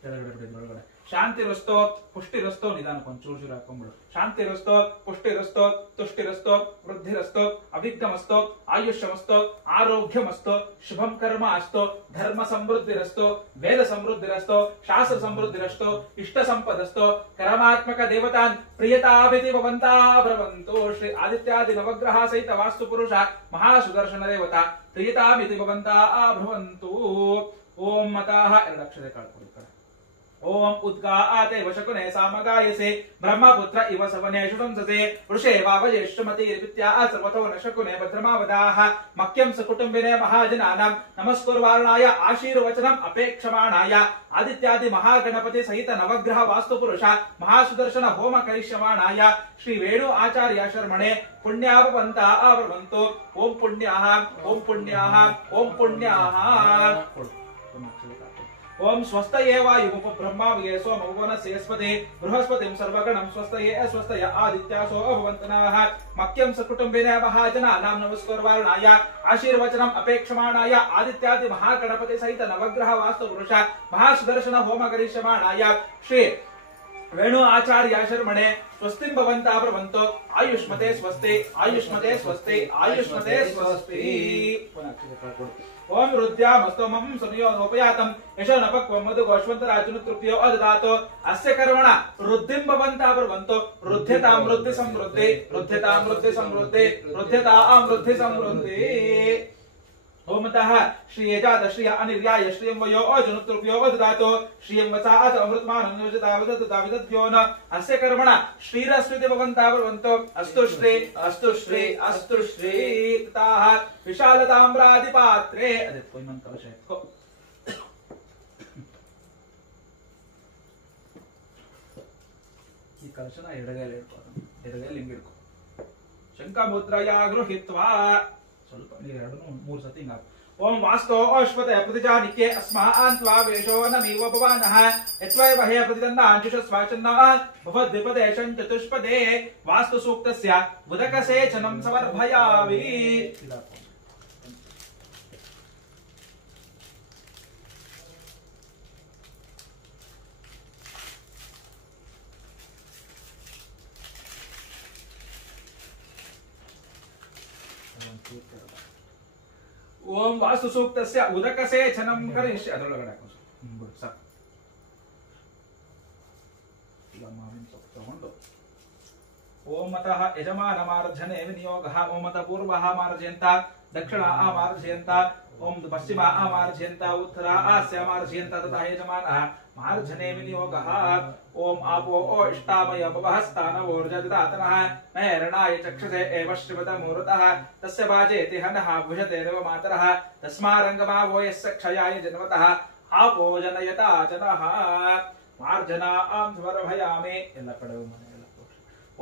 ಕೆಳಗಡೆ ಬಿಡಿದ್ರೊಳಗಡೆ ಶಾಂತಿರಸ್ತೋ ಪುಷ್ಟಿರಸ್ತೋ ನಿಧಾನಕ್ಕೆ ಒಂದು ಚೂರು ಹಾಕೊಂಡ್ಬಿಡು. ಶಾಂತಿರಸ್ತೋ ಪುಷ್ಟಿರಸ್ತೋ ತುಷ್ಟಿರಸ್ತೋ ವೃದ್ಧಿರಸ್ತೋ ಅವಿಘ್ನಮಸ್ತೋ ಆಯುಷ್ಯಮಸ್ತೋ ಆರೋಗ್ಯಮಸ್ತೋ ಶುಭಂ ಕರ್ಮ ಅಸ್ತೋ ಧರ್ಮ ಸಮೃದ್ಧಿರಸ್ತೋ ವೇದ ಸಮೃದ್ಧಿರಸ್ತೋ ಶಾಸ್ತ್ರ ಸಮೃದ್ಧಿರಸ್ತೋ ಇಷ್ಟ ಸಂಪದಸ್ತೋ ಕರ್ಮಾತ್ಮಕ ದೇವತಾನ್ ಪ್ರಿಯತಾಭಿತಿ ಭವಂತಾ ಭವಂತೋ. ಶ್ರೀ ಆದಿತ್ಯಾದಿ ನವಗ್ರಹ ಸಹಿತ ವಾಸ್ತು ಪುರುಷ ಮಹಾ ಸುದರ್ಶನ ದೇವತಾ ಪ್ರಿಯತಾಮಿತಿ ಭವಂತಾ ಭವಂತು. ಓಂ ಮತಃ ಎರಡು ಅಕ್ಷರ ಕಾಳ್ಕೊಡಿ ಕಡೆ. ओम उद्गाते वशकुने सामगायसे ब्रह्मपुत्र इव सवनेषु संससे वृषे वावजेष्टमतिर्विद्या सर्वतो न शकुने भद्रमावदाः मह्यं सकुटुम्बिने महाजनानां नमस्कुर्वाणाय आशीर्वचनम् अपेक्षमाणाय आदित्यादि महागणपति सहित नवग्रह वास्तुपुरुष महासुदर्शन होम करिष्यमाणाय श्री वेणु आचार्य शर्मणे पुण्यावन्ता आवन्तु ओम पुण्याः ओम पुण्याः ओम पुण्याः ओम स्वस्तये वायुमुप ब्रह्मावये सोमवनसेस्पते बृहस्पतिं सर्वगणं स्वस्तये स्वस्तय आदित्यासो भवन्तनाः मह्यं सकुटुम्बिने महाजनानां नमस्कुर्वाणाय आशीर्वचनम् अपेक्षमाणाय आदित्यादि महागणपति सहित नवग्रह वास्तुपुरुष महासुदर्शन होम करिष्यमाणाय श्री वेणु आचार्य शर्मणे स्वस्तिं भवन्तः ब्रवन्तो आयुष्मते स्वस्ति आयुष्मते स्वस्ति आयुष्मते स्वस्ति ओम रुद्यामस्तोमं सुनियोनोपयातं यशो नपक्वं मधु गोष्वन्तराजुनुतृप्यो अददातो अस्य कर्मण रुद्धिं भवन्तः ब्रवन्तो रुध्यतां रुद्धि समृद्धि रुध्यतां रुद्धि समृद्धि रुध्यतां रुद्धि समृद्धि ओमतः श्रीयजात श्रिय अनिर्याय श्रियं वयो अजुनुतृप्यो अददातो श्रियं वसात अमृतमानं योजतावदत्ताविदभ्यो न अस्य कर्मण श्रीरस्विति भवन्तः ब्रवन्तो अस्तु श्री अस्तु श्री अस्तु श्री ततः विशालताम्रादिपात्रे अरे कोई मन कलश है ಈ ಕಲಶನ ಎಡಗೈಲಿ ಇಟ್ಕೋ ಎಡಗೈಲಿ ಹಿಂಗೆ ಇಟ್ಕೋ ಶಂಖಮುದ್ರಯ ಗೃಹೀತ್ವಾ ಸ್ವಲ್ಪ ನೀರು ಎರಡನ್ನೂ 3 ಸತಿ ಹಿಂಗ ओम वास्तो अश्वते प्रतिजानिके अस्मान् त्वा वेशो नमीव भवानः यत्वै वहे प्रतिदन्नाञ्जुष स्वाचन्नः भवद्विपदेशं चतुष्पदे वास्तु सूक्तस्य उदकसेचनं समर्पयामि ओम वास्तु सूक्तस्य उदकसेचनं करिष्ये ಅದರೊಳಗಡೆ ಹಾಕು ಸಾಕು ಈಗ ಮಾವಿನ ಸೊಪ್ಪು ತಗೊಂಡು ओमतः यजमानमार्जने विनियोगः ओमतः पूर्वः मार्जयन्त दक्षिणा मार्जयन्त ओम पश्चिमा मार्जयन्त उत्तरा आस्य मार्जयन्त तथा यजमानः मार्जने विनियोगः ओम आपो इष्टामय भवहस्तानवोर्जदातनः नैरणाय चक्षुषे एव श्रीमतमूर्तः तस्य वाजेति हनः भुजते देव मातरः तस्मारङ्गमावो यस्य क्षयाय जन्मतः आपो जनयता जनः मार्जना समर्पयामि ಎಲ್ಲ ಕಡೆಗೂ ಮನೆ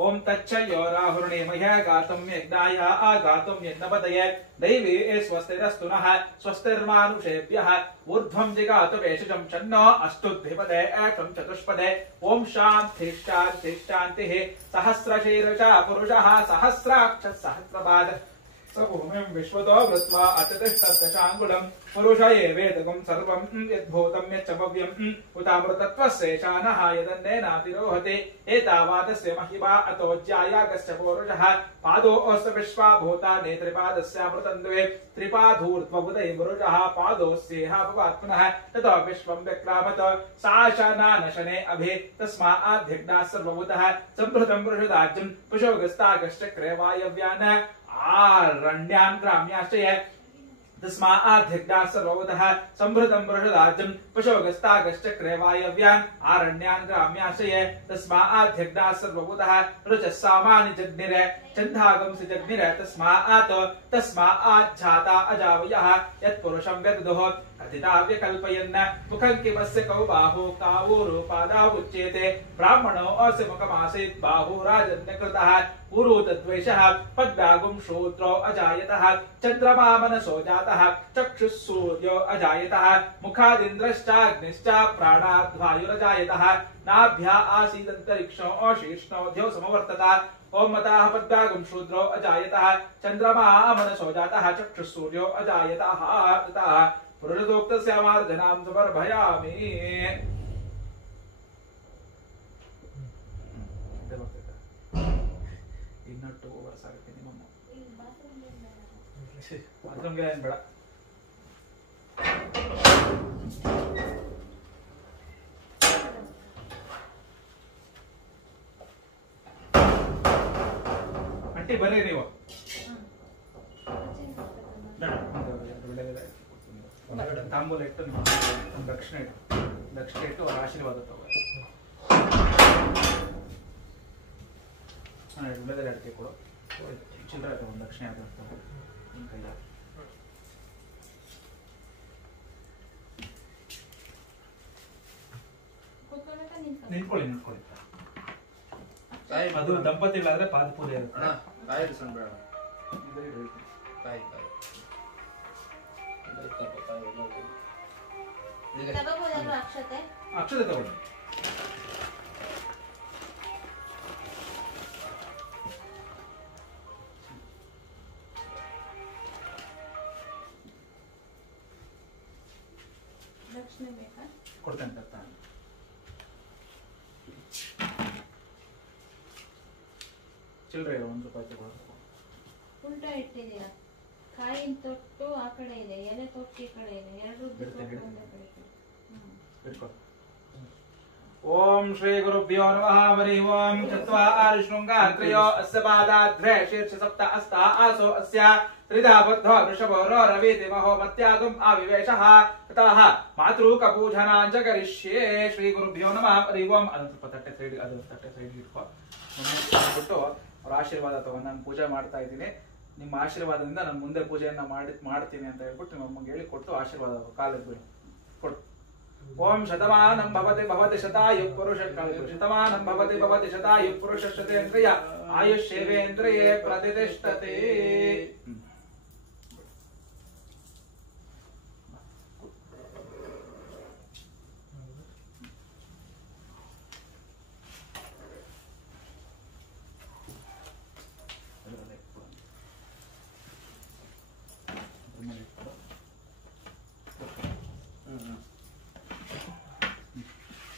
ओम तच्छयो राहुर्णे मह्य गातुं यज्ञाय आगातुं यज्ञपतये दैवी स्वस्तिरस्तु नः स्वस्तिर्मानुषेभ्यः ऊर्ध्वं जिगातु वेषजं चन्नो अस्तु द्विपदे एकं चतुष्पदे ओम शान्ति शान्ति शान्तिः सहस्रशीर्षा पुरुषः सहस्राक्ष सहस्रपाद स भूमिं विश्वतो वृत्वा अतिष्ठदशाङ्गुलं पुरुष एवेदकं सर्वं यद्भूतं यच्च भव्यं उतामृतत्वस्येषानः यदन्नेनातिरोहते एतावातस्य महिमा अतोज्यायागस्य पौरुषः पादोऽस्य विश्वा भूतानि त्रिपादस्यामृतं द्वे त्रिपाधूर्ध्वबुधै पुरुषः पादोऽस्येह भवात्मनः ततो विश्वं व्यक्रामत साशनानशने अभि तस्माद्धिग्नाः सर्वभूतः संभृतं पुरुषदाज्यं पुषोगस्तागश्चक्रे वायव्यान् आरण्यान् ग्राम्याश्चय तस्माद्धिग्नाः सर्वभूतः संभृतं पुरुषदाज्यं पशोगस्तागश्चक्रे वायव्यान् आरण्यान् ग्राम्याश्चय तस्माद्धिग्नाः सर्वभूतः रुचः सामानि जग्निरे छन्दागंसि जग्निरे तस्माज्जाता अजावयः यत्पुरुषं व्यदुः कथिताव्यकल्पयन् मुखं किमस्य कौ बाहु कावूरुपादावुच्येते ब्राह्मणो अस्य मुखमासीत् बाहुराजन्यकृतः उरु तद्वेषः पद्भागुं शूद्रो अजायतः चन्द्रमा मनसो जातः चक्षुः सूर्यो अजायतः मुखादिन्द्रश्चाग्निश्च प्राणाद्वायुरजायतः नाभ्या आसीदन्तरिक्षो शीर्ष्णोऽध्यो समवर्तत ओम मतः पद्भागुं शूद्रो अजायतः चन्द्रमा मनसो जातः चक्षुः सूर्यो अजायतः ततः पुरुषोक्तस्य मार्जनां समर्पयामि ಇನ್ನು 2 ಅವರ್ಸ್ ಆಗುತ್ತೆ ಮಿನಿಮಮ್ ಬಾತ್ರೂಮ್ಗೆ ಏನು ಬೇಡ ಅಂಟಿ ಬರ್ರಿ ನೀವು ತಾಂಬೂಲ ಇಟ್ಟು ನಿಮ್ಮ ದಕ್ಷಿಣ ಇಟ್ಟು ದಕ್ಷಿಣ ಇಟ್ಟು ಅವರ ಆಶೀರ್ವಾದ ತಗೋ. ಉಳ್ಳದೇ ಅಡಿಕೆ ಕೊಡು, ಚಿಲ್ಲರೆ ತಗೊಂಡು ದಕ್ಷಿಣ ಆದ ನಿಮ್ಮ ಕೈಯ ನಿಂತ್ಕೊಳ್ಳಿ ನಿಂತ್ಕೊಳ್ಳಿ. ಅದು ದಂಪತಿಗಳಾದ್ರೆ ಪಾದ ಪೂಜೆ ಇರುತ್ತೆ. ಕಾಯಿ ಸಣ್ಣ ಬೇಡ ಕಾಯಿ ತಗೋಬೋದಲ್ವಾ ಅಕ್ಷತೆ? ಅಕ್ಷತೆ ತಗೊಳ್ಳಿ. ದಕ್ಷಿಣ ಬೇಕಾ? ಕೊಡ್ತೇನೆ ತರ್ತಾನೆ. ಚಿಲ್ಲರೆ 1 ರೂಪಾಯಿ ತಗೊಳ್ಳಿ. ಉಲ್ಟಾ ಇಟ್ಟಿದ್ದೀರಾ. ಕಾಯಿನ ತೊಟ್ಟು ಆ ಕಡೆ ಇದೆ, ಎಲೆ ತೊಟ್ಟು ಈ ಕಡೆ ಇದೆ, ಎರಡು ಇಟ್ಕೊ. ಓಂ ಶ್ರೀ ಗುರುಭ್ಯೋ ನಮಃ. ಹರಿ ಓಂ. ಚತ್ವಾರಿ ಶೃಂಗಾತ್ರಯೋ ಅಸ್ಯ ಪಾದಾಧ್ರೇ ಶೀರ್ಷ ಸಪ್ತ ಅಸ್ತ ಆಸೋ ಅಸ್ಯ ತ್ರಿಧಾ ಬದ್ಧೋ ವೃಷಭೋ ರವೀತಿ ಮಹೋ ಮತ್ಯಾಗಂ ಆವಿವೇಶಃ ತತಃ ಮಾತೃಕ ಪೂಜನಾಂಚ ಕರಿಷ್ಯೇ. ಶ್ರೀ ಗುರುಭ್ಯೋ ನಮಃ. ಹರಿ ಓಂ. ಅದು ತಟ್ಟೆ ಸೈಡ್ ಇಟ್ಕೊ. ಬಿಟ್ಟು ಅವ್ರ ಆಶೀರ್ವಾದ ತಗೊಂಡು ನಾನು ಪೂಜೆ ಮಾಡ್ತಾ ಇದ್ದೀನಿ, ನಿಮ್ಮ ಆಶೀರ್ವಾದದಿಂದ ನಾನು ಮುಂದೆ ಪೂಜೆಯನ್ನ ಮಾಡ್ತೀನಿ ಅಂತ ಹೇಳ್ಬಿಟ್ಟು ನಿಮ್ಮ ಅಮ್ಮಗೆ ಹೇಳಿ ಕೊಟ್ಟು ಆಶೀರ್ವಾದ ಕಾಲಿಗೆ ಬಿಡು ಕೊಡು. ಓಂ ಶತಮಾನಂ ಭವತಿ ಭವತಿ ಶತಾಯು ಪುರುಷ ಶತಮಾನಂ ಭವತಿ ಭವತಿ ಶತಾಯು ಪುರುಷ ಶತೇಂದ್ರಿಯ ಆಯುಷ್ಯೇವೇಂದ್ರಿಯೇ ಪ್ರತಿಷ್ಠತೆ.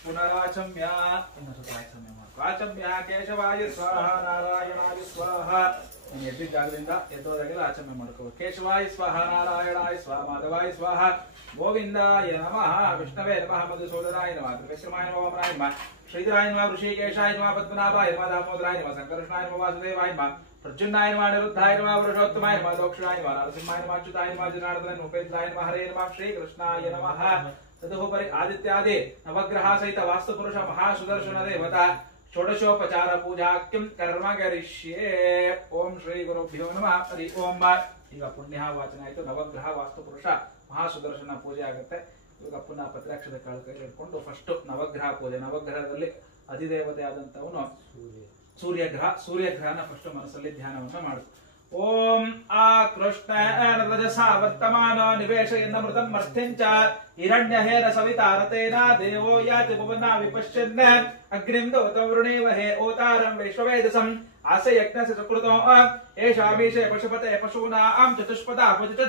ಪುನರಾಚಮ್ಯ ಆಚಮ್ಯ ಕೇಶವಾಯ ಸ್ವಾಹ ನಾರಾಯಣಾಯ ಸ್ವಾಹ. ನೀನು ಎದ್ದ ಜಾಗದಿಂದ ಎದ್ದೋದಾಗೆಲ್ಲ ಆಚಮ್ಯ ಮಾಡ್ಕೋಬೇಕು. ಕೇಶವಾಯ ಸ್ವಾಹ ನಾರಾಯಣಾಯ ಸ್ವಾಹ ಮಾಧವಾಯ ಸ್ವಾಹ ಗೋವಿಂದಾಯ ನಮಃ ವಿಷ್ಣವೇ ನಮಃ ಮಧುಸೂದನಾಯ ನಮಃ ತ್ರಿವಿಕ್ರಮಾಯ ನಮಃ ವಾಮನಾಯ ನಮಃ ಶ್ರೀಧರಾಯ ನಮಃ ಋಷಿಕೇಶಾಯ ನಮಃ ಪದ್ಮನಾಭಾಯ ನಮಃ ದಾಮೋದರಾಯ ನಮಃ ಸಂಕರ್ಷಣಾಯ ನಮಃ ವಾಸುದೇವಾಯ ನಮಃ ಪ್ರದ್ಯುಮ್ನಾಯ ನಮಃ ನಿರುದ್ಧಾಯ ನಮಃ ಪುರುಷೋತ್ತಮಾಯ ನಮಃ ದೋಕ್ಷಾಯ ನಮಃ ನರಸಿಂಹಾಯ ನಮಃ ಅಚ್ಯುತಾಯ ನಮಃ ಜನಾರ್ದನಾಯ ನಮಃ ಉಪೇಂದ್ರಾಯ ನಮಃ ಹರೇ ನಮಃ ಶ್ರೀಕೃಷ್ಣಾಯ ನಮಃ. ತದುಪರಿ ಆದಿತ್ಯಾದಿ ನವಗ್ರಹ ಸಹಿತ ವಾಸ್ತುಪುರುಷ ಮಹಾಸುದರ್ಶನ ದೇವತಾ ಷೋಡಶೋಪಚಾರ ಪೂಜಾಕ್ಯಂ ಕರ್ಮ ಕರಿಷ್ಯೇ. ಓಂ ಶ್ರೀ ಗುರುಭ್ಯೋ ನಮಃ. ಹರಿ ಓಂ. ಈಗ ಪುಣ್ಯ ವಾಚನ ಆಯ್ತು. ನವಗ್ರಹ ವಾಸ್ತುಪುರುಷ ಮಹಾಸುದರ್ಶನ ಪೂಜೆ ಆಗುತ್ತೆ. ಇವಾಗ ಪುನಃ ಪತ್ರಾಕ್ಷದ ಕಾಳು ಕೈ ಹಿಡ್ಕೊಂಡು ಫಸ್ಟ್ ನವಗ್ರಹ ಪೂಜೆ. ನವಗ್ರಹದಲ್ಲಿ ಅಧಿದೇವತೆ ಆದಂತವನು ಸೂರ್ಯಗ್ರಹ. ಸೂರ್ಯಗ್ರಹನ ಫಸ್ಟ್ ಮನಸ್ಸಲ್ಲಿ ಧ್ಯಾನವನ್ನ ಮಾಡು. ಓಂ ಆ ಕೃಷ್ಣ ರಜಸಾ ವರ್ತಮಾನ ನಿವೇಶಯನ್ನ ಮೃತಂ ಮರ್ಥ್ಯಂಚ ಹಿರಣ್ಯಹೇನ ಸವಿತಾರತೇನ ದೇವೋ ಯಾತಿ ಭುವನ ವಿಪಶ್ಯನ್ ಅಗ್ನಿಂ ದೌತಂ ವೃಣೇವಹೇ ಓತಾರಂ ವೈಶ್ವವೇದಸಂ ಆಸೆ ಯಜ್ಞಸ್ಯ ಸುಕೃತೋ ಏಷಾಮೀಶೇ ಪಶುಪತೆ ಪಶೂನಾಂ ಚತುಷ್ಪದಾ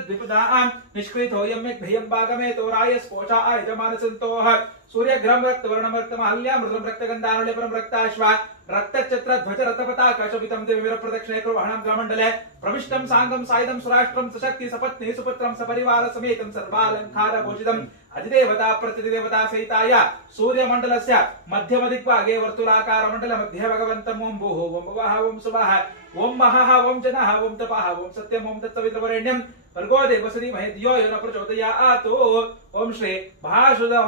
ದ್ವಿಪದಾಂ ನಿಷ್ಕ್ರೀತೋಯಂ ಯಜ್ಞಯಂ ಭಾಗಮೇತೋರಾಯ ಸ್ಪೋಷಾ ಯಜಮಾನಸಂತೋಃ ಸೂರ್ಯಗ್ರಹಂ ರಕ್ತವರ್ಣಂ ರಕ್ತಮಾಲ್ಯಂ ಮೃತಂ ರಕ್ತಗಂಧಾನುಲೇಪನಂ ರಕ್ತಾಶ್ವ ರಕ್ತಛತ್ರ ಧ್ವಜ ರಥಪತಾಕಾಶವಿತಂ ದೇವಿರ ಪ್ರದಕ್ಷಿಣೆ ಕುರ್ವಹಣಂ ಗ್ರಮಂಡಲೆ ಪ್ರವಿಷ್ಟಂ ಸಾಂಗಂ ಸಾಯುಧಂ ಸುರಾಷ್ಟ್ರಂ ಸಶಕ್ತಿ ಸಪತ್ನಿ ಸುಪುತ್ರಂ ಸಪರಿವಾರ ಸಮೇತಂ ಸರ್ವಾಲಂಕಾರ ಭೂಷಿತಂ ಅಧಿದೇವತಾ ಪ್ರತಿದೇವತಾ ಸಹಿತಾಯ ಸೂರ್ಯಮಂಡಲಸ್ಯ ಮಧ್ಯಮ ದಿಕ್ಭಾಗೆ ವರ್ತುಲಾಕಾರ ಮಂಡಲ ಮಧ್ಯೆ ಭಗವಂತಂ ಓಂ ಭೂಃ ಓಂ ಭುವಃ ಓಂ ಸುವಃ ಓಂ ಮಹಃ ಓಂ ಜನಃ ಓಂ ತಪಃ ಓಂ ಸತ್ಯಂ ಓಂ ತತ್ಸವಿತುರ್ವರೆಣ್ಯಂ ಭರ್ಗೋ ದೇವಸ್ಯ ಧೀಮಹಿ ಧಿಯೋ ಯೋ ನ ಪ್ರಚೋದಯಾತ್. ಓಂ ಶ್ರೀ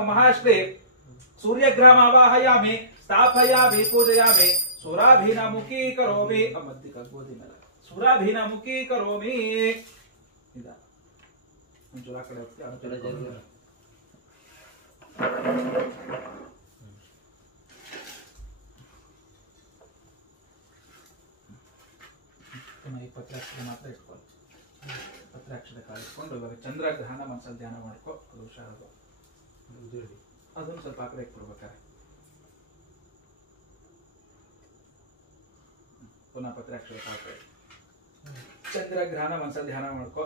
ಮಹಾಶ್ರೀ ಸೂರ್ಯಗ್ರಹಮಾವಾಹಯಾಮಿ ಸ್ಥಾಪಯಾಮಿ ಪೂಜಯಾಮಿ ಸುರಾಭಿನಮುಖೀ ಕರೋಮಿ. ಮದ್ದಿಕ ಗೋಧಿ ಮೇಲೆ ಸುರಾಭಿನಮುಖೀ ಕರೋಮಿ. ಇದ ಒಂಚೂರು ಆ ಕಡೆ ಹೋಗ್ತೀವಿ. ಪುನಃ 20 ಅಕ್ಷರ ಮಾತ್ರ ಇಟ್ಕೊಳ್ಳಿ. 10 ಅಕ್ಷರ ಕಾಳು ಇಟ್ಕೊಂಡು ಇವಾಗ ಚಂದ್ರಗ್ರಹಣ ಮನಸ್ಸಲ್ಲಿ ಧ್ಯಾನ ಮಾಡ್ಕೊ. ಅದು ಹುಷಾರದು. ಅದನ್ನು ಸ್ವಲ್ಪ ಆ ಕಡೆ ಕೊಡ್ಬೇಕಾರೆ ಪುನಃ 10 ಅಕ್ಷರ ಕಾಳು ಚಂದ್ರಗ್ರಹಣ ಮನಸ್ಸಲ್ಲಿ ಧ್ಯಾನ ಮಾಡ್ಕೊ.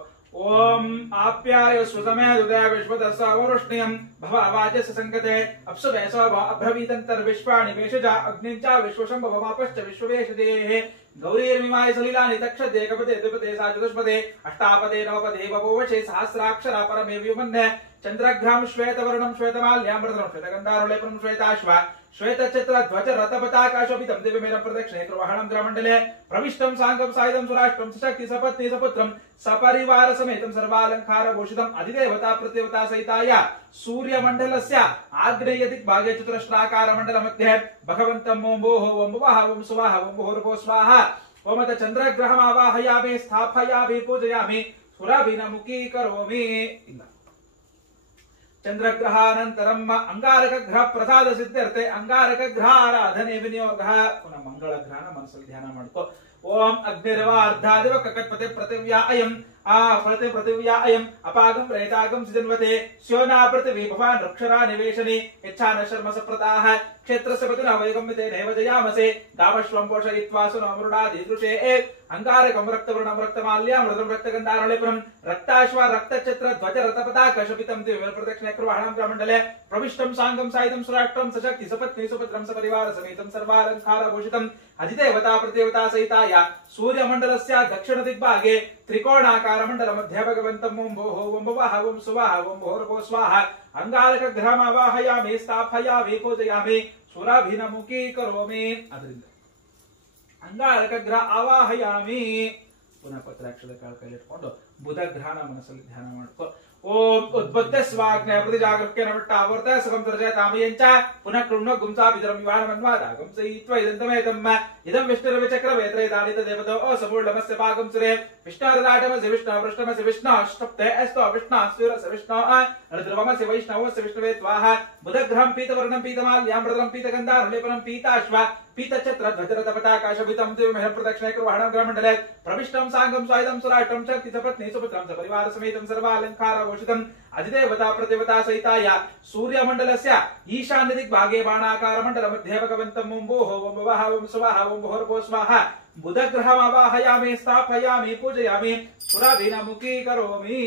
ಓಂ ಆಪ್ಯಾಯ ಸುತಮೇ ಹೃದಯ ವಿಶ್ವದಸ್ಸ ಅವರುಷ್ಣಿಯಂ ಭವ ಅವಾಜಸ ಸಂಗತೆ ಅಪ್ಸುವೆ ಸೌಭ ಅಭ್ರವೀತಂತರ್ ವಿಶ್ವಾಣಿ ವೇಷಜ ಅಗ್ನಿಂಚ ವಿಶ್ವಶಂಭವಮಾಪಶ್ಚ ವಿಶ್ವವೇಷಜೇಃ ಗೌರೀರ್ಮಿಮಾಯ ಸಲಿಲಾನಿ ತಕ್ಷದೆ ಕಪತೆ ದ್ವಿಪತೆ ಸಾ ಚತುಷ್ಪದೆ ಅಷ್ಟಾಪದೆ ನವಪದೆ ಬಭೂವಶೇ ಸಹಸ್ರಾಕ್ಷರ ಪರಮೇ ವ್ಯುಮನ್ಯ ಚಂದ್ರಗ್ರಹಂ ಶ್ವೇತವರ್ಣಂ ಶ್ವೇತಮಾಲ್ಯಾಮೃತಂ ಶ್ವೇತಗಂಧಾರುಲೇಪನಂ ಶ್ವೇತಾಶ್ವ श्वेतचित्र ध्वज रथपताकाशोपितं दिव्यमेनं प्रदक्षिणे कृवाहणं ग्रहमण्डले प्रविष्टं साङ्गं सायुधं सुराष्ट्रं सशक्ति सपत्नी सपुत्रं सपरिवार समेतं सर्वालंकार भूषितम् अधिदेवता प्रत्यवता सहिताय सूर्यमण्डलस्य आग्नेय दिग्भागे चतुरस्राकार मंडल मध्ये भगवन्तं ओं भोः ओं भुवः ओं सुवः ओं भूर्भुवः स्वाहा ओं चन्द्रग्रहम् आवाहयामि स्थापयामि पूजयामि सुराभिनमुखीकरोमि चंद्रग्रहानन्तरम् अंगारकग्रह प्रसाद सिद्ध्यर्थे अंगारकग्रह आराधने विनियोगः पुनः मंगलग्रहण मनसಲ್ಲಿ ಧ್ಯಾನ ಮಾಡ್ಕೋ ओम अग्निर्वा अर्धादिव ककटपते पृथिव्या अयम् पृथिव्या अयम् अपागम प्रेतागम सिजन्वते स्योना पृथिवी भवान् रक्षरा निवेशने इच्छान शर्म सप्रताः क्षेत्रस्य पतिना वैगम्यते नैव जयामसे गावश्वं पोषयित्वा सुनमृडा दीदृशे अंगारकं रक्तवर्णं रक्तमाल्यां मृदं रक्तगन्धारलेपनं रक्ताश्वा रक्तचित्र ध्वज रथपताकशोभितं दिव्य प्रदक्षिणे कृवाहणं ग्रहमण्डले प्रविष्टं साङ्गं सायुधं सुराष्ट्रं सशक्ति सपत्नी सुपुत्रं सपरिवार समेतं सर्वालंकार भूषितम् अधिदेवता प्रत्यवता सहिताय सूर्यमण्डलस्य दक्षिण दिग्भागे त्रिकोणाकार मंडल मध्ये भगवन्तं ओं भोः ओं भुवः ओं सुवः ओं भूर्भुवः स्वाहा अंगारकग्रहम् आवाहयामि स्थापयामि पूजयामि सुराभिनमुखीकरोमि ಅದರಿಂದ अंगारकग्रह आवाहयामि पुनः पत्राक्षर काल कೈಲಿಟ್ಕೊಂಡು ಬುಧ ಗ್ರಹಣ ಮನಸ್ಸಲ್ಲಿ ಧ್ಯಾನ ಮಾಡ್ಕೋ ओम उद्बुद्ध स्वाग्ने प्रतिजागृत्य नमट्टावर्त सुखं दर्शयतामयञ्च पुनः कृण्व गुंसा विदरं विवाण मन्वादागं सयित्वा इदन्तमेतम् इदं विष्णुरविचक्रवेत्रैतानित देवतो असमूढमस्य पागं सुरे विष्णुरदाटमस्य विष्णु वृष्णमस्य विष्णु अष्टप्ते अस्तो विष्णु सूरस्य विष्णु रुद्रवमस्य वैष्णवस्य विष्णवे त्वाः बुधग्रहं पीतवर्णं पीतमाल्यां मृदं पीतगन्धारलेपनं पीताश्व पीतचत्र ध्वजरथपताकाशोभितं दिव्यमेनं प्रदक्षिणे कृवाहणं ग्रहमण्डले प्रविष्टं साङ्गं सायुधं सुराष्ट्रं शक्ति सपत्नी सुपुत्रं सपरिवार समेतं सर्वालंकार भूषितम् अधिदेवता प्रत्यवता सहिताय सूर्यमण्डलस्य ईशान्य दिग्भागे बाणाकार मंडल मध्ये भगवन्तं ओं भोः ओं भुवः ओं सुवः ओं भूर्भुवः स्वाहा बुधग्रहम् आवाहयामि स्थापयामि पूजयामि सुराभिनमुखीकरोमि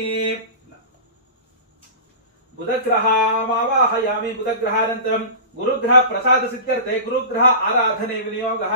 बुधग्रहावाहयामि बुधग्रहानन्तरं गुरुग्रह प्रसाद सिद्ध्यर्थे गुरुग्रह आराधने विनियोगः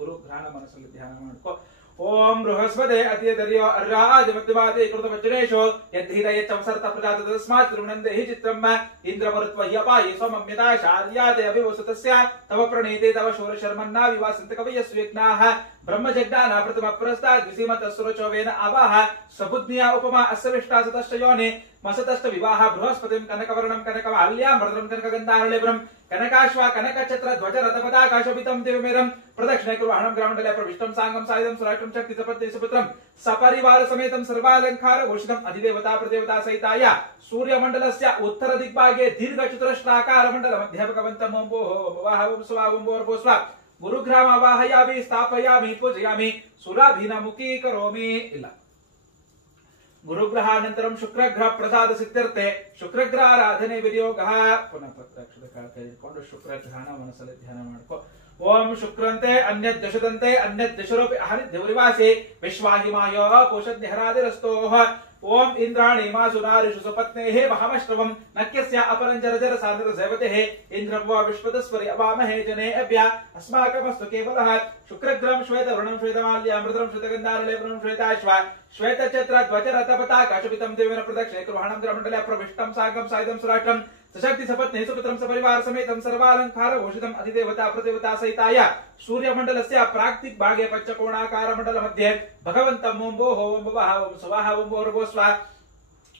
गुरुग्रहण मनस्सಲ್ಲಿ ಧ್ಯಾನ ಮಾಡ್ಕೋ ओम बृहस्पते अतिदर्यो अर्राजमत्यवाते कृतवज्रेषो यद्धीरयच्चवसर्त प्रजात तस्मात् त्रिवृणन्ते हि चित्रम् इन्द्रवरुत्वह्यपाये सोमम्यता शार्याते अभिवसतस्य तव प्रणीते तव शूरशर्मन्ना विवासन्त कवयः सुयज्ञाः ब्रह्मजज्ञाना प्रथमप्रस्ताद् विसीमतस्सुरचोवेन आवाह सबुद्ध्या उपमा अस्य विष्टा सतश्च योने मसतश्च विवाह बृहस्पतिं कनकवर्णं कनकमाल्यां मृदं कनकगन्धारलेपनं कनकाश्वा कनकचत्र ध्वज रथपताकाशोभितं दिव्यमेनं प्रदक्षिणे कृवाहणं ग्रहमण्डले प्रविष्टं साङ्गं सायुधं सुराष्ट्रं शक्ति सपत्नी सुपुत्रं सपरिवार समेतं सर्वालंकार भूषितम् अधिदेवता प्रत्यवता सहिताय सूर्यमण्डलस्य उत्तर दिग्भागे दीर्घचतुरस्राकार मंडल मध्ये भगवन्तं ओं भोः ओं भुवः ओं सुवः ओं भूर्भुवः स्वः गुरुग्रहम् आवाहयामि स्थापयामि पूजयामि सुराभिनमुखीकरोमि ಇಲ್ಲ गुरुग्रहानन्तरं शुक्रग्रह प्रसाद सिद्ध्यर्थे शुक्रग्रह आराधने विनियोगः पुनः पत्राक्षर काल ಕೈಲಿಟ್ಕೊಂಡು शुक्रग्रहಣ ಮನಸ್ಸಲ್ಲಿ ಧ್ಯಾನ ಮಾಡ್ಕೋ ओम शुक्रन्ते अन्यत् दशदन्ते अन्यत् दशरूपे अहनि देवरिवासे विश्वाहिमायो पोषद्यहरादिरस्तोः ओम इंद्राणी मासुनारिषु सपत्नेः महामश्रवम् नक्यस्य अपरञ्जरजर सान्द्र सेवतेः इंद्रं वा विश्वतस्परि अवामहे जने अभ्या अस्माकमस्तु केवलः शुक्रग्रहं श्वेतवर्णं श्वेतमाल्यामृतं श्वेतगन्धारलेपनं श्वेताश्व श्वेतचत्र ध्वजरथपताकाशोभितं दिव्यमेनं प्रदक्षिणे कृवाहणं ग्रहमण्डले प्रविष्टं साङ्गं सायुधं सुराष्ट्रं सशक्ति सपत्नी सुपुत्रं सपरिवार समेतं सर्वालंकार भूषितम् अधिदेवता प्रत्यवता सहिताय सूर्यमण्डलस्य प्राक्तिक भागे पञ्चकोणाकार मंडल मध्ये भगवन्तं ओं भोः ओं भुवः ओं सुवः ओं भूर्भुवः स्वः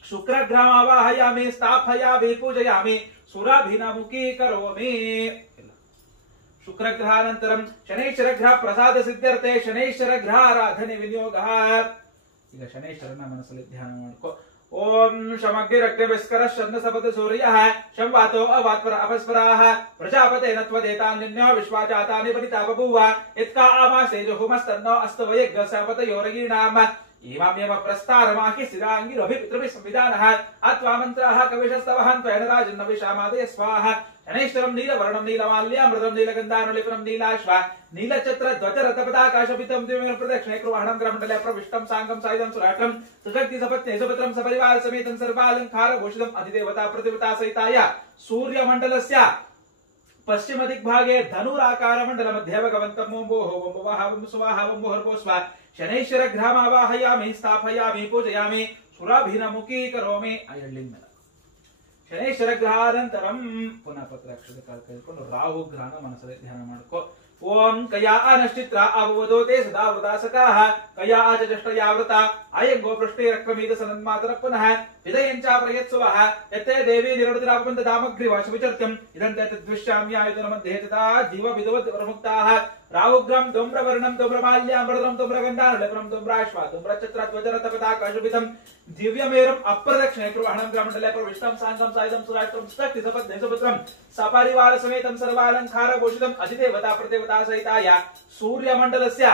शुक्रग्रहम् आवाहयामि स्थापयामि पूजयामि सुराभिनमुखीकरोमि शुक्रग्रहानन्तरं शनैश्चरग्रह प्रसाद सिद्ध्यर्थे शनैश्चरग्रह आराधने विनियोगः ಈಗ ಶನೈಶ್ವರನ ಮನಸ್ಸಲ್ಲಿ ಧ್ಯಾನ ಮಾಡ್ಕೋ ओम शमग्निरग्निविस्कर शन्नसपद सूर्यः शंवातो अवात्पर अपस्पराः प्रजापते नत्वदेतान्यो विश्वाजातानि परिता बभूव इत्का आमासे जुहुमस्तन्नो अस्तवयज्ञसपतयोरगीणाम् इमां यम प्रस्तारमाहि सिराङ्गिरभिपितृभिः संविधानः अत्वा मन्त्राः कविशस्तवहन् त्वेन राजन्न विशामादय स्वाहा शनैश्वरं नीलवर्णं नीलमाल्यामृतं नीलगन्धानुलेपनं नीलाश्व नीलचत्र ध्वजरथपताकाशोभितं दिव्यमेनं प्रदक्षिणे कृवाहणं ग्रहमण्डले प्रविष्टं साङ्गं सायुधं सुराष्ट्रं सशक्ति सपत्नी सुपुत्रं सपरिवार समेतं सर्वालंकार भूषितम् अधिदेवता प्रत्यवता सहिताय सूर्यमण्डलस्य पश्चिम दिग्भागे धनुराकार मंडल मध्ये भगवन्तं ओं भोः ओं भुवः ओं सुवः ओं भूर्भुवः स्वः शनैश्चरग्रहम् आवाहयामि स्थापयामि पूजयामि सुराभिनमुखीकरोमि ಶನೇಶ್ವರ ಗ್ರಹಾನಂತರಂ ಪುನಃ ಪತ್ರಾಕ್ಷರ ಕಾಲ ಕೈಕೊಂಡು ರಾಹು ಗ್ರಹನ ಮನಸ್ಸಲ್ಲಿ ಧ್ಯಾನ ಮಾಡ್ಕೋ. ಓಂ ಕಯಾ ನಶ್ಚಿತ್ರ ಅವಬೋಧೋತೆ ಸದಾ ವೃತಾಸಕಾಃ ಕಯಾ ಆಚಷ್ಟಯಾವೃತ ಅಯಂಗೋ ಪೃಷ್ಠೇ ರಕ್ರಮೀದ ಸನನ್ಮಾತರ ಪುನಃ ವಿದಯಂಚ ಪ್ರಯತ್ಸುವಃ ಯತ್ತೆ ದೇವಿ ನಿರಡುದಿರಾಪಂತ ದಾಮಗ್ರೀವ ಶುಭಚರ್ತ್ಯಂ ಇದಂತೆ ತದ್ವಿಶ್ಯಾಮ್ಯಾಯುಧನ ಮಧ್ಯೆ ತಥಾ ಜೀವ ವಿಧವದ್ ಪ್ರಮುಕ್ತಾಃ ರಾಹುಗ್ರಂ ಧೂಮ್ರವರ್ಣಂ ಧೂಮ್ರಮಾಲ್ಯಾಮೃತಂ ಧೂಮ್ರಗಂಧಾನುಲೇಪನಂ ಧೂಮ್ರಾಶ್ವ ಧೂಮ್ರಛತ್ರ ಧ್ವಜರಥ ಪತಾಕಾಶುಭಿತಂ ದಿವ್ಯಮೇರಂ ಅಪ್ರದಕ್ಷಿಣೆ ಪ್ರವಹಣಂ ಗ್ರಾಮಂಡಲೆ ಪ್ರವಿಷ್ಟಂ ಸಾಂಗಂ ಸಾಯುಧಂ ಸುರಾಷ್ಟ್ರಂ ಸ್ತಕ್ತಿ ಸಪತ್ನೆ ಸುಪುತ್ರಂ ಸಪರಿವಾರ ಸಮೇತಂ ಸರ್ವಾಲಂಕಾರ ಭೂಷಿತಂ ಅಧಿದೇವತಾ ಪ್ರದೇವತಾ ಸಹಿತಾಯ ಸೂರ್ಯಮಂಡಲಸ್ಯ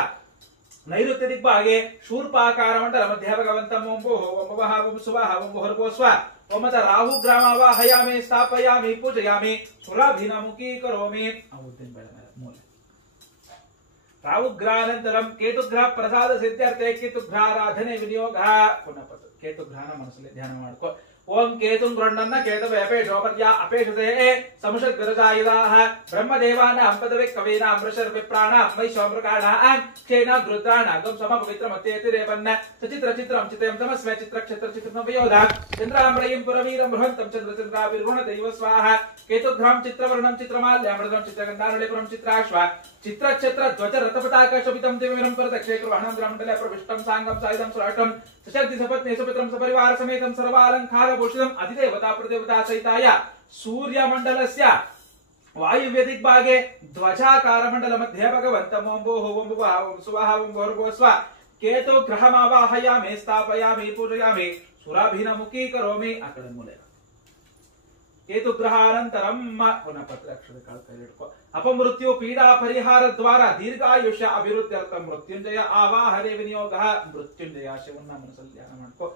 ನೈಋತ್ಯ ದಿಗ್ಭಾಗೆ ಶೂರ್ಪಾಕಾರ ಮಂಡಲ ಮಧ್ಯ ಭಗವಂತಂ ಓಂ ಭೋಃ ಓಂ ಭವಃ ಓಂ ಸುವಃ ಓಂ ಭೋರ್ಭುವಃ ಸ್ವಃ ಓಂ ಮತ ರಾಹು ಗ್ರಾಮಾವಾಹಯಾಮಿ ಸ್ಥಾಪಯಾಮಿ ಪೂಜಯಾಮಿ ಸುರಾಭಿನಮುಖೀ ಕರೋಮಿ ಅವುದ್ದಿನ ಬೇಡ ಮೂಲ ರಾಹುಗ್ರಹಾನಂತರಂ ಕೇತುಗ್ರಹ ಪ್ರಸಾದ ಸಿದ್ಧಾರ್ಥೆ ಕೇತುಗ್ರಹಾರಾಧನೆ ವಿನಿಯೋಗ ಪುನಃ ಕೇತುಗ್ರಹನ ಮನಸ್ಸಲ್ಲಿ ಧ್ಯಾನ ಮಾಡ್ಕೋ. ಓಂ ಕೇತುಂ ಗೃಹ್ಣನ್ನ ಕೇತವೇ ಅಪೇಶೋಪರ್ಯ ಅಪೇಶತೆ ಸಮುಷದ್ಗರಜಾಯುಧಾಃ ಬ್ರಹ್ಮದೇವಾನಾಂ ಪದವೇ ಕವೀನಾಂ ವೃಷರ್ ವಿಪ್ರಾಣಾಂ ವೈಶ್ವಾಮೃಕಾಣಾಂ ಕ್ಷೇಣ ಗೃದ್ರಾಣಾಗಂ ಸಮಪವಿತ್ರಮತ್ಯೇತಿರೇವನ್ನ ಸಚಿತ್ರ ಚಿತ್ರಂ ಚಿತ್ರಂ ಸಮಸ್ಮೇ ಚಿತ್ರ ಕ್ಷೇತ್ರ ಚಿತ್ರಮಪಯೋಧಾ ಚಂದ್ರಾಂಬ್ರಯಂ ಪುರವೀರಂ ಬೃಹಂತಂ ಚಂದ್ರಚಂದ್ರಾಭಿರ್ಗುಣ ದೈವ ಸ್ವಾಹ ಕೇತುಗ್ರಹಂ ಚಿತ್ರವರ್ಣಂ ಚಿತ್ರಮಾಲ್ಯಾಮೃತಂ ಚಿತ್ರಗಂಧಾನುಲೇಪನಂ ಚಿತ್ರಾಶ್ವ ಚಿತ್ರಕ್ಷೇತ್ರ ಧ್ವಜ ರಥಪತಾಕ ಶೋಭಿತಂ ದಿವ್ಯಂ ಪ್ರದಕ್ಷೇ ಕೃವಹಣಂ ಗ್ರಾಮಂಡಲೆ ಪ್ರವಿಷ್ಟಂ ಸಾಂಗಂ ಸಾಯುಧಂ ಸುರಾಷ್ಟ್ರಂ ಸಶಕ್ತಿ ಸಪತ್ನೆ ಸುಪುತ್ರಂ ಸಪರಿವಾರ ಸಮೇತಂ ಸರ್ವಾಲಂಕಾರ ಭೂಷಿತಂ ಅಧಿದೇವತಾ ಪ್ರದೇವತಾ ಸಹಿತಾಯ ಸೂರ್ಯಮಂಡಲಸ್ಯ ವಾಯುವ್ಯ ದಿಗ್ಭಾಗೆ ಧ್ವಜಾಕಾರ ಮಂಡಲ ಮಧ್ಯೆ ಭಗವಂತಂ ಓಂ ಭೋಃ ಓಂ ಭುವಃ ಓಂ ಸುವಃ ಓಂ ಭೋರ್ಭುವಃ ಸ್ವಃ ಕೇತು ಗ್ರಹಮಾವಾಹಯಾಮಿ ಸ್ಥಾಪಯಾಮಿ ಪೂಜಯಾಮಿ ಸುರಾಭಿನಮುಖೀ ಕರೋಮಿ ಆ ಕಡೆ ಮೂಲೆ ಕೇತು ಗ್ರಹಾನಂತರಂ ಪುನಃ ಪತ್ರಾಕ್ಷರ ಕಾಲ ಕೈಲಿಟ್ಕೋ. ಅಪಮೃತ್ಯು ಪೀಡಾ ಪರಿಹಾರ ದ್ವಾರ ದೀರ್ಘಾಯುಷ್ಯ ಅಭಿವೃದ್ಧ್ಯರ್ಥ ಮೃತ್ಯುಂಜಯ ಆವಾಹನೆ ವಿನಿಯೋಗ ಮೃತ್ಯುಂಜಯ ಶಿವನ್ನ ಮನಸ್ಸಲ್ಲಿ ಧ್ಯಾನ ಮಾಡ್ಕೋ.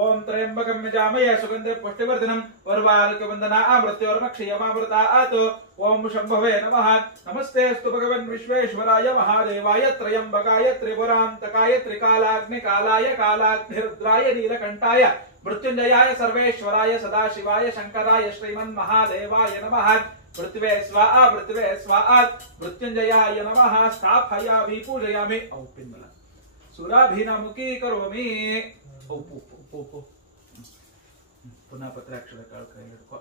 ಓಂ ತ್ರಯಂಬಕಂ ಯಜಾಮಹೇ ಸುಗಂಧೇ ಪುಷ್ಟಿವರ್ಧನಂ ಉರ್ವಾರುಕ ವಂದನಾ ಮೃತ್ಯೋರ್ಮಕ್ಷಯಮಾಮೃತಾತ್. ಓಂ ಶಂಭವೇ ನಮಃ. ನಮಸ್ತೆಸ್ತು ಭಗವನ್ ವಿಶ್ವೇಶ್ವರಾಯ ಮಹಾದೇವಾಯ ತ್ರಯಂಬಕಾಯ ತ್ರಿಪುರಾಂತಕಾಯ ತ್ರಿಕಾಲಾಗ್ನಿ ಕಾಲಾಯ ಕಾಲಾಗ್ನಿರುದ್ರಾಯ ನೀಲಕಂಠಾಯ ಮೃತ್ಯುಂಜಯಾಯ ಸರ್ವೇಶ್ವರಾಯ ಸದಾಶಿವಾಯ ಶಂಕರಾಯ ಶ್ರೀಮನ್ ಮಹಾದೇವಾಯ ನಮಃ. ಪೃಥ್ವೇ ಸ್ವಾಹ ಪೃಥ್ವೇ ಸ್ವಾಹ ಮೃತ್ಯುಂಜಯಾಯ ನಮಃ. ಸ್ಥಾಪಯಾಮಿ ಪೂಜಯಾಮಿ ಔಪಿನ್ಮಲ ಸುರಾಭಿನಮುಖೀ ಕರೋಮಿ. ಪುನಃ ಪತ್ರಾಕ್ಷರ ಕಾಲ ಕೈಲಿಡ್ಕೋ.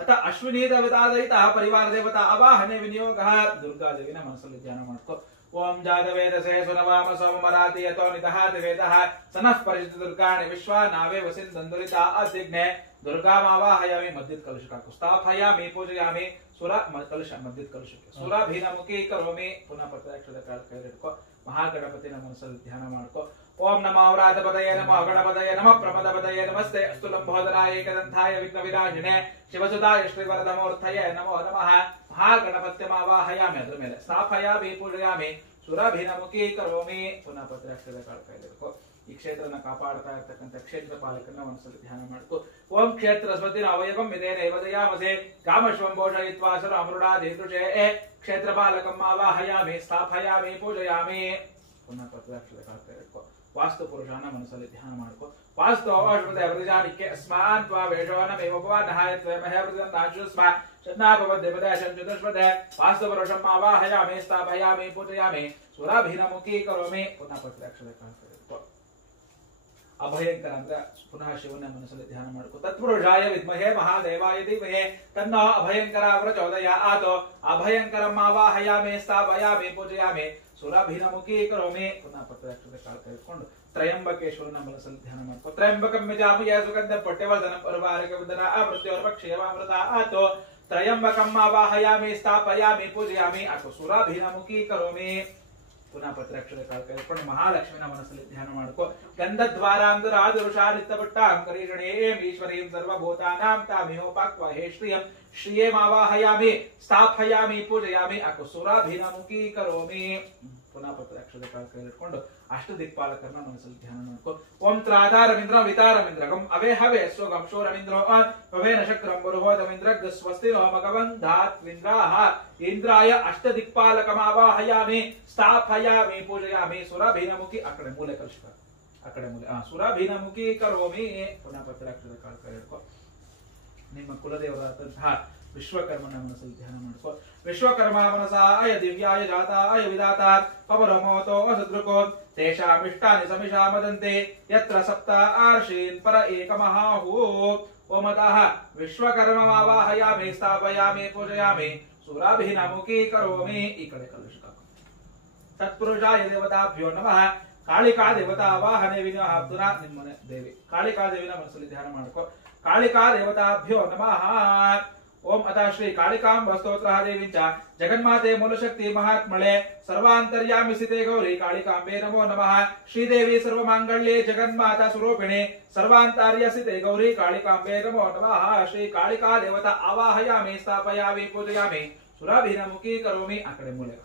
ಅಥ ಅಶ್ವಿನಿ ದೇವತಾದಯಿತ ಪರಿವಾರ ದೇವತಾ ಅವಾಹನೆ ವಿನಿಯೋಗ ದುರ್ಗಾದೇವಿನ ಮನಸ್ಸಲ್ಲಿ ಧ್ಯಾನ ಮಾಡ್ಕೋ. ಓಂ ಜಾತವೇದಸೇ ಸುನವಾಮ ಸೋಮರಾತಿ ಯತೋ ನಿದಹಾತಿ ವೇದಃ ಸನಃ ಪರಿಚಿತ ದುರ್ಗಾಣಿ ವಿಶ್ವಾ ನಾವೇ ವಸಿಂದಂದುರಿತ ಅದ್ವಿಗ್ನೆ ದುರ್ಗಾಮಾವಾಹಯಾಮಿ ಮಧ್ಯದ ಕಲಶಕ್ಕೆ ಹಾಕು. ಸ್ಥಾಪಯಾಮಿ ಪೂಜಯಾಮಿ ಸುರ ಕಲಶ ಮಧ್ಯದ ಕಲಶಕ್ಕೆ ಸುರಾಭಿನಮುಖೀ ಕರೋಮಿ. ಪುನಃ ಪತ್ರಾಕ್ಷರ ಕಾಲ ಕೈಲಿಡ್ಕೋ. ಮಹಾಗಣಪತಿನ ಮನಸ್ಸಲ್ಲಿ ಧ್ಯಾನ ಮಾಡ್ಕೋ. ಓಂ ನಮೋ ವ್ರಾತಪದಯೇ ನಮೋ ಗಣಪತಯೇ ನಮಃ ಪ್ರಮದಪದಯೇ ನಮಸ್ತೆ ಅಸ್ತು ಲಂಬೋದರಾಯ ಏಕದಂತಾಯ ವಿಘ್ನ ವಿನಾಶಿನೇ ಶಿವಸುತಾಯ ಶ್ರೀವರದಮೂರ್ತಯೇ ನಮೋ ನಮಃ. ಮಹಾಗಣಪತ್ಯಮಾವಾಹಯಾಮಿ ಅದ್ರ ಮೇಲೆ ಸ್ಥಾಪಯಾಮಿ ಪೂಜಯಾಮಿ ಸುರಾಭಿನಮುಖೀ ಕರೋಮಿ. ಪುನಃ ಪತ್ರಾಕ್ಷರ ಕಾಲ ಕೈಲಿಡ್ಕೋ. ಈ ಕ್ಷೇತ್ರನ ಕಾಪಾಡ್ತಾ ಇರ್ತಕ್ಕಂಥ ಕ್ಷೇತ್ರ ಪಾಲಕನ ಮನಸ್ಸಲ್ಲಿ ಧ್ಯಾನ ಮಾಡ್ಕೋ. ಓಂ ಕ್ಷೇತ್ರ ಸ್ವತಿನ ಅವಯವಂ ಇದೇನೈವ ದಯಾಮಸೆ ಕಾಮಶ್ವಂ ಭೋಷಯಿತ್ವಾ ಸರ ಅಮೃಡಾ ದೇದೃಶೇ ಕ್ಷೇತ್ರ ಪಾಲಕಂ ಆವಾಹಯಾಮಿ ಸ್ಥಾಪಯಾಮಿ ಪೂಜಯಾಮಿ. ಪುನಃ ಪತ್ರಾಕ್ಷರ ಕಾಲ ಕೈಲಿಡ್ಕೋ. ವಾಸ್ತು ಪುರುಷನ ಮನಸ್ಸಲ್ಲಿ ಧ್ಯಾನ ಮಾಡ್ಕೋ. ವಾಸ್ತು ಅವಶ್ಯಕತೆ ವೃಜಾನಿಕೆ ಅಸ್ಮಾನ್ ತ್ವಾ ವೇಷೋನಮೇವ ಭವಾನಹಾಯ ತ್ವಮಹ ವೃಜನ್ನಾಶುಸ್ಮ ಶತ್ನಾಭವದ್ಯಪದೇಶಂ ಚತುಷ್ಪದೇ ವಾಸ್ತು ಪುರುಷಂ ಆವಾಹಯಾಮಿ ಸ್ಥಾಪಯಾಮಿ ಪೂಜಯಾಮಿ ಸುರಾಭಿನಮುಖೀ ಕರೋಮಿ. ಪುನಃ ಪತ್ರಾಕ್ಷರ ಕಾಲ ಕೈಲಿಡ್ಕೋ. ಅಭಯಂಕರ ಅಂದ್ರೆ ಪುನಃ ಶಿವನ ಮನಸ್ಸಲ್ಲಿ ಧ್ಯಾನ ಮಾಡ್ಕೋ. ತತ್ಪುರುಷಾಯ ವಿದ್ಮಹೇ ಮಹಾದೇವಾಯ ಧೀಮಹಿ ತನ್ನೋ ಅಭಯಂಕರ ಪ್ರಚೋದಯಾತ್. ಅಭಯಂಕರಂ ಆವಾಹಯಾಮಿ ಸ್ಥಾಪಯಾಮಿ ಪೂಜಯಾಮಿ ಸುರಾಭಿನಮುಖೀ ಕರೋಮಿ. ಪುನಃ ಪತ್ರಾಕ್ಷರ ಕಾಲ ಕೈಕೊಂಡು ತ್ರಯಂಬಕೇಶ್ವರನ ಮನಸ್ಸಲ್ಲಿ ಧ್ಯಾನ ಮಾಡ್ಕೋ. ತ್ರಯಂಬಕಂ ಯಜಾಮಹೇ ಸುಗಂಧಂ ಪುಷ್ಟಿವರ್ಧನಂ ಉರ್ವಾರುಕ ವಂದನಾ ಮೃತ್ಯೋರ್ಮಕ್ಷಯಮಾಮೃತಾತ್. ತ್ರಯಂಬಕಂ ಆವಾಹಯಾಮಿ ಸ್ಥಾಪಯಾಮಿ ಪೂಜಯಾಮಿ ಅತು ಸುರಾಭಿನಮುಖೀ ಕರೋಮಿ. ಪುನಃ ಪತ್ರಾಕ್ಷರ ಕಾಲ ಕೈಕೊಂಡು ಮಹಾಲಕ್ಷ್ಮಿನ ಮನಸ್ಸಲ್ಲಿ ಧ್ಯಾನ ಮಾಡ್ಕೋ. ಗಂಧದ್ವಾರಾಂಧರಾದುರುಷಾಲಿತ್ತಪಟ್ಟಾಂ ಕರೀಷಣೇಂ ಈಶ್ವರೀಂ ಸರ್ವಭೂತಾನಾಂ ತಾಮಿಹೋಪಾಕ್ವ ಹೇ ಶ್ರಿಯಂ ಶ್ರಿಯೇಮಾವಾಹಯಾಮಿ ಸ್ಥಾಪಯಾಮಿ ಪೂಜಯಾಮಿ ಅಕು ಸುರಾಭಿನಮುಖೀ ಕರೋಮಿ. ಪುನಃ ಪತ್ರಾಕ್ಷರ ಕಾಲ ಕೈಲಿಟ್ಕೊಂಡು ಅಷ್ಟ ದಿಕ್ಪಾಲಕರನ್ನ ಮನಸ್ಸಲ್ಲಿ ಧ್ಯಾನ ಮಾಡ್ಕೋ. ಓಂ ತ್ರಾಧಾರಮಿಂದ್ರ ವಿತಾರಮಿಂದ್ರಗಂ ಅವೇ ಹವೇ ಸ್ವಗಂ ಶೂರಮಿಂದ್ರೋ ಭವೇನ ಶಕ್ರಂ ಬರುಹೋದಮಿಂದ್ರಗ್ ಸ್ವಸ್ತಿನೋ ಮಗವಂಧಾತ್ವಿಂದ್ರಾಹ. ಇಂದ್ರಾಯ ಅಷ್ಟ ದಿಕ್ಪಾಲಕಮಾವಾಹಯಾಮಿ ಸ್ಥಾಪಯಾಮಿ ಪೂಜಯಾಮಿ ಸುರಾಭಿನಮುಖಿ. ಆ ಕಡೆ ಮೂಲೆ ಕಲಶ ಆ ಕಡೆ ಮೂಲೆ ಸುರಾಭಿನಮುಖಿ ಕರೋಮಿ. ಪುನಃ ಪತ್ರಾಕ್ಷರ ಕಾಲ ಕೈಲಿಟ್ಕೋ. ನಿಮ್ಮ ಕುಲದೇವರಾದಂತಹ ವಿಶ್ವಕರ್ಮನ ಮನಸ್ಸಲ್ಲಿ ಧ್ಯಾನ ಮಾಡ್ಕೋ. ವಿಶ್ವಕರ್ಮ ಮನಸಾಯ ದಿವ್ಯಾಯ ಜಾತಾಯ ವಿಧಾತಾತ್ ಪವರಮೋತೋ ಸದೃಕೋ ತೇಷಾಮಿಷ್ಟಾನಿ ಸಮಿಷಾ ಮದಂತೆ ಯತ್ರ ಸಪ್ತ ಆರ್ಷೀನ್ ಪರ ಏಕಮಹಾಹು. ಓಂ ಅತಃ ವಿಶ್ವಕರ್ಮಮಾವಾಹಯಾಮಿ ಸ್ಥಾಪಯಾಮಿ ಪೂಜಯಾಮಿ ಸುರಾಭಿನಮುಖೀಕರೋಮಿ. ಈ ಕಡೆ ಕಲಶ ತತ್ಪುರುಷಾಯ ದೇವತಾಭ್ಯೋ ನಮಃ. ಕಾಳಿಕಾ ದೇವತಾ ಆವಾಹನೆ ವಿನಃ ಪುನಃ ನಿಮ್ಮನೆ ದೇವಿ ಕಾಳಿಕಾ ದೇವಿನ ಮನಸ್ಸಲ್ಲಿ ಧ್ಯಾನ ಮಾಡ್ಕೋ. ಕಾಳಿಕಾ ದೇವತಾಭ್ಯೋ ನಮಃ. ಓಂ ಅತಃ ಶ್ರೀ ಕಾಳಿಕಾಂಬ ಸ್ತೋತ್ರ ದೇವಿಂಚ ಜಗನ್ಮಾತೆ ಮೂಲಶಕ್ತಿ ಮಹಾತ್ಮಳೆ ಸರ್ವಾಂತರ್ಯಾಮಿ ಸ್ಥಿತೆ ಗೌರಿ ಕಾಳಿಕಾಂಬೆ ನಮೋ ನಮಃ. ಶ್ರೀದೇವಿ ಸರ್ವಮಾಂಗಳ್ಯೆ ಜಗನ್ಮಾತಾ ಸ್ವರೂಪಿಣಿ ಸರ್ವಾಂತರ್ಯ ಸ್ಥಿತೆ ಗೌರಿ ಕಾಳಿಕಾಂಬೆ ನಮೋ ನಮಃ. ಶ್ರೀ ಕಾಳಿಕಾ ದೇವತಾ ಆವಾಹಯಾಮಿ ಸ್ಥಾಪಯಾಮಿ ಪೂಜಯಾಮಿ ಸುರಾಭಿನಮುಖಿ ಕರೋಮಿ. ಆ ಕಡೆ ಮೂಲೆ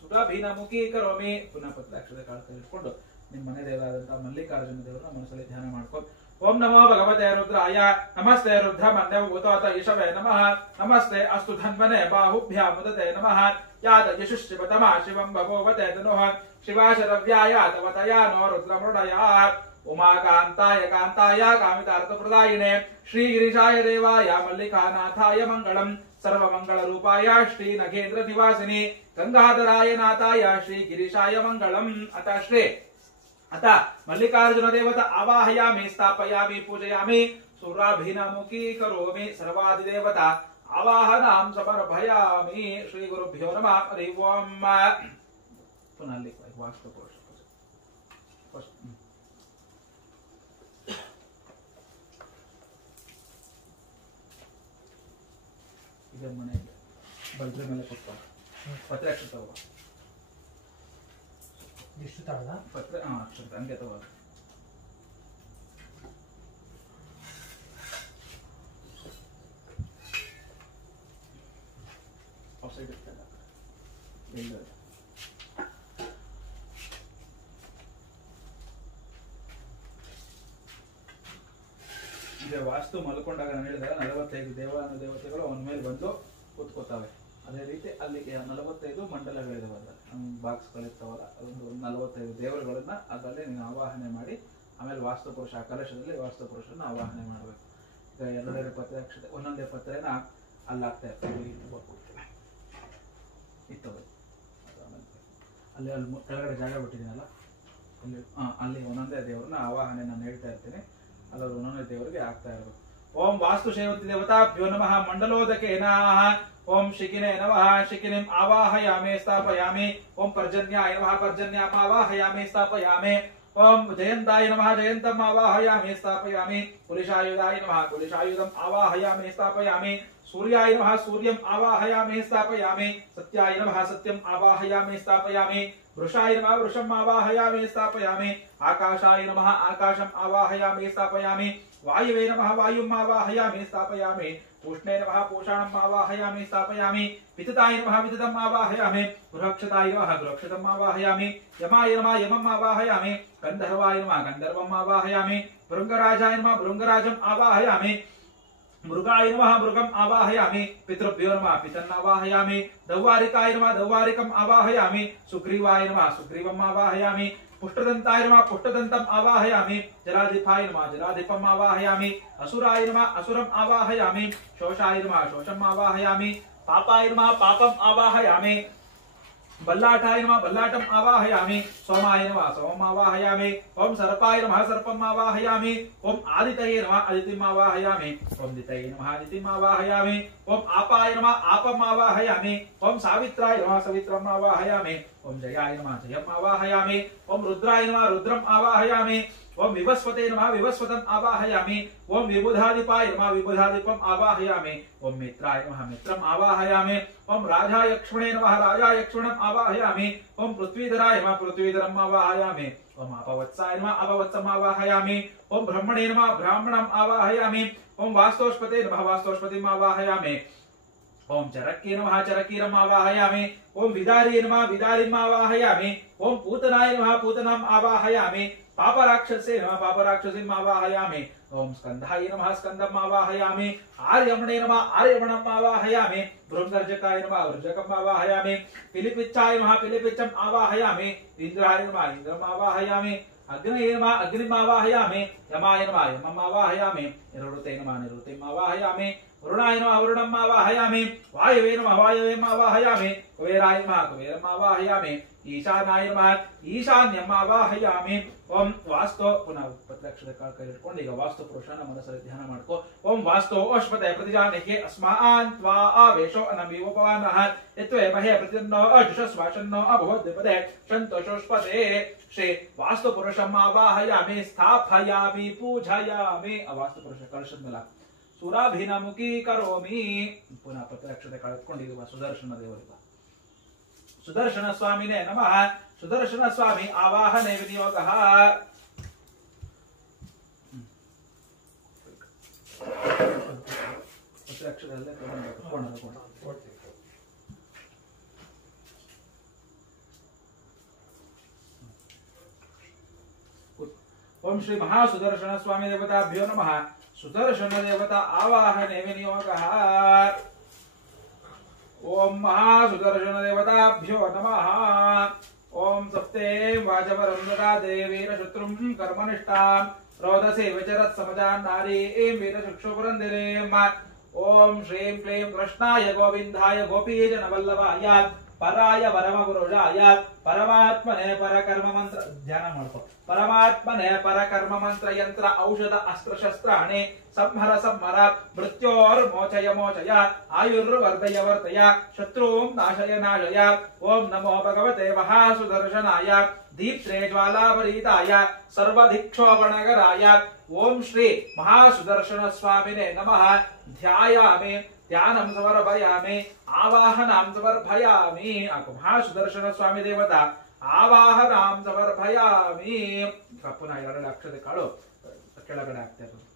ಸುರಾಭಿನಮುಖಿ ಕರೋಮಿ. ಪುನಃ ಪತ್ರಾಕ್ಷರ ಕಾಳ್ತಾ ಇಟ್ಕೊಂಡು ನಿಮ್ಮ ಮನೆ ದೇವರಾದಂತಹ ಮಲ್ಲಿಕಾರ್ಜುನ ದೇವರನ್ನ ಮನಸ್ಸಲ್ಲಿ ಧ್ಯಾನ ಮಾಡ್ಕೊ. ಓಂ ನಮೋ ಭಗವತೆ ರುದ್ರಾಯ ನಮಸ್ತೆ ರುದ್ರಮನ್ಯ ಭೂತಾತ ಯಶವೇ ನಮಃ. ನಮಸ್ತೆ ಅಸ್ತು ಧನ್ವನೆ ಬಾಹುಭ್ಯಾಂ ಮುದತೆ ನಮಃ. ಯಾತ ಯಶುಶ್ಚಿವತಮ ಶಿವಂ ಭಗೋವತೆ ತನುಃ ಶಿವಾಶರವ್ಯಾಯ ತವತಯಾ ನೋ ರುದ್ರಮೃಡಯಾತ್. ಉಮಾಕಾಂತಾಯ ಕಾಂತಾಯ ಕಾಮಿತಾರ್ಥಪ್ರದಾಯಿನೇ ಶ್ರೀಗಿರಿಶಾಯ ದೇವಾಯ ಮಲ್ಲಿಕಾನಾಥಾಯ ಮಂಗಳಂ. ಸರ್ವಮಂಗಳ ರೂಪಾಯ ಶ್ರೀ ನಗೇಂದ್ರ ನಿವಾಸಿನಿ ಗಂಗಾಧರಾಯ ನಾಥಾಯ ಶ್ರೀ ಗಿರಿಶಾಯ ಮಂಗಳಂ. ಅತ ಮಲ್ಲಿಕಾರ್ಜುನ ದೇವತಾ ಆವಾಹಯಾಮಿ ಸ್ಥಾಪಯಾಮಿ ಪೂಜಯಾಮಿ ಸುರಾಭಿನಮುಖಿ ಕರೋಮಿ. ಸರ್ವಾದಿದೇವತಾ ಆವಾಹನಾಂ ಸಮರ್ಪಯಾಮಿ. ಶ್ರೀ ಗುರುಭ್ಯೋ ನಮಃ. ಹರಿ ಓಂ. ಪುನಃ ಅಲ್ಲಿ ವಾಸ್ತುಕೋಶ ಇದೇ ಮನೆಗೆ ಬಲ್ದ್ರ ಮೇಲೆ ಕೊಟ್ಟ ಪತ್ರಾಕ್ಷರ ತಗೋ. ಇಷ್ಟು ತಗೊಳ್ಳ ಪತ್ರ ಅಕ್ಷರ ಹಂಗೆ ತಗೋ. ಔಟ್ಸೈಡ್ ಇರ್ತಲ್ಲ ಎಲ್ಲ ಈಗ ವಾಸ್ತು ಮಲ್ಕೊಂಡಾಗ ನಾನು ಹೇಳಿದಾಗ 45 ದೇವತೆಗಳು ಅವನ ಮೇಲೆ ಬಂದು ಕೂತ್ಕೋತಾವೆ. ಅದೇ ರೀತಿ ಅಲ್ಲಿ 45 ಮಂಡಲಗಳಿದಾವೆ. ಅದರಲ್ಲಿ ಬಾಕ್ಸ್ಗಳಿರ್ತಾವಲ್ಲ, ಅದೊಂದು 45 ದೇವರುಗಳನ್ನ ಅದರಲ್ಲಿ ನೀವು ಆವಾಹನೆ ಮಾಡಿ ಆಮೇಲೆ ವಾಸ್ತುಪುರುಷ ಆ ಕಲಶದಲ್ಲಿ ವಾಸ್ತುಪುರುಷರನ್ನ ಆವಾಹನೆ ಮಾಡಬೇಕು. ಈಗ ಎರಡೆರಡು ಪತ್ರಾಕ್ಷತೆ ಒಂದೊಂದೇ ಪತ್ರೆನ ಅಲ್ಲಾಗ್ತಾ ಇರ್ತದೆ. ಇತ್ತು ಅಲ್ಲಿ ಕೆಳಗಡೆ ಜಾಗ ಬಿಟ್ಟಿದ್ದೀನಲ್ಲ ಅಲ್ಲಿ ಒಂದೊಂದೇ ದೇವರನ್ನ ಆವಾಹನೆ ನಾನು ಹೇಳ್ತಾ ಇರ್ತೀನಿ. ಅಲ್ಲವರು ಒಂದೊಂದೇ ದೇವರಿಗೆ ಆಗ್ತಾ ಇರಬೇಕು. ಓಂ ವಾಸ್ತು ಶೈವತಿ ದೇವತಾಭ್ಯೋ ನಮಃ. ಮಂಡಲೋದಕೇನಾಹ. ಓಂ ಶಿಖಿನೇ ನಮಃ. ಶಿಖಿನಿಂ ಆವಾಹಯಾಮಿ ಸ್ಥಾಪಯಾಮಿ. ಓಂ ಪರ್ಜನ್ಯಾಯ ನಮಃ. ಪರ್ಜನ್ಯಾಂ ಆವಾಹಯಾಮಿ ಸ್ಥಾಪಯಾಮಿ. ಓಂ ಜಯಂತಾಯ ನಮಃ. ಜಯಂತಂ ಆವಾಹಯಾಮಿ ಸ್ಥಾಪಯಾಮಿ. ಕುಲಿಶಾಯುಧಾಯ ನಮಃ. ಕುಲಿಶಾಯುಧಂ ಆವಾಹಯಾಮಿ ಸ್ಥಾಪಯಾಮಿ. सूर्याय नमः. सूर्यं आवाहयामि स्थापयामि. सत्याय नमः. सत्यं आवाहयामि स्थापयामि. वृषाय नमः. वृषम् आवाहयामि स्थापयामि. आकाशाय नमः. आकाशम् आवाहयामि स्थापयामि. वायवे नमः. वायुम् आवाहयामि स्थापयामि. पूष्णे नमः. पूषाणम् आवाहयामि स्थापयामि. वितताय नमः. विततम् आवाहयामि. गृहक्षताय नमः. गृहक्षतम् आवाहयामि. यमाय नमः. यमम् आवाहयामि. गन्धर्वाय नमः. गन्धर्वम् आवाहयामि. भृङ्गराजाय नमः. भृङ्गराजम् आवाहयामि. मृगाय नमः. मृगम् आवाहयामि. पितृभ्यो नमः. पितरम् आवाहयामि. दौवारिकाय नमः. दौवारिकम् आवाहयामि. सुग्रीवाय नमः. सुग्रीवम् आवाहयामि. पुष्टदन्ताय नमः. पुष्टदन्तम् आवाहयामि. जलाधिपाय नमः. जलाधिपम् आवाहयामि. असुराय नमः. असुरम् आवाहयामि. शोषाय नमः. शोषम् आवाहयामि. पापाय नमः. पापम् आवाहयामि. बल्लाटाय नमः. बल्लाटम् आवाहयामि. सोमाय नमः. सोमम् आवाहयामि. ओम सर्पाय नमः. सर्पम् आवाहयामि. ओम आदितये नमः. आदित्यम् आवाहयामि. ओम दितये नमः. दितिम् आवाहयामि. ओम आपाय नमः. आपम् आवाहयामि. ओम सावित्राय नमः. सवित्रम् आवाहयामि. ओम जयाय नमः. जयम् आवाहयामि. ओम रुद्राय नमः. रुद्रम् आवाहयामि. ओम विवस्वते नमः. विवस्वतम् आवाहयामि. ओम विबुधादिपाय नमः. विबुधादिपम् आवाहयामि. ओम मित्राय नमः. मित्रम् आवाहयामि. ओम राजायक्ष्मणे नमः. राजायक्ष्मणम् आवाहयामि. ओम पृथ्वीधराय नमः. पृथ्वीधरम् आवाहयामि. ओम अपवत्साय नमः. अपवत्सम् आवाहयामि. ओम ब्रह्मणे नमः. ब्राह्मणम् आवाहयामि. ओम वास्तोष्पते नमः. वास्तोष्पतिम् आवाहयामि. ओम चरक्की नमः. चरकीरम् आवाहयामि. ओम विदारी नमः. विदारिम् आवाहयामि. ओम पूतनाय नमः. पूतनाम् आवाहयामि. पापराक्षसे नमः. पापराक्षसीम् आवाहयामि. ओम स्कंधाय नमः. स्कंदम् आवाहयामि. आर्यमणे नमः. आर्यमणम् आवाहयामि. भृंगर्जकाय नमः. भृंजकम् आवाहयामि. पिलिपिच्चाय नमः. पिलिपिच्चम् आवाहयामि. इंद्राय नमः. इंद्रम् आवाहयामि. अग्नये नमः. अग्निम् आवाहयामि. यमाय नमः. यमम् आवाहयामि. निरुते नमः. निरुतिम् आवाहयामि. वरुणाय नमः. वरुणम् आवाहयामि. वायवे नमः. वायवेम् आवाहयामि. कुबेराय नमः. कुबेरम् आवाहयामि. ईशानाय नमः. ईशान्यम् आवाहयामि. ओम वास्तु पुनः पत्राक्षर काल इट्ಕೊಂಡು ಈಗ ವಾಸ್ತು ವಾಸ್ತು ಪುರುಷನ ಮನಸ್ಸಲ್ಲಿ ಧ್ಯಾನ ಮಾಡ್ಕೋ. ಓಂ ವಾಸ್ತೋ ಅಶ್ವತೆ ಪ್ರತಿಜಾನಹಿ ಅಸ್ಮಾನ್ ತ್ವಾ ಆವೇಶೋ ಅನಮೀವಪವಾನಃ ಯತ್ವೇ ಮಹೇ ಪ್ರತಿನ್ನೋ ಅಜುಷಸ್ವಾಶನ್ನೋ ಅಭವದ್ವಿಪದೆ ಸಂತೋಷೋಷ್ಪತೆ. ಶ್ರೀ ವಾಸ್ತು ಪುರುಷಂ ಆವಾಹಯಾಮಿ ಸ್ಥಾಪಯಾಮಿ ಪೂಜಯಾಮಿ. ಆ ವಾಸ್ತು ಪುರುಷ ಕಳಶದ ಮೇಲೆ ಸುರಾಭಿನಮುಖಿ ಕರೋಮಿ. ಪುನಃ ಪ್ರತ್ಯಕ್ಷತೆ ಕಳೆದುಕೊಂಡಿರುವ ಸುದರ್ಶನ ದೇವರಿಗ ಸುದರ್ಶನ ಸ್ವಾಮಿನೇ ನಮಃ. ಸುದರ್ಶನ ಸ್ವಾಮಿ ಆವಾಹನೆ ವಿನಿಯೋಗ. ಪ್ರತ್ಯಕ್ಷದಲ್ಲೇ ಓಂ ಶ್ರೀ ಮಹಾ ಸುದರ್ಶನ ಸ್ವಾಮಿ ದೇವತಾಭ್ಯೋ ನಮಃ. ಸುದರ್ಶನ ದೇವತಾ ಆವಾಹನೆ ವಿನಿಯೋಗ. ಓಂ ಮಹಾ ಸುದರ್ಶನ ದೇವತಾಭ್ಯೋ ನಮಃ. ಓಂ ಸಪ್ತೇ ವಾಜವರಂದತಾ ದೇವೀರ ಶತ್ರುಂ ಕರ್ಮನಿಷ್ಠಾಂ ರೋದಸೇ ವಿಚರತ್ ಸಮಜಾನ್ ನಾರೀ ವೀರ ಚಕ್ಷುಪುರಂದಿರೇಂ. ಓಂ ಶ್ರೀಂ ಕ್ಲೀಂ ಕೃಷ್ಣಾಯ ಗೋವಿಂದಾಯ ಗೋಪೀಜನ ವಲ್ಲಭಾಯ ಪರಾಯ ಪರಮಪುರುಷಾಯ ಪರಮಾತ್ಮನೆ ಪರಕರ್ಮ ಮಂತ್ರ ಧ್ಯಾನ ಮಾಡ್ಕೊ. ಪರಮಾತ್ಮನೆ ಪರಕರ್ಮ ಮಂತ್ರ ಯಂತ್ರ ಔಷಧ ಅಸ್ತ್ರ ಶಸ್ತ್ರಾಣಿ ಸಂಹರ ಸಂಹರ ಮೃತ್ಯೋರ್ ಮೋಚಯ ಮೋಚಯ ಆಯುರ್ವರ್ಧಯ ವರ್ಧಯ ಶತ್ರುಂ ನಾಶಯ ನಾಶಯ. ಓಂ ನಮೋ ಭಗವತೆ ಮಹಾಸುದರ್ಶನಾಯ ದೀಪ್ತ್ರೇ ಜ್ವಾಲಾವರೀತಾಯ ಸರ್ವಧಿಕ್ಷೋಭಣಗರಾಯ. ಓಂ ಶ್ರೀ ಮಹಾಸುದರ್ಶನ ಸ್ವಾಮಿನೇ ನಮಃ. ಧ್ಯಾಯಾಮಿ ಧ್ಯಾನಂ ಸಮರ್ಪಯಾಮಿ ಆವಾಹನಾಂ ಸಮರ್ಪಯಾಮಿ. ಮಹಾಸುದರ್ಶನ ಸ್ವಾಮಿ ದೇವತಾ ಆವಾಹನಾಂ ಸಮರ್ಪಯಾಮಿ. ಪುನಃ 2 ಅಕ್ಷತೆ ಕಾಳು ಕೆಳಗಡೆ ಆಗ್ತಾ ಇರೋದು.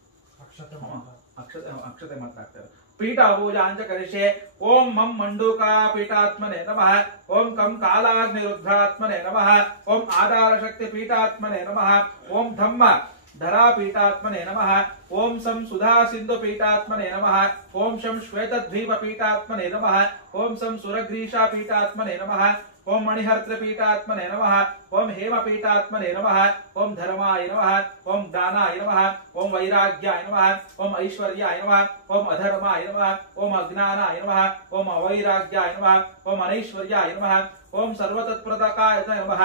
ಅಕ್ಷತೆ ಮಾತ್ರ ಆಗ್ತಾ ಇರೋದು. ಪೀಠ ಪೂಜಾಂಚ ಕರಿಷೆ. ಓಂ ಮಂ ಮಂಡೂಕಾ ಪೀಠಾತ್ಮನೆ ನಮಃ. ಓಂ ಕಂ ಕಾಲಾಗ್ನಿರುದ್ರಾತ್ಮನೆ ನಮಃ. ಓಂ ಆಧಾರ ಶಕ್ತಿ ಪೀಠಾತ್ಮನೆ ನಮಃ. ಓಂ ಧಮ್ಮ ಧರಾ ಪೀಠಾತ್ಮನೆ ನಮಃ. ಓಂ ಸಂ ಸುಧಾ ಸಿಂಧು ಪೀಠಾತ್ಮನೆ ನಮಃ. ಓಂ ಶಂ ಶ್ವೇತದ್ವೀಪ ಪೀಠಾತ್ಮನೆ ನಮಃ. ಓಂ ಸಂ ಸುರಗ್ರೀಷಾ ಪೀಠಾತ್ಮನೆ ನಮಃ. ಓಂ ಮಣಿಹರ್ತ್ರ ಪೀಠಾತ್ಮನೆ ನಮಃ. ಓಂ ಹೇಮ ಪೀಠಾತ್ಮನೆ ನಮಃ. ಓಂ ಧರ್ಮಾಯ ನಮಃ. ಓಂ ದಾನಾಯ ನಮಃ. ಓಂ ವೈರಾಗ್ಯಾಯ ನಮಃ. ಓಂ ಐಶ್ವರ್ಯಾಯ ನಮಃ. ಓಂ ಅಧರ್ಮಾಯ ನಮಃ. ಓಂ ಅಜ್ಞಾನಾಯ ನಮಃ. ಓಂ ಅವೈರಾಗ್ಯಾಯ ನಮಃ. ಓಂ ಅನೈಶ್ವರ್ಯಾಯ ನಮಃ. ಓಂ ಸರ್ವತತ್ಪ್ರದಕಾಯ ನಮಃ.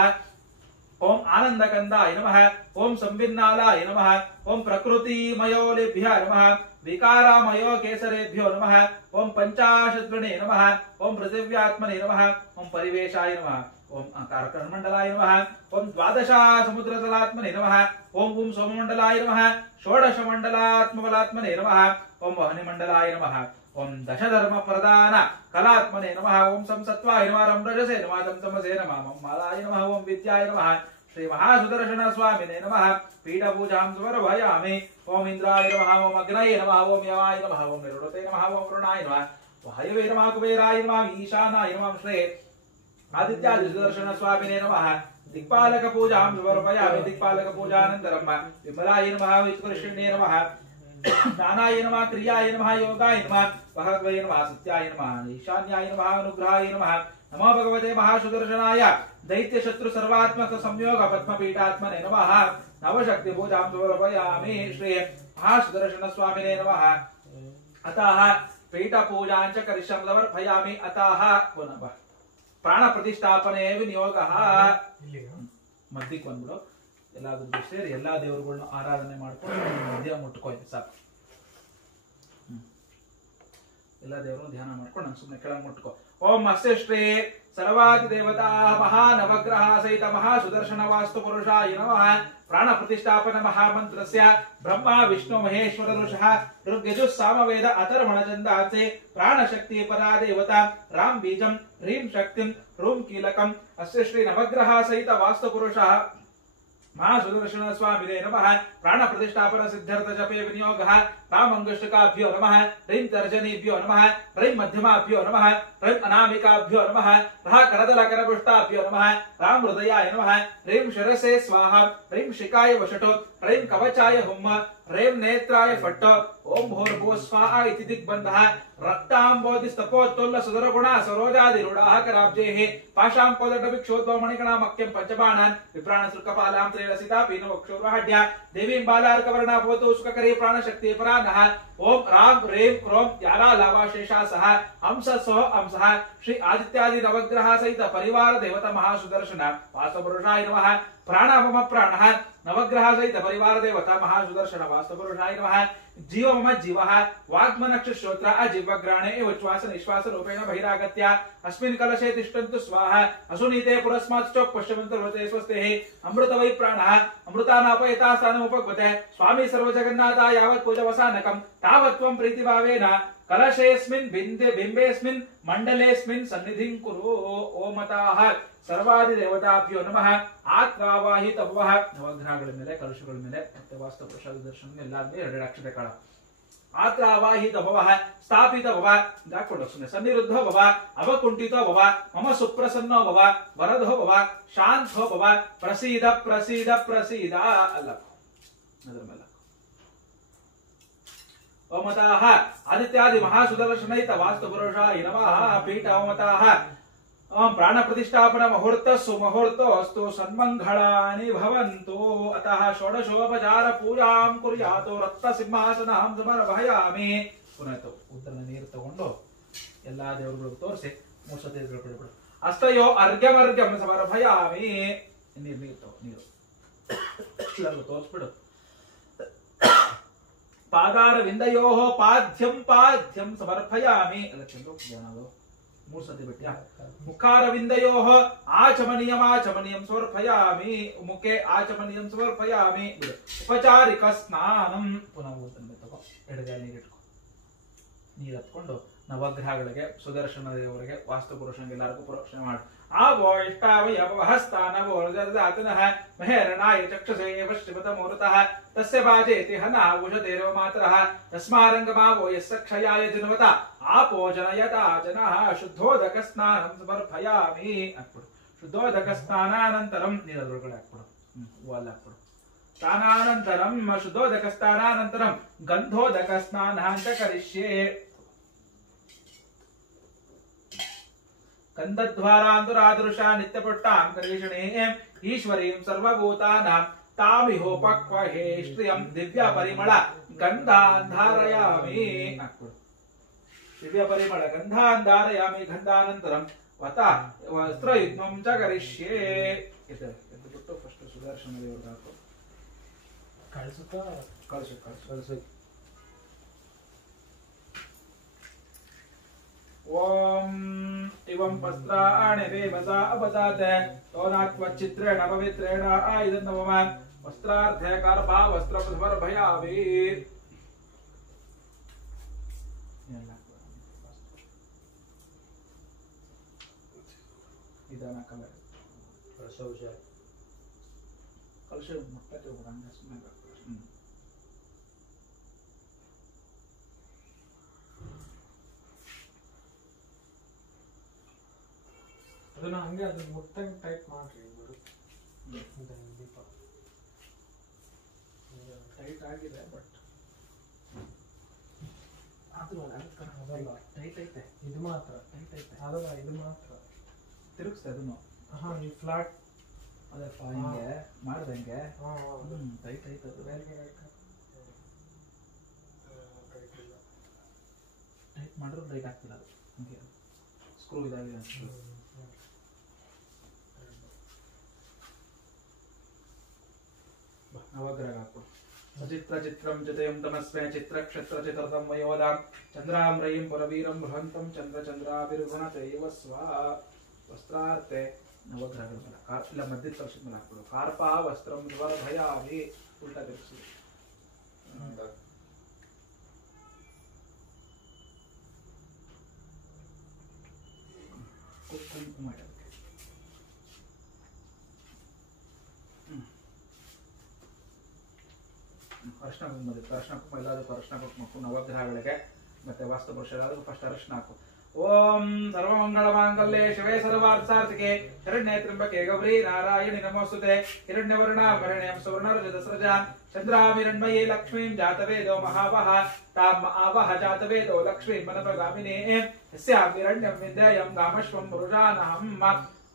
ಓಂ ಆನಂದಕಂದಾಯ ನಮಃ. ಓಂ ಸಂವಿನ್ನಾಲಾಯ ನಮಃ. ಓಂ ಪ್ರಕೃತಿಮಯೋಲಿಭ್ಯ ನಮಃ. ವಿಕಾರಾಮಯೋ ಕೇಸರೇಭ್ಯೋ ನಮಃ. ಓಂ ಪಂಚಾಶದ್ವಣೇ ನಮಃ. ಓಂ ಪೃಥಿವ್ಯಾತ್ಮನೇ ನಮಃ. ಓಂ ಪರಿವೇಶಾಯ ನಮಃ. ಓಂ ಕರ್ಮಂಡಲಾಯ ನಮಃ. ಓಂ ದ್ವಾದಶ ಸಮುದ್ರತಲಾತ್ಮನೇ ನಮಃ. ಓಂ ಓಂ ಸೋಮಮಂಡಲಾಯ ನಮಃ. ಷೋಡಶ ಮಂಡಲಾತ್ಮಬಲಾತ್ಮನೇ ನಮಃ. ಓಂ ವಹನಿಮಂಡಲಾಯ ನಮಃ. ಓಂ ದಶಧರ್ಮ ಪ್ರಧಾನ ಕಲಾತ್ಮನೇ ನಮಃ. ಓಂ ಸಂಸತ್ವಾಯ ನಮಃ. ರಂ ರಜಸೇ ನಮಃ. ತಂ ತಮಸೇ ನಮಃ. ಓಂ ಮಾಲಾಯ ನಮಃ. ಓಂ ವಿದ್ಯಾಯ ನಮಃ. ಶ್ರೀ ಮಹಾಸುದರ್ಶನ ಸ್ವಾಮಿನೇ ನಮಃ. ಪೀಠ ಪೂಜಾಂ ಸಮರ್ಪಯಾಮಿ. ಓಂ ಇಂದ್ರಾಯ ನಮಃ. ಓಂ ಅಗ್ನಯೇ ನಮಃ. ಓಂ ಯವಾಯ ನಮಃ. ಓಂ ನಿರುಡತೆ ನಮಃ. ಓಂ ವರುಣಾಯ ನಮಃ. ವಾಯವೇ ನಮಃ. ಕುಬೇರಾಯ ನಮಃ. ಈಶಾನಾಯ ನಮಃ. ಶ್ರೀ ಆದಿತ್ಯಾದಿ ಸುದರ್ಶನ ಸ್ವಾಮಿನೇ ನಮಃ. ದಿಕ್ಪಾಲಕ ಪೂಜಾಂ ಸಮರ್ಪಯಾಮಿ. ದಿಕ್ಪಾಲಕ ಪೂಜಾನಂತರಂ ವಿಮಲಾಯ ನಮಃ. ವಿಷ್ಣುಕೃಷ್ಣೇ ನಮಃ. ಜ್ಞಾನಾಯ ನಮಃ. ಕ್ರಿಯಾಯ ನಮಃ. ಯೋಗಾಯ ನಮಃ. ವಹದ್ವಯ ನಮಃ. ಸತ್ಯಾಯ ನಮಃ. ಈಶಾನ್ಯಾಯ ನಮಃ. ಅನುಗ್ರಹಾಯ ನಮಃ. ನಮೋ ಭಗವತೆ ಮಹಾಸುದರ್ಶನಾಯ ದೈತ್ಯ ಶತ್ರು ಸರ್ವಾತ್ಮಕ ಸಂಯೋಗ ಪದ್ಮಪೀಠಾತ್ಮನೆ ನಮಃ. ನವಶಕ್ತಿ ಪೂಜಾಂ ಸಮರ್ಪಯಾಮಿ. ಶ್ರೀ ಮಹಾಸುದರ್ಶನ ಸ್ವಾಮಿನೇ ನಮಃ. ಅತಃ ಪೀಠ ಪೂಜಾಂಚ ಕರಿಷ್ಯಂ ಸಮರ್ಪಯಾಮಿ. ಅತಃ ಪುನಃ ಪ್ರಾಣ ಪ್ರತಿಷ್ಠಾಪನೆ ವಿನಿಯೋಗ. ಮಧ್ಯಕ್ಕೆ ಬಂದ್ಬಿಡು. ಎಲ್ಲಾದ್ರೂ ಸೇರಿ ಎಲ್ಲಾ ದೇವರುಗಳನ್ನ ಆರಾಧನೆ ಮಾಡ್ಕೊಂಡು ಮಧ್ಯ ಮುಟ್ಕೋಯ್ತು ಸಾಕು. ಎಲ್ಲಾ ದೇವರನ್ನು ಧ್ಯಾನ ಮಾಡ್ಕೊಂಡು ನಂಗೆ ಸುಮ್ಮನೆ ಕೆಳಗೆ ಮುಟ್ಕೋ. ಓಂ ಅಸ್ಯ ಶ್ರೀ ಸರ್ವಾದಿ ದೇವತಾ ಮಹಾನವಗ್ರಹ ಸಹಿತ ಮಹಾಸುದರ್ಶನ ವಾಸ್ತು ಪುರುಷಾಯ ನಮಃ. ಪ್ರಾಣ ಪ್ರತಿಷ್ಠಾಪನ ಮಹಾಮಂತ್ರಸ್ಯ ಬ್ರಹ್ಮ ವಿಷ್ಣು ಮಹೇಶ್ವರ ಋಷಃ ಋಗ್ಯಜುಃ ಸಾಮವೇದ ಅಥರ್ವಣ ಛಂದಾಂಸೆ ಪ್ರಾಣಶಕ್ತಿ ಪರಾ ದೇವತಾ ರಾಮ್ ಬೀಜಂ ಹ್ರೀಂ ಶಕ್ತಿಂ ರೂಂ ಕೀಲಕಂ. ಅಸ್ಯ ಶ್ರೀ ನವಗ್ರಹ ಸಹಿತ ವಾಸ್ತು ಪುರುಷಃ ಮಹಾಸುದರ್ಶನ ಸ್ವಾಮಿನೇ ನಮಃ. ಪ್ರಾಣ ಪ್ರತಿಷ್ಠಾಪನ ಸಿದ್ಧಾರ್ಥ ಜಪೇ ವಿನಿಯೋಗ. ರಾಮ್ ಅಂಗುಷ್ಟಕಾಭ್ಯೋ ನಮಃ. ರೈಂ ತರ್ಜನೀಭ್ಯೋ ನಮಃ. ರೈಂ ಮಧ್ಯಮಾಭ್ಯೋ ನಮಃ. ರೈಂ ಅನಾಮಿಕಾಭ್ಯೋ ನಮಃ. ರಹ ಕರದಲ ಕರಪುಷ್ಟಾಭ್ಯೋ ನಮಃ. ರಾಮ್ ಹೃದಯಾಯ ನಮಃ. ರೈಂ ಶಿರಸೆ ಸ್ವಾಹ. ರೈಂ ಶಿಖಾಯ ವಷಟೋ. ರೈಂ ಕವಚಾಯ ಹುಮ್ಮ. ರೈಂ ನೇತ್ರಾಯ ಫಟ್ಟ. ಓಂ ಭೂರ್ಭುವ ಸ್ವಾಹ ಇತಿ ದಿಗ್ಬಂಧಃ. ರಕ್ತಾಂಬೋಧಿ ಸ್ತಪೋತ್ತುಲ್ಲ ಸುಧರಗುಣ ಸರೋಜಾದಿರೂಢಾಃ ಕರಾಬ್ಜೇಃ. ಪಾಶಾಂ ಕೋದಟಭಿಕ್ಷೋದ್ಭವ ಮಣಿಗಣಾಮಕ್ಯಂ ಪಂಚಬಾಣಾನ್ ವಿಪ್ರಾಣ ಸುಖಪಾಲಾಂ ತ್ರೈಲಸಿತಾ ಪೀನವಕ್ಷೋರ್ವಹಡ್ಯ ದೇವೀಂ ಬಾಲಾರ್ಕವರ್ಣಾ ಭವತು ಸುಖಕರೀ ಪ್ರಾಣಶಕ್ತಿ ಪರಾನಃ. ಓಂ ರಾಂ ರೇಂ ಕ್ರೋಂ ಯಾರಾ ಲಾವಾಶೇಷಾ ಸಹ ಹಂಸ ಸೋ ಹಂಸಃ. ಶ್ರೀ ಆದಿತ್ಯಾದಿ ನವಗ್ರಹ ಸಹಿತ ಪರಿವಾರ ದೇವತಾ ಮಹಾಸುದರ್ಶನ ವಾಸ್ತುಪುರುಷಾಯ ನಮಃ. ಪ್ರಾಣಾಪಮ ಪ್ರಾಣಃ ನವ नवग्रह सहित परिवार देवता महासुदर्शन वास्तुपुरुषाय नमः जीव मम जीवः वाग्मनक्षश्रोत्र अजिह्वग्राणे एव उच्छ्वास निश्वास रूपेण बहिरागत्य अस्मिन् कलशे तिष्ठन्तु स्वाहा असुनीते पुरस्मात् चोक् पश्यन्तु व्रते स्वस्तेः अमृत वै प्राणः अमृतानापयता स्थानमुपगते स्वामी सर्वजगन्नाथा यावत् पूजवसानकं तावत् त्वं प्रीतिभावेन कलशेऽस्मिन् बिम्बेऽस्मिन् मण्डलेऽस्मिन् सन्निधिं कुरु ओमताः सर्वादिदेवताभ्यो नमः आत्वावाहित भवः नवग्रहಗಳ ಮೇಲೆ ಕಲಶಗಳ ಮೇಲೆ ಮತ್ತೆ ವಾಸ್ತುಪುರುಷ ದರ್ಶನ ಎಲ್ಲಾದ್ಮೇಲೆ ಎರಡು ಅಕ್ಷತೆ ಕಾಳ ಆತ್ರಾವಾಹಿತ ಭವಃ ಸ್ಥಾಪಿತ ಭವ ದಾಕೊಂಡು ಸುಮ್ಮನೆ ಸನ್ನಿರುದ್ಧ ಭವ ಅವಕುಂಠಿತ ಭವ ಮಮ ಸುಪ್ರಸನ್ನೋ ಭವ ವರದೋ ಭವ ಶಾಂತೋ ಭವ ಪ್ರಸೀದ ಪ್ರಸೀದ ಪ್ರಸೀದ ಅಲ್ಲ ಅದರ ಮೇಲೆ ಓಮತಾಃ ಆದಿತ್ಯಾದಿ ಮಹಾಸುದರ್ಶನೈತ ವಾಸ್ತುಪುರುಷಾಯ ನಮಃ ಪೀಠ ಓಮತಾಃ प्राण प्रतिष्ठापन मुहूर्त सुमुहूर्तोस्तु सन्मंगलानि भवन्तु अतः षोडशोपचार पूजां कुर्यातो रक्त सिंहासनं समर्पयामि पुनः ಉತ್ತರನ ನೀರು ತಗೊಂಡು ಎಲ್ಲಾ ದೇವರುಗಳಿಗೂ ತೋರಿಸಿ ಮೂಸತೆ ಬಿಡು ಅಷ್ಟಯೋ ಅರ್ಘ್ಯಮರ್ಘ್ಯಂ ಸಮರ್ಪಯಾಮಿ ನೀರು ತಗೋ ನೀರು ಎಲ್ಲರಿಗೂ ತೋರಿಸ್ಬಿಡು ಪಾದಾರ ವಿಂದಯೋ ಪಾದ್ಯಂ ಸಮರ್ಪಯಾಮಿ ಅಲ್ಲ ಚಂದ್ರು ಜ್ಞಾನದು ಮೂರು ಸತಿ ಬಿಟ್ಯಾ ಮುಖಾರವಿಂದಯೋಃ ಆಚಮನೀಯಂ ಸಮರ್ಪಯಾಮಿ ಮುಖೆ ಆಚಮನೀಯಂ ಸಮರ್ಪಯಾಮಿ ಉಪಚಾರಿಕ ಸ್ನಾನಂ ಪುನಃ ಊತನ್ನು ತಗೋ ಎಡಗೈ ನೀರಿಟ್ಕೊ ನೀರು ಹತ್ಕೊಂಡು ನವಗ್ರಹಗಳಿಗೆ ಸುದರ್ಶನ ದೇವರಿಗೆ ವಾಸ್ತುಪುರುಷನಿಗೆ ಎಲ್ಲರಿಗೂ ಪ್ರೋಕ್ಷಣೆ ಮಾಡು आवो इष्टावयवहस्तानवो जर्दातनः महेरणाय चक्षुषे पश्चिमत मुहूर्तः तस्य वाजेति हनः उषतेरो मातरः तस्मारङ्गमावो यस्य क्षयाय जिनवता आपो जनयता जनः शुद्धोदकस्नानं समर्पयामि अक्पुडु शुद्धोदकस्नानानन्तरं ನೀರೊಳಗಡೆ ಹಾಕ್ಬಿಡು ವಾಲ್ ಹಾಕ್ಬಿಡು ಸ್ನಾನಾನಂತರಂ ಶುದ್ಧೋದಕಸ್ನಾನಾನಂತರಂ ಗಂಧೋದಕಸ್ನಾನಾಂತ ಕರಿಷ್ಯೆ गन्धद्वारान्तरादृशा नित्यपुट्टां करीषणीं ईश्वरीं सर्वभूतानां तामिहोपक्वहे श्रियं दिव्यपरिमळ गन्धान् धारयामि दिव्यपरिमळ गन्धान् धारयामि गन्धानन्तरं वत वस्त्रयुग्मं च करिष्ये ಎದ್ದುಬಿಟ್ಟು ಫಸ್ಟ್ ಸುದರ್ಶನ ದೇವರಿಗೆ ಹಾಕು ಕಳಿಸುತ್ತಾ ಕಳಿಸು ओम इवं वस्त्राणि देवता अपसाते तोनात्वचित्रेण पवित्रेण आयुधनवमान वस्त्रार्थे कार्पा वस्त्रसमर्पयामि इदान कलर कलश मुट्टते उड़ांगे सुने ಅದನ್ನ ಹಂಗೆ ಅದನ್ನ ಮುಟ್ಟಂಗೆ ಟೈಪ್ ಮಾಡ್ರಿ ಇವರು ದೀಪ ಟೈಟ್ ಆಗಿದೆ ಬಟ್ ಅದು ಅದಲ್ಲ ಟೈಟ್ ಐತೆ ಇದು ಮಾತ್ರ ಟೈಟ್ ಐತೆ ಅದಲ್ಲ ಇದು ಮಾತ್ರ ತಿರುಗಿಸ್ತೆ ಅದನ್ನು ಹಾ ಈ ಫ್ಲಾಟ್ ಅದಪ್ಪ ಹಿಂಗೆ ಮಾಡ್ದಂಗೆ ಹಾ ಟೈಟ್ ಐತೆ ಅದು ಟೈಟ್ ಮಾಡಿದ್ರು ಟೈಟ್ ಆಗ್ತಿಲ್ಲ ಅದು ಹಂಗೆ ಸ್ಕ್ರೂ ಇದಾಗಿದೆ ಅನ್ಸುತ್ತೆ नवग्रह सचित्र चित्रं चितयं तमस्मै चित्रक्षत्र चित्रतं वयोदां चन्द्राम्रयं पुरवीरं बृहन्तं चन्द्रचन्द्राभिर्गुणतैव स्वा वस्त्रार्थे नवग्रहಗಳ ಇಲ್ಲ ಮಧ್ಯ ತರ್ಷಿತ ಮೇಲೆ ಹಾಕ್ಬಿಡು ಕಾರ್ಪಾ ವಸ್ತ್ರಂ ಸಮರ್ಪಯಾಮಿ ಉಲ್ಟಾ ತಿರುಗಿಸಿ ಕುಂಕುಮ ಅರ್ಶನ ಕುಂಕುಮ ಅರ್ಶನ ಕುಂಕುಮ ಎಲ್ಲದಕ್ಕೂ ಅರ್ಶನ ಕುಂಕುಮಕ್ಕೂ ನವಗ್ರಹಗಳಿಗೆ ಮತ್ತೆ ವಾಸ್ತುಪುರುಷ ಎಲ್ಲದಕ್ಕೂ ಫಸ್ಟ್ ಅರ್ಶನ ಹಾಕು ಓಂ ಸರ್ವಮಂಗಳ ಮಾಂಗಲ್ಯೆ ಶಿವೇ ಸರ್ವಾರ್ಥಸಾರ್ಥಿಕೆ ಶರಣ್ಯೇ ತ್ರ್ಯಂಬಕೆ ಗೌರಿ ನಾರಾಯಣಿ ನಮೋಸ್ತುತೆ ಹಿರಣ್ಯವರ್ಣಾಭರಣೇಂ ಸುವರ್ಣರಜತಸ್ರಜಾಂ ಚಂದ್ರಾಮಿರಣ್ಮಯೇ ಲಕ್ಷ್ಮೀಂ ಜಾತವೇದೋ ಮಹಾವಹ ತಾಂ ಆವಹ ಜಾತವೇದೋ ಲಕ್ಷ್ಮೀಂ ಮನಪಗಾಮಿನೇಂ ಯಸ್ಯಾಂ ಹಿರಣ್ಯಂ ವಿಂಧ್ಯಯಂ ಗಾಮಶ್ವಂ ಪುರುಷಾನಹಂ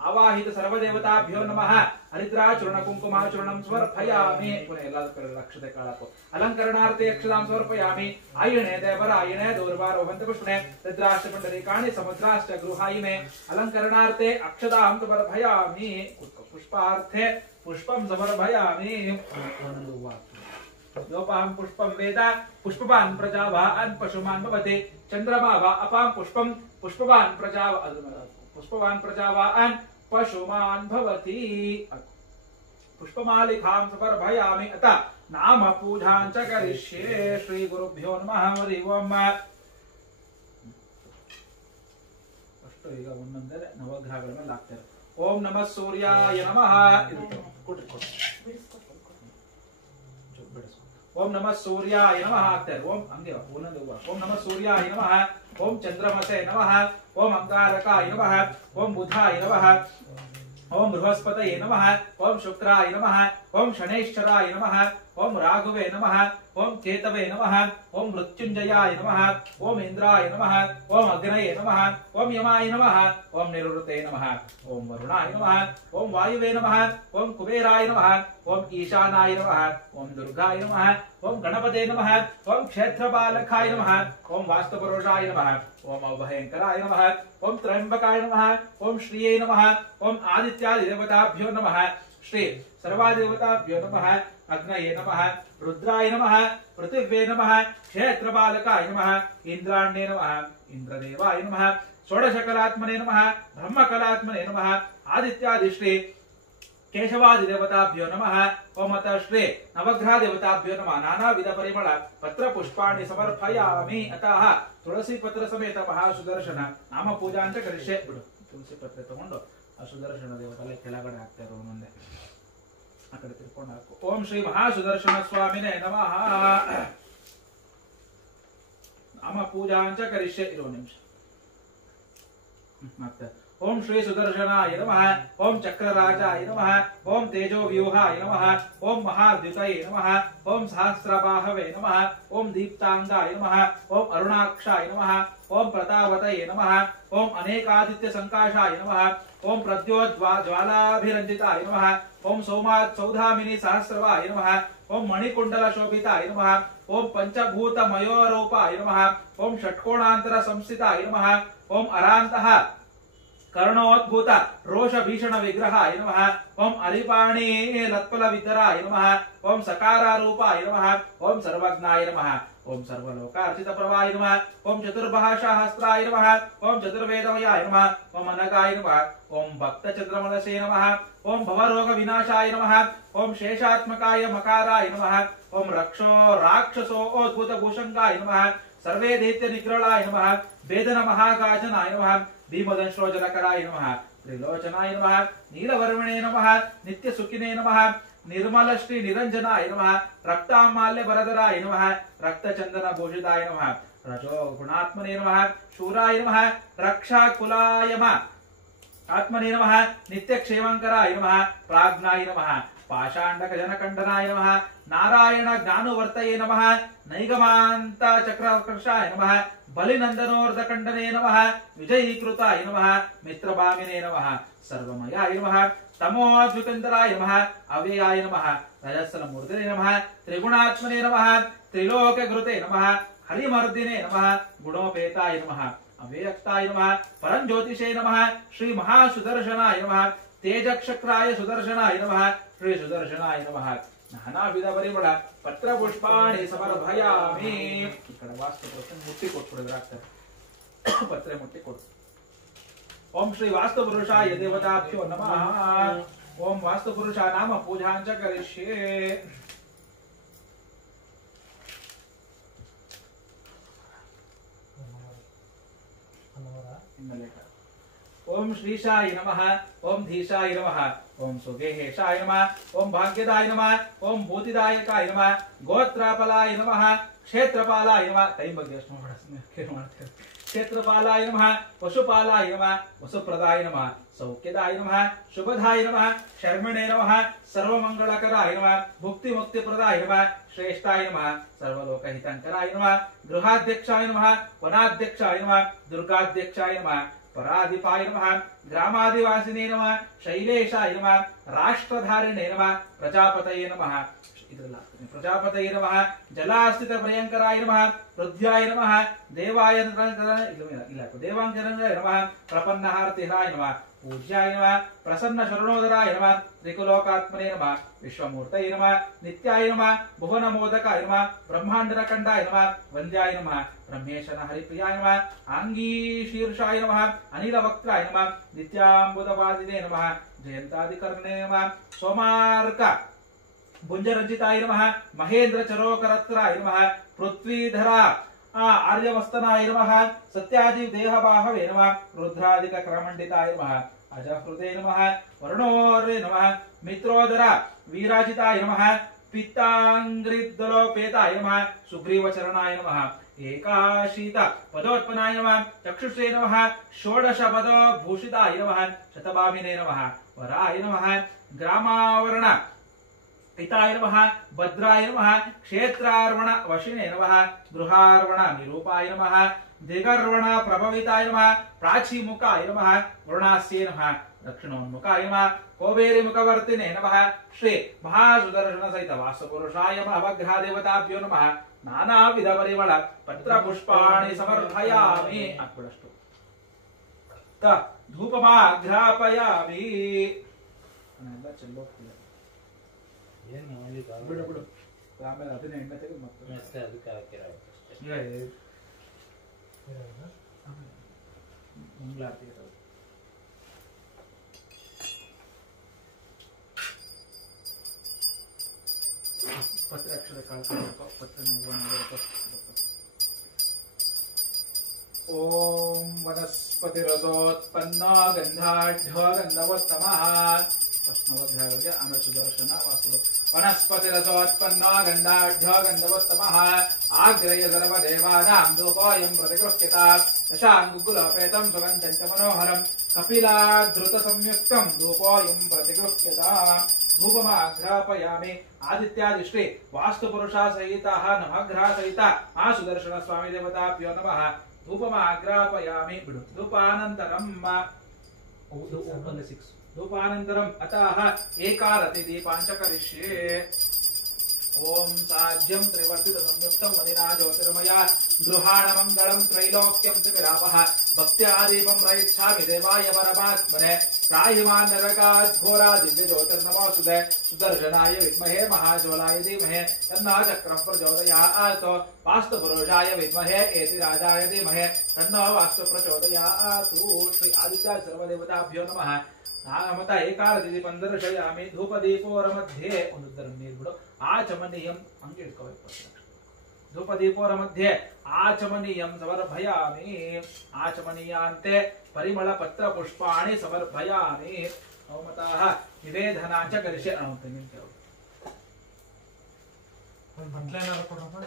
आवाहित सर्वदेवताभ्यो नमः हरिद्राचूर्ण कुंकुमाचूर्णं समर्पयामि पुनः ಎಲ್ಲದಕ್ಕೂ ಅಕ್ಷತೆ ಕಾಳಕು ಅಲಂಕರಣಾರ್ಥೆ ಅಕ್ಷತಾಂ ಸಮರ್ಪಯಾಮಿ ಆಯಣೆ ದೇವರಾಯಣೆ ದೌರ್ವಾರೋಹಂತ ಪುಷ್ಪಣೆ ರುದ್ರಾಷ್ಟಪುಂಡರೀಕಾಣಿ ಸಮುದ್ರಾಷ್ಟ ಗೃಹಾಯಿಮೆ ಅಲಂಕರಣಾರ್ಥೆ ಅಕ್ಷತಾಂ ಸಮರ್ಪಯಾಮಿ ಪುಷ್ಪಾರ್ಥೆ पुष्पं समर्पयामि योपां पुष्पं वेद पुष्पवान् प्रजावान् पशुमान् भवति चन्द्रमा वा अपां पुष्पं पुष्पवान् प्रजावान् पशुमान् भवति पुष्पमालिकां समर्पयामि अतः नाम पूजां च करिष्ये श्री गुरुभ्यो नमः हरि ओम ಅಷ್ಟು ಈಗ ಒಂದೊಂದೇ ನವಗ್ರಹಗಳ ಮೇಲೆ ಹಾಕ್ತಾರೆ ಓಂ ನಮಃ ಸೂರ್ಯಾಯ ನಮಃ ಓಂ ನಮಃ ಸೂರ್ಯಾಯ ನಮಃ ಹಾಕ್ತಾರೆ ಓಂ ಹಂಗೆ ಒಂದೊಂದು ಓಂ ನಮಃ ಸೂರ್ಯಾಯ ನಮಃ ಓಂ ಚಂದ್ರಮಸೆ ನಮಃ ಓಂ ಅಂಗಾರಕಾಯ ನಮಃ ಓಂ ಬುಧಾಯ ನಮಃ ओम बृहस्पतये नमः ओम शुक्राय नमः ओम शनैश्चराय नमः ओम राघवे नमः ओम केतवे नमः ओम मृत्युंजयाय नमः ओम इंद्राय नमः ओम अग्नये नमः ओम यमाय नमः ओम निरुते नमः ओम वरुणाय नमः ओम वायुवे नमः ओम कुबेराय नमः ओम ईशानाय नमः ओम दुर्गाय नमः ओम गणपते नमः ओम क्षेत्रपालकाय नमः ओम वास्तुपुरुषाय नमः ओम अभयंकराय नमः ओम त्र्यंबकाय नमः ओम श्रिये नमः ओम आदित्यादि देवताभ्यो नमः श्री सर्वादिदेवताभ्यो नमः अग्नये नमः रुद्राय नमः पृथिव्ये नमः क्षेत्रपालकाय नमः इंद्राण्ये नमः इंद्रदेवाय नमः षोडशकलात्मने नमः ब्रह्मकलात्मने नमः आदित्यादि श्री केशवादि देवताभ्यो नमः ओम अतः श्री नवग्रह देवताभ्यो नमः नानाविध परिमल पत्र पुष्पाणि समर्पयामि अतः तुलसी पत्र समेत महासुदर्शन नाम पूजां च करिष्ये तुलसी पत्र तಗೊಂಡು ಆ ಸುದರ್ಶನ ದೇವತೆಲ್ಲ ಕೆಳಗಡೆ ಹಾಕ್ತಾರೆ ಒಂದೊಂದೇ ಆ ಕಡೆ ತಿರ್ಕೊಂಡು ಹಾಕು ಓಂ ಶ್ರೀ ಮಹಾಸುದರ್ಶನ ಸ್ವಾಮಿನೇ ನಮಃ ನಾಮ ಪೂಜಾಂ ಚ ಕರಿಷ್ಯೆ ಇರೋ ನಿಮಿಷ ಮತ್ತೆ ओम श्री सुदर्शनाय नमः ओम चक्रराजाय नमः ओम तेजोव्यूहाय नमः ओम महाद्युतये नमः ओम सहस्रबाहवे नमः ओम दीप्तांगाय नमः ओम अरुणाक्षाय नमः ओम प्रतापतये नमः ओम अनेकादित्य संकाशाय नमः ओम प्रद्योज्वालाभिरंजिताय नमः ओम सोमात् सौधामिनी सहस्रवाय नमः ओम मणिकुंडल शोभिताय नमः ओम पंचभूत मयोरूपाय नमः ओम षट्कोणांतर संस्थिताय नमः ओम अरान्तः कर्णोद्भूत रोष भीषण विग्रहाय नमः ओम अरिपाणी लत्पल विद्राय नमः ओम सकारारूपाय नमः ओम सर्वज्ञाय नमः ओम सर्वलोकार्चित प्रभाय नमः ओम चतुर्भाषाहस्त्राय नमः ओम चतुर्वेदमयाय नमः ओम अनगाय नमः ओम भक्त चंद्रमनसे नमः ओम भवरोग विनाशाय नमः ओम शेषात्मकाय मकाराय नमः ओम रक्षो राक्षसो अद्भुत भूषंगाय नमः सर्वे दैत्य निग्रहाय नमः वेदन महागाजनाय नमः भीमदंश्रोजनकराय नमः त्रिलोचनाय नमः नीलवर्मणे नमः नित्यसुखिने नमः निर्मलश्री निरंजनाय नमः रक्तामाल्य वरदराय नमः रक्तचंदन भूषिताय नमः रजो गुणात्मने नमः शूराय नमः रक्षाकुलाय आत्मने नमः नित्यक्षेमंकराय नमः प्राज्ञाय नमः पाषाण्डक जनकण्डनाय नमः नारायण ज्ञानुवर्तये नमः नैगमान्त चक्रकर्षाय नमः बलिनन्दनोर्धकण्डने नमः विजयीकृताय नमः मित्रभामिने नमः सर्वमयाय नमः तमोद्विकन्दराय नमः अव्ययाय नमः रजस्सलमूर्तिने नमः त्रिगुणात्मने नमः त्रिलोकघृते नमः हरिमर्दिने नमः गुणोपेताय नमः अव्यक्ताय नमः परञ्ज्योतिषे नमः श्री महासुदर्शनाय नमः तेजक्षक्राय सुदर्शनाय नमः श्री सुदर्शनाय नमः नानाविध परिमल पत्र पुष्पाणि समर्पयामि इकड़े वास्तुपुरुषन मुट्टी कोट्बिडिद्रे पत्र मुट्टी कोट्टु ओम श्री वास्तुपुरुषाय देवताभ्यो नमः ओम वास्तुपुरुषा नाम पूजां च करिष्ये ओम श्रीशाय नमः ओम धीशाय नमः ओम सुगेहेशाय नमः ओम भाग्यदाय नमः ओम भूतिदायकाय नमः गोत्रपालाय नमः क्षेत्रपालाय नमः टाइम ಬಗ್ಗೆ ಎಷ್ಟು ಮಾಡ್ತಾರೆ क्षेत्रपालाय नमः पशुपालाय नमः वसुप्रदाय नमः सौख्यदाय नमः शुभदाय नमः शर्मणे नमः सर्वमंगलकराय नमः भुक्ति मुक्तिप्रदाय नमः श्रेष्ठाय नमः सर्वलोकहितंकराय नमः गृहाध्यक्षाय नमः वनाध्यक्षाय नमः दुर्गाध्यक्षाय नमः पराधिपाय नमः ग्रामादिवासिने नमः शैलेशाय नमः राष्ट्रधारिणे नमः प्रजापतये नमः प्रजापतये नमः जलास्थित प्रियंकराय नमः रुद्राय नमः देवाय देवांकराय नमः प्रपन्नहार्तिहाय नमः पूज्याय नमः प्रसन्न शरणोदराय नमः त्रिकुलोकात्मने नमः विश्वमूर्तये नमः नित्याय नमः भुवनमोदकाय नमः ब्रह्माण्डनकण्डाय नमः वन्द्याय नमः ब्रह्मेशन हरिप्रियाय नमः आङ्गीशीर्षाय नमः अनिलवक्त्राय नमः नित्याम्बुदवादिने नमः जयन्तादिकर्णे नमः सोमार्क भुञ्जरञ्जिताय नमः महेन्द्र चरोकरत्राय नमः पृथ्वीधरा आर्यवस्तनाय नमः सत्यादि देहबाहवे नमः रुद्रादिक क्रमण्डिताय नमः अजहृदे नमः वर्णोर्वे नमः मित्रोदर वीराजिताय नमः पित्ताङ्ग्रिद्दलोपेताय नमः सुग्रीवचरणाय नमः एकाशीत पदोत्पन्नाय नमः चक्षुषे नमः षोडश पदभूषिताय नमः शतभामिने नमः वराय नमः ग्रामावरण हिताय नमः भद्राय नमः क्षेत्रार्वण वशिने नमः गृहार्वण निरूपाय नमः दिगर्वण प्रभविताय नमः प्राचीमुखाय नमः वरुणास्ये नमः दक्षिणोन्मुखाय नमः कोबेरिमुखवर्तिने नमः श्री महासुदर्शन सहित वासपुरुषाय भवग्रहदेवताभ्यो नमः नानाविध परिमळ पत्र पुष्पाणि समर्पयामि अक्बडಷ್ಟು ಧೂಪಮಾಘ್ರಾಪಯಾಮಿ ಅನ್ನೆಲ್ಲ ಚೆಲ್ಲೋಗ್ತಿಲ್ಲ ಏನು ಅಲ್ಲಿ ಬಿಡು ಬಿಡು ಆಮೇಲೆ ಅದನ್ನ ಎಣ್ಣೆ ತೆಗೆದು ಮತ್ತೆ ಅಷ್ಟೇ ಅದಕ್ಕೆ ಹಾಕಿರೋ ಮಂಗಳಾರತಿ ಇರೋದು ಪತ್ರಾಕ್ಷರ ಕಾಳ್ಕೊಳ್ಬೇಕು ಪತ್ರ ಓಂ ವನಸ್ಪತಿರಸೋತ್ಪನ್ನ ಗಂಧಾಢ್ಯ ಗಂಧವತ್ತಮಃ ಪ್ರಶ್ನವಧ್ಯಾಯಗಳಿಗೆ ಆಮೇಲೆ ಸುದರ್ಶನ ವಾಸ್ತು ವನಸ್ಪತಿರಸೋತ್ಪನ್ನ ಗಂಧಾಢ್ಯ ಗಂಧವತ್ತಮಃ ಆಗ್ರಯ ಸರ್ವದೇವಾನಾಂ ಧೂಪೋಯಂ ಪ್ರತಿಗೃಹ್ಯತ ದಶಾಂಗುಗುಲೋಪೇತಂ ಸುಗಂಧಂ ಚ ಮನೋಹರಂ ಕಪಿಲಾಘೃತ ಸಂಯುಕ್ತಂ ಧೂಪೋಯಂ ಪ್ರತಿಗೃಹ್ಯತ ಧೂಪಮಾಘ್ರಾಪಯಾಮಿ ಆದಿತ್ಯಾದಿಶ್ರೀ ವಾಸ್ತುಪುರುಷಾ ಸಹಿತಃ ನವಗ್ರಹ ಸಹಿತ ಆ ಸುದರ್ಶನ ಸ್ವಾಮಿ ದೇವತಾಭ್ಯೋ ನಮಃ ಧೂಪಮಾಘ್ರಾಪಯಾಮಿ ಬಿಡು ಧೂಪಾನಂತರಂ ಧೂಪಾನಂತರಂ ಅತಃ ಏಕಾರತಿ ದೀಪಾಂಚ ಕರಿಷ್ಯೆ ಓಂ ಸಾಜ್ಯಂ ತ್ರಿವರ್ತಿತ ಸಂಯುಕ್ತಂ ವನಿನಾ ಜ್ಯೋತಿರ್ಮಯ ಗೃಹಾಣ ಮಂಗಳಂ ತ್ರೈಲೋಕ್ಯಂ ತ್ರಿವಿರಾಪಃ ಭಕ್ತ್ಯಾದೀಪಂ ಪ್ರಯಚ್ಛಾಮಿ ದೇವಾಯ ಪರಮಾತ್ಮನೆ ತ್ರಾಹಿಮಾನ್ ನರಕಾತ್ ಘೋರಾದಿತ್ಯ ಜ್ಯೋತಿರ್ನಮೋಸ್ತುತೆ ಸುದರ್ಶನಾಯ ವಿದ್ಮಹೇ ಮಹಾಜ್ವಲಾಯ ಧೀಮಹಿ ತನ್ನೋ ಚಕ್ರಃ ಪ್ರಚೋದಯಾತ್ ವಾಸ್ತು ಪುರುಷಾಯ ವಿದ್ಮಹೇ ಏತಿ ರಾಜಾಯ ಧೀಮಹಿ ತನ್ನೋ ವಾಸ್ತು ಪ್ರಚೋದಯಾತ್ ಶ್ರೀ ಆದಿತ್ಯ ಸರ್ವದೇವತಾಭ್ಯೋ ನಮಃ ನಾಮತ ಏಕಾರತಿ ದೀಪಂ ದರ್ಶಯಾಮಿ ಧೂಪದೀಪೋರ ಮಧ್ಯೆ ಒಂದು ನೀರು ಬಿಡು ಆಚಮನೀಯಂ ಹಂಗೆ ಇಟ್ಕೋಬೇಕು ಧೂಪದೀಪೋರ ಮಧ್ಯೆ ಆಚಮನೀಯಂ ಸಮರ್ಪಯಾಮಿ ಆಚಮನೀಯಾಂತೆ ಪರಿಮಳ ಪತ್ರ ಪುಷ್ಪಾಣಿ ಸಮರ್ಪಯಾಮಿ ಅವಮತಃ ನಿವೇದನಾಚ ಕರಿಷ್ಯೆ ಅಂತ ನಿಂತೇವೆ ಒಂದು ಬಟ್ಲೆ ಏನಾದ್ರು ಕೊಡಪ್ಪ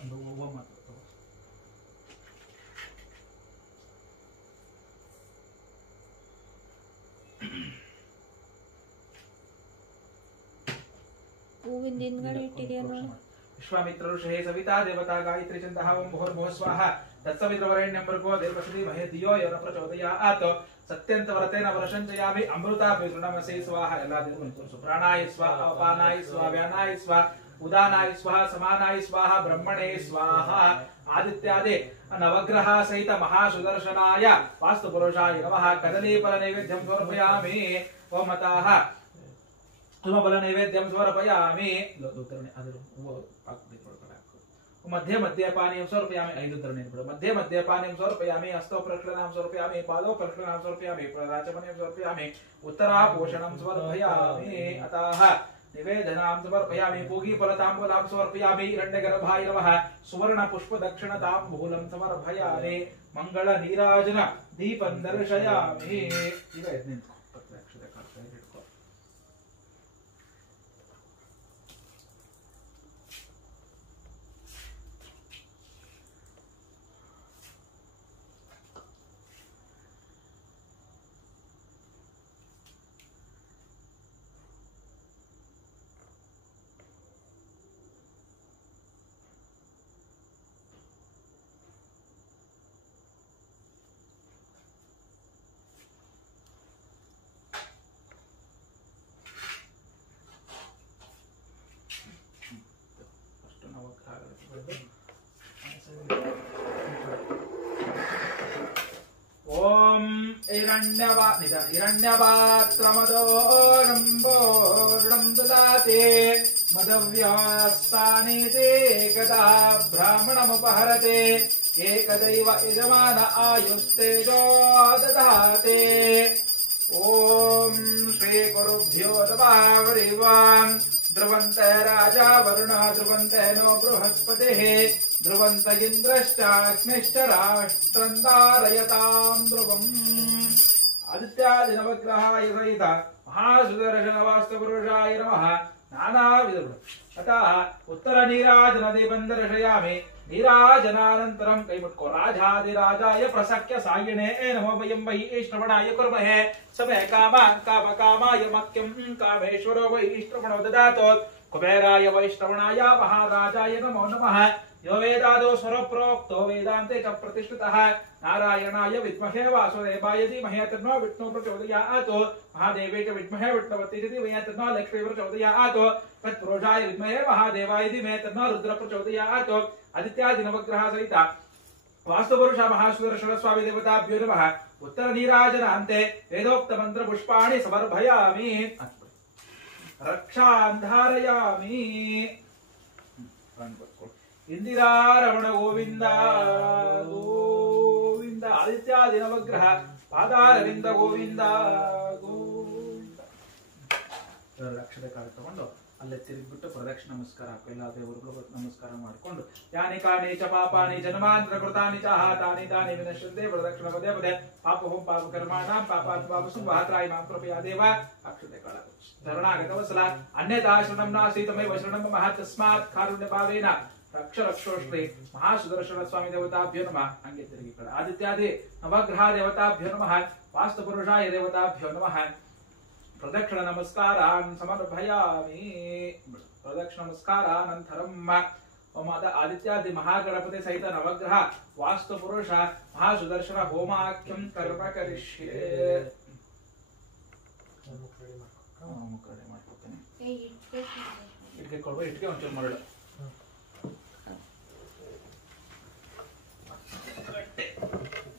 ಒಂದು ಹೂವು ಮಾತ್ರ ಹೂವಿನ ಹಿಂದ್ಗಡೆ ಇಟ್ಟಿದ್ಯಾ ನೋಡಿ. ವಿಶ್ವಾಮಿತ್ರ ಋಷೇ ಸವಿತಾ ದೇವತಾ ಗಾಯತ್ರಿ ಚಂದಃ ಓಂ ಭೂರ್ಭುವಃ ಸ್ವಾಹ ತತ್ಸವಿತುರ್ವರೆಣ್ಯಂ ಭರ್ಗೋ ದೇವಶ್ರೀ ಮಹೇ ಧಿಯೋ ಯೋ ನ ಪ್ರಚೋದಯಾತ್ ಸತ್ಯಂತ ವರತೇನ ವರಶಂಚಯಾಮಿ ಅಮೃತಾಪಿ ತೃಣಮಸೇ ಸ್ವಾಹ ಎಲ್ಲ ದೇವರು ಪ್ರಾಣಾಯ ಸ್ವಾಹ ಅಪಾನಾಯ ಸ್ವಾಹ ವ್ಯಾನಾಯ ಸ್ವಾಹ ಉದಾನಾಯ ಸ್ವಾಹ ಸಮಾನಾಯ ಸ್ವಾಹ ಬ್ರಹ್ಮಣೇ ಸ್ವಾಹ ಆದಿತ್ಯಾದಿ ನವಗ್ರಹ ಸಹಿತ ಮಹಾಸುದರ್ಶನಾಯ ವಾಸ್ತು ಪುರುಷಾಯ ನಮಃ ಕದಲೀಫಲ ನೈವೇದ್ಯಂ ಸಮರ್ಪಯಾಮಿ ಓಂ ಮತಃ ತುಮಬಲ ನೈವೇದ್ಯಂ ಸಮರ್ಪಯಾಮಿ ಅದರ ಮಧ್ಯೆ ಮಧ್ಯೆ ಪಾನೀಯಂ ಸಮರ್ಪಯಾಮಿ 5 ಧರಣಿ ಮಧ್ಯೆ ಮಧ್ಯೆ ಪಾನೀಯಂ ಸಮರ್ಪಯಾಮಿ ಹಸ್ತೋ ಪ್ರಕ್ಷಾಳನಂ ಸಮರ್ಪಯಾಮಿ ಪಾದೋ ಪ್ರಕ್ಷಾಳನಂ ಸಮರ್ಪಯಾಮಿ ಪ್ರಾಚಮನಂ ಸಮರ್ಪಯಾಮಿ ಉತ್ತರಾ ಪೋಷಣಂ ಸಮರ್ಪಯಾಮಿ ಅತಃ ನಿವೇದನಾಂ ಸಮರ್ಪಯಾಮಿ पूगीफलताम्बूलां समर्पयामि हिरण्यगर्भाय नमः सुवर्ण पुष्प दक्षिण ताम्बूलं समर्पयामि मंगल नीराजन दीपं दर्शयामि ಈಗ ಎದ್ದು ನಿಂತ್ಕೊ ಪತ್ರಾಕ್ಷರ ಕಾಡ್ತಾ ಇಟ್ಕೊ हिरण्यपात्रमदोरम्बोर्णं ददाते मदव्यास्तानीते एकदा ब्राह्मणमुपहरते एकदैव यजमान आयुस्तेजो ददाते ओम श्री गुरुभ्यो नमः हरिः ओम् ध्रुवन्त राजा वरुण ध्रुवन्त नो बृहस्पतिः ध्रुवन्त इन्द्रश्चाग्निश्च राष्ट्रं धारयतां ध्रुवम् आदित्यादिनवग्रहाय सहित महासुदर्शनवास्तुपुरुषाय नमः नानाविधगुण अतः उत्तर नीराजन दीपं दर्शयामि नीराजनानन्तरं कैमुट्को राजाधिराजाय प्रसख्य सायिणे नमो वयं वै श्रवणाय कुर्महे समे कामाय मह्यं कामेश्वरो वै श्रवणो ददातु कुबेराय वै श्रवणाय महाराजाय नमो नमः यो वेदादो स्वरप्रोक्तो वेदान्ते च प्रतिष्ठितः नारायणाय विद्महे वासुदेवाय धीमहि तन्नो विष्णु प्रचोदयात् महादेवे च विद्महे विष्णुवती धीमहि तन्नो लक्ष्मी प्रचोदयात् तत्पुरुषाय विद्महे महादेवाय धीमहि तन्नो रुद्र प्रचोदयात् आदित्यादि नवग्रह सहित वास्तुपुरुष महासुदर्शन स्वामी देवताभ्यो नमः उत्तर नीराजनान्ते वेदोक्त मंत्र पुष्पाणि समर्पयामि रक्षां धारयामि इंदिरा रमण गोविंद गोविंद आदित्यादि नवग्रह पादारविंद गोविंद गोविंद लक्षದ ಕಾಲ ತಗೊಂಡು ಅಲ್ಲೇ ತಿರುಗಿಬಿಟ್ಟು ಪ್ರದಕ್ಷಿಣ ನಮಸ್ಕಾರ ಎಲ್ಲ ದೇವರುಗಳು ನಮಸ್ಕಾರ ಮಾಡಿಕೊಂಡು ಯಾನಿ ಕಾನಿ ಚ ಪಾಪಾನಿ ಜನ್ಮಾಂತರ ಕೃತಾನಿ ಚ ಹಾತಾನಿ ತಾನಿ ವಿನಶ್ಯಂತೆ ಪ್ರದಕ್ಷಿಣ ಪದೇ ಪದೇ ಪಾಪಹಂ ಪಾಪ ಕರ್ಮಾಣಾಂ ಪಾಪಾತ್ ಪಾಪಸು ಮಹಾತ್ರಾಯಿ ಮಾಂ ಕೃಪಯಾ ದೇವ ಅಕ್ಷತೆ ಕಾಲ ಶರಣಾಗತ ವತ್ಸಲ ಅನ್ಯಥಾ ಶರಣಂ ನಾಸ್ತಿ ತಮೇವ ಶರಣಂ ಮಮ ತಸ್ಮಾತ್ ಕಾರುಣ್ಯ ಭಾವೇನ ರಕ್ಷ ರಕ್ಷೋಶ್ರೀ ಮಹಾಸುದರ್ಶನ ಸ್ವಾಮಿ ದೇವತಾಭ್ಯೋ ನಮಃ ಹಂಗೆ ತಿರುಗಿ ಕಡೆ ಆದಿತ್ಯಾದಿ ನವಗ್ರಹ ದೇವತಾಭ್ಯೋ ನಮಃ ವಾಸ್ತುಪುರುಷಾಯ ದೇವತಾಭ್ಯೋ ನಮಃ प्रदक्षिण नमस्कारान् समर्पयामि प्रदक्षिण नमस्कारानन्तरं मम आदित्यादि महागणपति सहित नवग्रह वास्तु पुरुष महासुदर्शन होमाख्यं कर्म करिष्ये इट्के ಕೊಡುವ ಇಟ್ಕೆ ಒಂಚೂರು ಮರಳು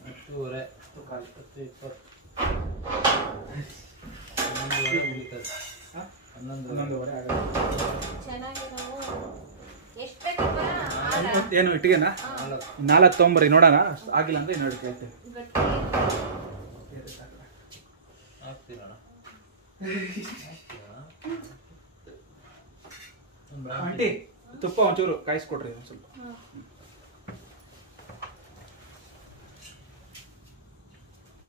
ಅಷ್ಟೂವರೆ ಕಾಲು 10-20 11:30 ಆಗಲ್ಲ ಚೆನ್ನಾಗಿ ನಾವು ಎಷ್ಟು ಬೇಕಪ್ಪ ಏನು ಇಟ್ಟಿಗೆನಾ 4 ತೊಂಬರಿ ನೋಡೋಣ ಆಗಿಲ್ಲ ಅಂದ್ರೆ ಇನ್ನು ಹೇಳ್ತೇವೆ ಹಾಕ್ತೀರಣ ಆಂಟಿ ತುಪ್ಪ ಒಂಚೂರು ಕಾಯಿಸ್ಕೊಡ್ರಿ ಒಂದು ಸ್ವಲ್ಪ